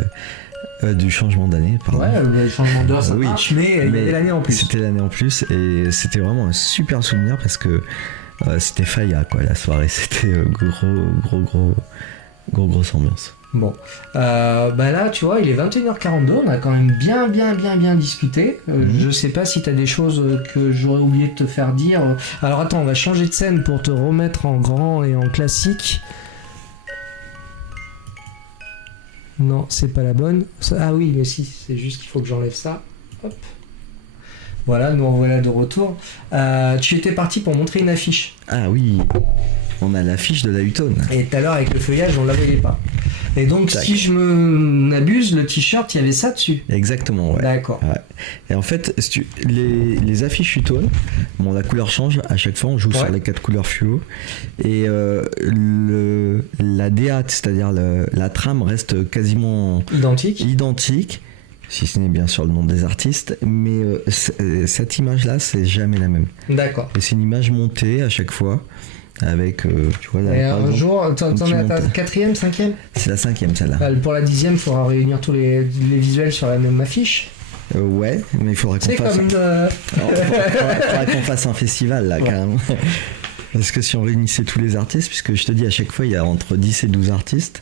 du changement d'année, pardon. Ouais, le changement d'heure ça marche, mais il y avait l'année en plus. C'était l'année en plus et c'était vraiment un super souvenir parce que c'était Faya quoi, la soirée, c'était grosse ambiance. Bon, bah là tu vois il est 21h42, on a quand même bien discuté. Je sais pas si t'as des choses que j'aurais oublié de te faire dire. Alors attends, on va changer de scène pour te remettre en grand et en classique. Non, c'est pas la bonne. Ah oui, mais si, c'est juste qu'il faut que j'enlève ça. Hop. Voilà, nous revoilà de retour. Tu étais parti pour montrer une affiche. Ah oui, on a l'affiche de la Hutone. Et tout à l'heure avec le feuillage, on la voyait pas. Et donc, Tac. si je m'abuse, le t-shirt, il y avait ça dessus. Exactement, ouais. D'accord. Ouais. Et en fait, les affiches Hutone, bon, la couleur change à chaque fois, on joue sur les 4 couleurs fluo. Et la DA, c'est-à-dire la trame reste quasiment identique. Si ce n'est bien sûr le nom des artistes, mais cette image-là, c'est jamais la même. D'accord. Et c'est une image montée à chaque fois, avec, tu vois... Là, et un jour, t'en es à ta 4e, 5e ? C'est la 5e, celle-là. Pour la 10e, il faudra réunir tous les visuels sur la même affiche. Ouais, mais il faudrait qu'on fasse... faudrait qu'on fasse un festival, là, carrément. Parce que si on réunissait tous les artistes, puisque je te dis, à chaque fois, il y a entre 10 et 12 artistes.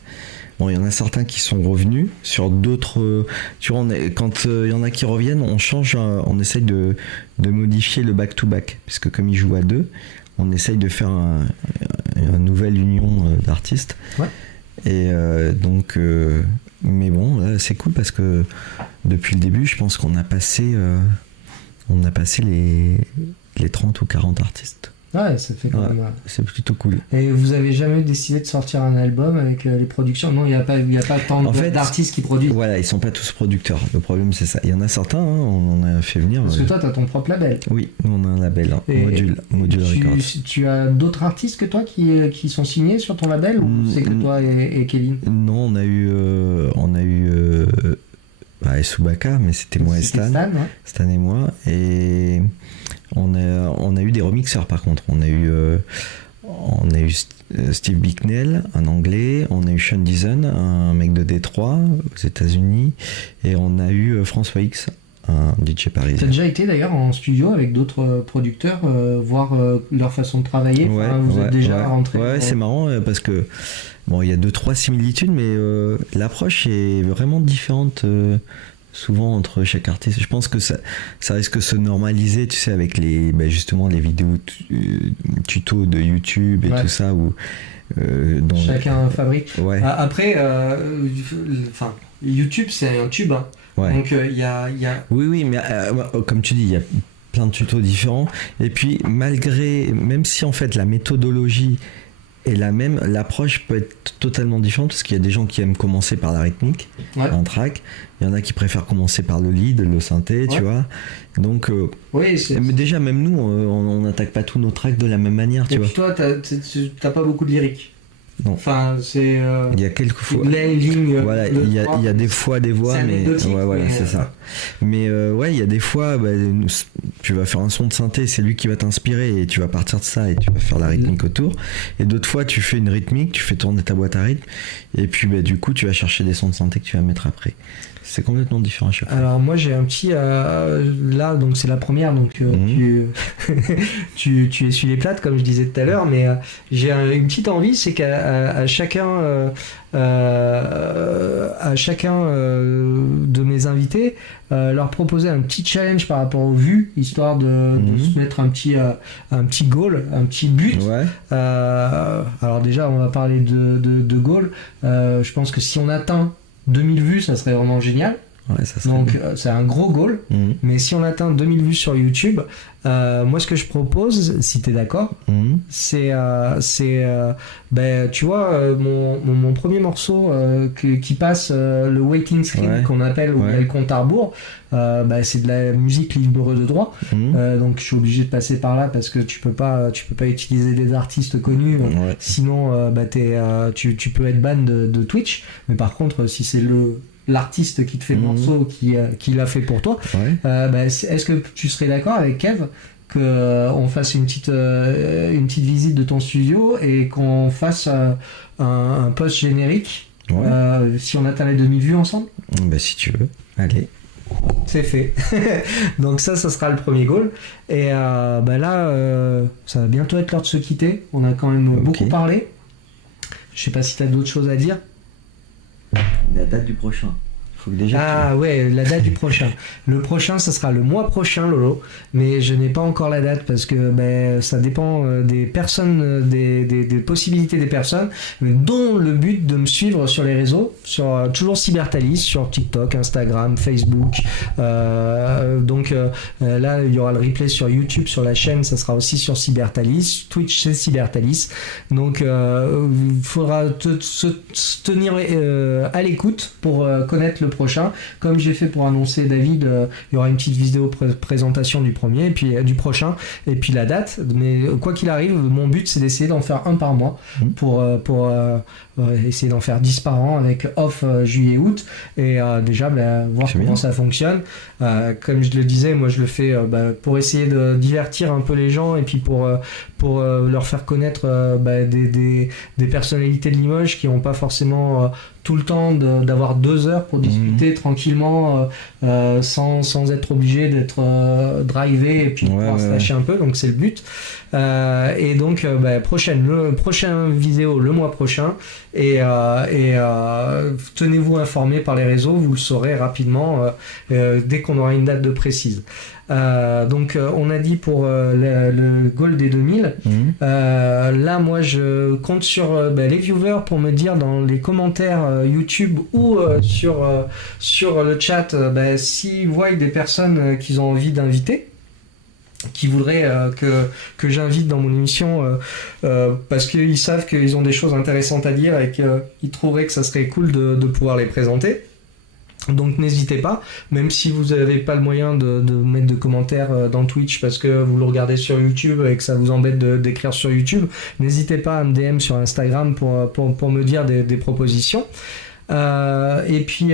Bon, il y en a certains qui sont revenus, sur d'autres... Tu vois, quand il y en a qui reviennent, on change, on essaye de modifier le back-to-back, puisque comme ils jouent à deux, on essaye de faire une nouvelle union d'artistes. Ouais. Et donc... mais bon, là, c'est cool, parce que depuis le début, je pense qu'on a passé les 30 ou 40 artistes. Ouais, ça fait quand même... C'est plutôt cool. Et vous avez jamais décidé de sortir un album avec les productions ? Non, il n'y a pas tant d'artistes qui produisent. Voilà, ils sont pas tous producteurs. Le problème, c'est ça. Il y en a certains, on en a fait venir. Parce que toi, tu as ton propre label. Oui, nous, on a un label, Module Records. Tu as d'autres artistes que toi qui sont signés sur ton label ou c'est que toi et Kevin ? Non, on a eu Subaka, mais c'était moi et Stan. Stan et moi. Et on a eu des remixeurs par contre. On a eu Steve Bicknell, un anglais. On a eu Sean Dizon, un mec de Détroit, aux États-Unis. Et on a eu François X, un DJ parisien. T'as déjà été d'ailleurs en studio avec d'autres producteurs, voir leur façon de travailler. Vous êtes déjà rentrés. Ouais, c'est marrant parce que bon, il y a 2-3 similitudes, mais l'approche est vraiment différente. Souvent entre chaque artiste, je pense que ça risque de se normaliser, tu sais, avec justement les vidéos tutos de YouTube et tout ça où chacun fabrique. Ouais. Après, YouTube c'est un tube, hein. Ouais. Donc il y a. Oui, mais comme tu dis, il y a plein de tutos différents. Et puis même si en fait la méthodologie est la même, l'approche peut être totalement différente parce qu'il y a des gens qui aiment commencer par la rythmique, un track. Il y en a qui préfèrent commencer par le lead, le synthé, tu vois. Donc, mais déjà, même nous, on n'attaque pas tous nos tracks de la même manière, tu vois. Et puis toi, t'as pas beaucoup de lyrique. Non. Enfin, c'est. Il y a quelques fois. Une ligne. Voilà, il y a des fois des voix, mais voilà, c'est ça. Mais il y a des fois, tu vas faire un son de synthé, c'est lui qui va t'inspirer et tu vas partir de ça et tu vas faire la rythmique autour. Et d'autres fois, tu fais une rythmique, tu fais tourner ta boîte à rythme et puis du coup, tu vas chercher des sons de synthé que tu vas mettre après. C'est complètement différent à chaque fois. Alors moi j'ai un petit là, donc c'est la première, donc tu essuies les plates comme je disais tout à l'heure, mais j'ai une petite envie, c'est qu'à chacun à chacun de mes invités, leur proposer un petit challenge par rapport aux vues, histoire de se mettre un petit goal, un petit but. Ouais. Alors déjà, on va parler de goal. Je pense que si on atteint 2000 vues, ça serait vraiment génial. Ouais, ça serait Donc bien. c'est un gros goal. Mais si on atteint 2000 vues sur YouTube, moi ce que je propose, si t'es d'accord, c'est tu vois, mon premier morceau qui passe, le waiting screen qu'on appelle, où il y a le compte à rebours, c'est de la musique libre de droit. Donc je suis obligé de passer par là parce que tu peux pas utiliser des artistes connus, sinon tu peux être ban de Twitch. Mais par contre, si c'est l'artiste qui te fait le morceau qui l'a fait pour toi, est-ce que tu serais d'accord avec Kev qu'on fasse une petite visite de ton studio et qu'on fasse un post générique si on atteint les 2000 vues ensemble? Si tu veux, allez. C'est fait. Donc ça sera le premier goal. Et là, ça va bientôt être l'heure de se quitter. On a quand même beaucoup parlé. Je sais pas si tu as d'autres choses à dire. La date du prochain. Faut que déjà la date du prochain. Le prochain, ça sera le mois prochain, Lolo. Mais je n'ai pas encore la date parce que ça dépend des personnes, des possibilités des personnes, dont le but de me suivre sur les réseaux, sur toujours Cybertalice, sur TikTok, Instagram, Facebook. Donc là, il y aura le replay sur YouTube, sur la chaîne, ça sera aussi sur Cybertalice. Twitch, c'est Cybertalice. Donc il faudra se tenir à l'écoute pour connaître le prochain. Comme j'ai fait pour annoncer David, il y aura une petite vidéo présentation du premier, et puis du prochain, et puis la date. Mais quoi qu'il arrive, mon but c'est d'essayer d'en faire un par mois pour essayer d'en faire 10 par an avec off juillet-août, et déjà voir comment ça fonctionne. Comme je le disais, moi je le fais pour essayer de divertir un peu les gens, et puis pour leur faire connaître des personnalités de Limoges qui n'ont pas forcément tout le temps d'avoir 2 heures pour discuter tranquillement sans être obligé d'être drivé et puis pouvoir se lâcher un peu. Donc c'est le but. Et donc le prochain vidéo le mois prochain, et tenez-vous informés par les réseaux, vous le saurez rapidement dès qu'on aura une date de précise. Donc on a dit pour le goal des 2000. Là moi je compte sur les viewers pour me dire dans les commentaires YouTube ou sur le chat s'ils voient des personnes qu'ils ont envie d'inviter, qui voudraient que j'invite dans mon émission parce qu'ils savent qu'ils ont des choses intéressantes à dire et qu'ils trouveraient que ça serait cool de pouvoir les présenter. Donc n'hésitez pas, même si vous n'avez pas le moyen de mettre de commentaires dans Twitch parce que vous le regardez sur YouTube et que ça vous embête d'écrire sur YouTube, n'hésitez pas à me DM sur Instagram pour me dire des propositions. Et puis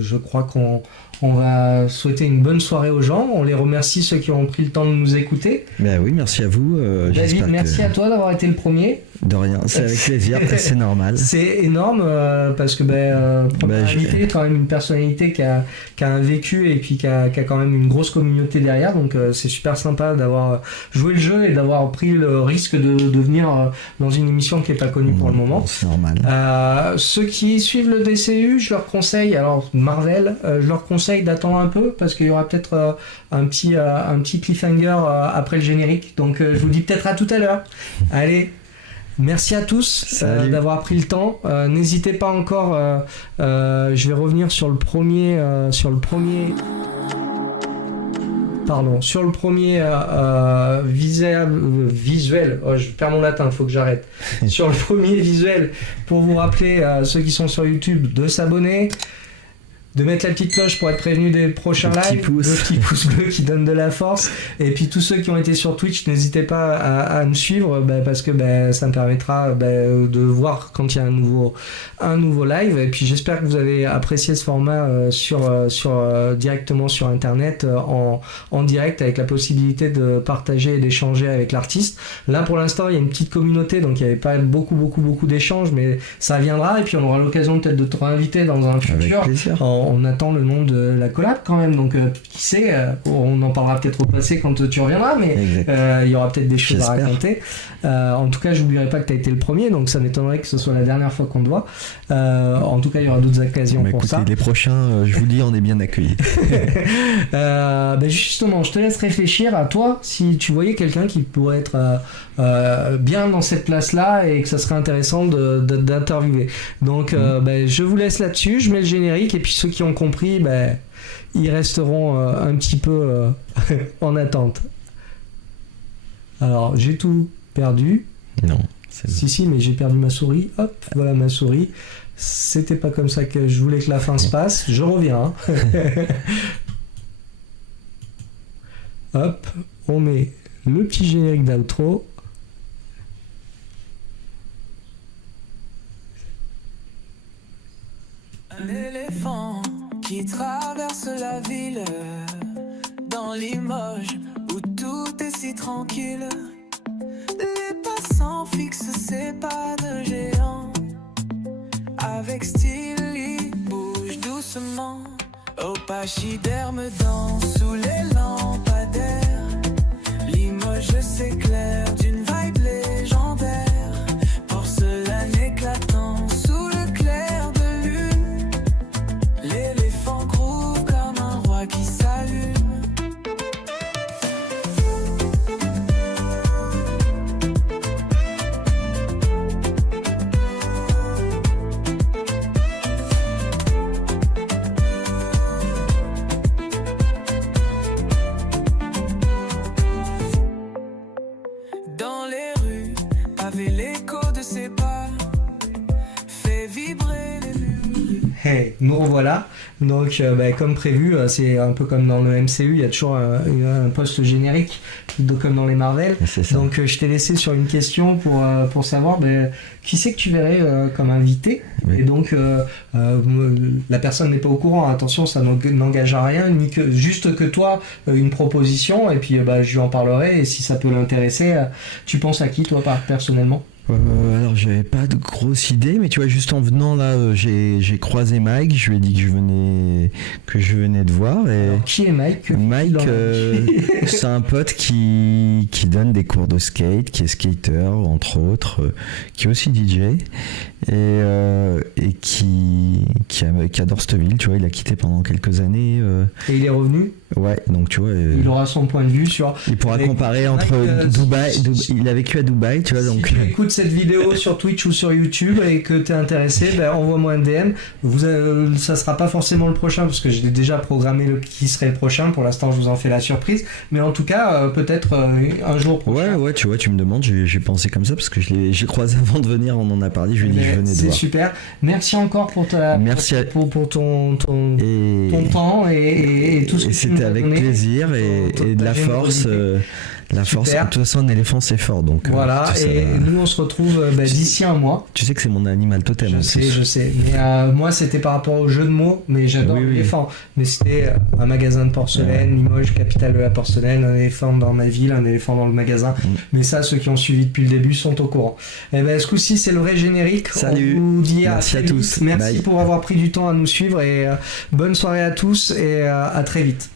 je crois qu'on va souhaiter une bonne soirée aux gens. On les remercie, ceux qui ont pris le temps de nous écouter. Oui, merci à vous. David, merci à toi d'avoir été le premier. De rien, c'est avec plaisir, c'est normal. C'est énorme parce que invité, quand même une personnalité qui a un vécu et puis qui a quand même une grosse communauté derrière, donc c'est super sympa d'avoir joué le jeu et d'avoir pris le risque de venir dans une émission qui n'est pas connue pour le moment. C'est normal. Ceux qui suivent le DCU, je leur conseille, alors Marvel, je leur conseille d'attendre un peu parce qu'il y aura peut-être un petit cliffhanger après le générique, donc je vous dis peut-être à tout à l'heure. Allez, merci à tous d'avoir pris le temps. N'hésitez pas encore. Je vais revenir sur le premier visuel. Oh, je perds mon latin, il faut que j'arrête. Sur le premier visuel, pour vous rappeler ceux qui sont sur YouTube de s'abonner, de mettre la petite cloche pour être prévenu des prochains lives, le petit pouce bleu qui donne de la force, et puis tous ceux qui ont été sur Twitch, n'hésitez pas à me suivre parce que ça me permettra de voir quand il y a un nouveau live. Et puis j'espère que vous avez apprécié ce format directement sur internet en direct, avec la possibilité de partager et d'échanger avec l'artiste. Là pour l'instant il y a une petite communauté, donc il n'y avait pas beaucoup d'échanges, mais ça viendra, et puis on aura l'occasion peut-être de te réinviter dans un futur on attend le nom de la collab quand même, donc qui sait, on en parlera peut-être au passé quand tu reviendras, mais il y aura peut-être des choses à raconter. En tout cas, j'oublierai pas que tu as été le premier, donc ça m'étonnerait que ce soit la dernière fois qu'on te voit. En tout cas, il y aura d'autres occasions pour écoutez, ça. Les prochains, je vous dis, on est bien accueillis. Justement, je te laisse réfléchir à toi, si tu voyais quelqu'un qui pourrait être bien dans cette place-là et que ça serait intéressant d'interviewer. Donc, je vous laisse là-dessus, je mets le générique, et puis ceux qui ont compris, ils resteront un petit peu en attente. Alors, j'ai tout perdu. Non. Si, mais j'ai perdu ma souris. Hop, voilà ma souris. C'était pas comme ça que je voulais que la fin se passe. Je reviens. Hop, on met le petit générique d'outro. Un éléphant qui traverse la ville, dans Limoges où tout est si tranquille. Les passants fixent ses pas de géant. Avec style, il bouge doucement. Au pachyderme danse sous les lampadaires. Limoges s'éclaire d'une vibe légendaire. Porcelaine éclatant sous le clair de lune. L'éléphant groove comme un roi qui s'allume. Dans les rues, pavé l'écho de ses pas fait vibrer les murs. Hey, nous revoilà. Donc, comme prévu, c'est un peu comme dans le MCU, il y a toujours un post générique, comme dans les Marvel. Donc, je t'ai laissé sur une question pour savoir qui c'est que tu verrais comme invité. Oui. Et donc, la personne n'est pas au courant. Attention, ça n'engage à rien, ni que juste que toi, une proposition, et puis je lui en parlerai. Et si ça peut l'intéresser, tu penses à qui, toi, personnellement ? Alors j'avais pas de grosse idée, mais tu vois, juste en venant là, j'ai croisé Mike, je lui ai dit que je venais de voir. Et alors, qui est Mike? Mike, c'est un pote qui donne des cours de skate, qui est skater entre autres, qui est aussi DJ et qui adore cette ville. Tu vois, il a quitté pendant quelques années. Et il est revenu. Ouais, donc tu vois. Il aura son point de vue sur. Il pourra comparer entre Dubaï. Il a vécu à Dubaï, tu vois. Donc. Si tu écoutes cette vidéo sur Twitch ou sur YouTube et que t'es intéressé, envoie-moi un DM. Ça sera pas forcément le prochain parce que j'ai déjà programmé qui serait le prochain. Pour l'instant, je vous en fais la surprise. Mais en tout cas, peut-être un jour prochain. Ouais, tu vois, tu me demandes. J'ai pensé comme ça parce que j'ai croisé avant de venir. On en a parlé. Je lui ai dit je venais de voir. C'est super. Merci encore pour pour ton temps et tout ce que c'était avec plaisir et de la force. La force, de toute façon, un éléphant c'est fort. Donc, voilà, et nous on se retrouve d'ici un mois. Tu sais que c'est mon animal totem. Je sais. Mais moi c'était par rapport au jeu de mots, mais j'adore l'éléphant. Mais c'était un magasin de porcelaine, Limoges, capitale de la porcelaine, un éléphant dans ma ville, un éléphant dans le magasin. Mais ça, ceux qui ont suivi depuis le début sont au courant. Et ce coup-ci, c'est le vrai générique. Salut. On vous dit merci à tous. Merci Bye. pour avoir pris du temps à nous suivre et bonne soirée à tous et à très vite.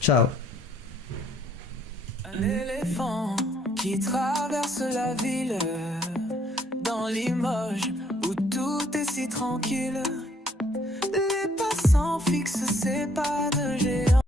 Ciao. Un éléphant qui traverse la ville, dans Limoges où tout est si tranquille. Les passants fixent ses pas de géant.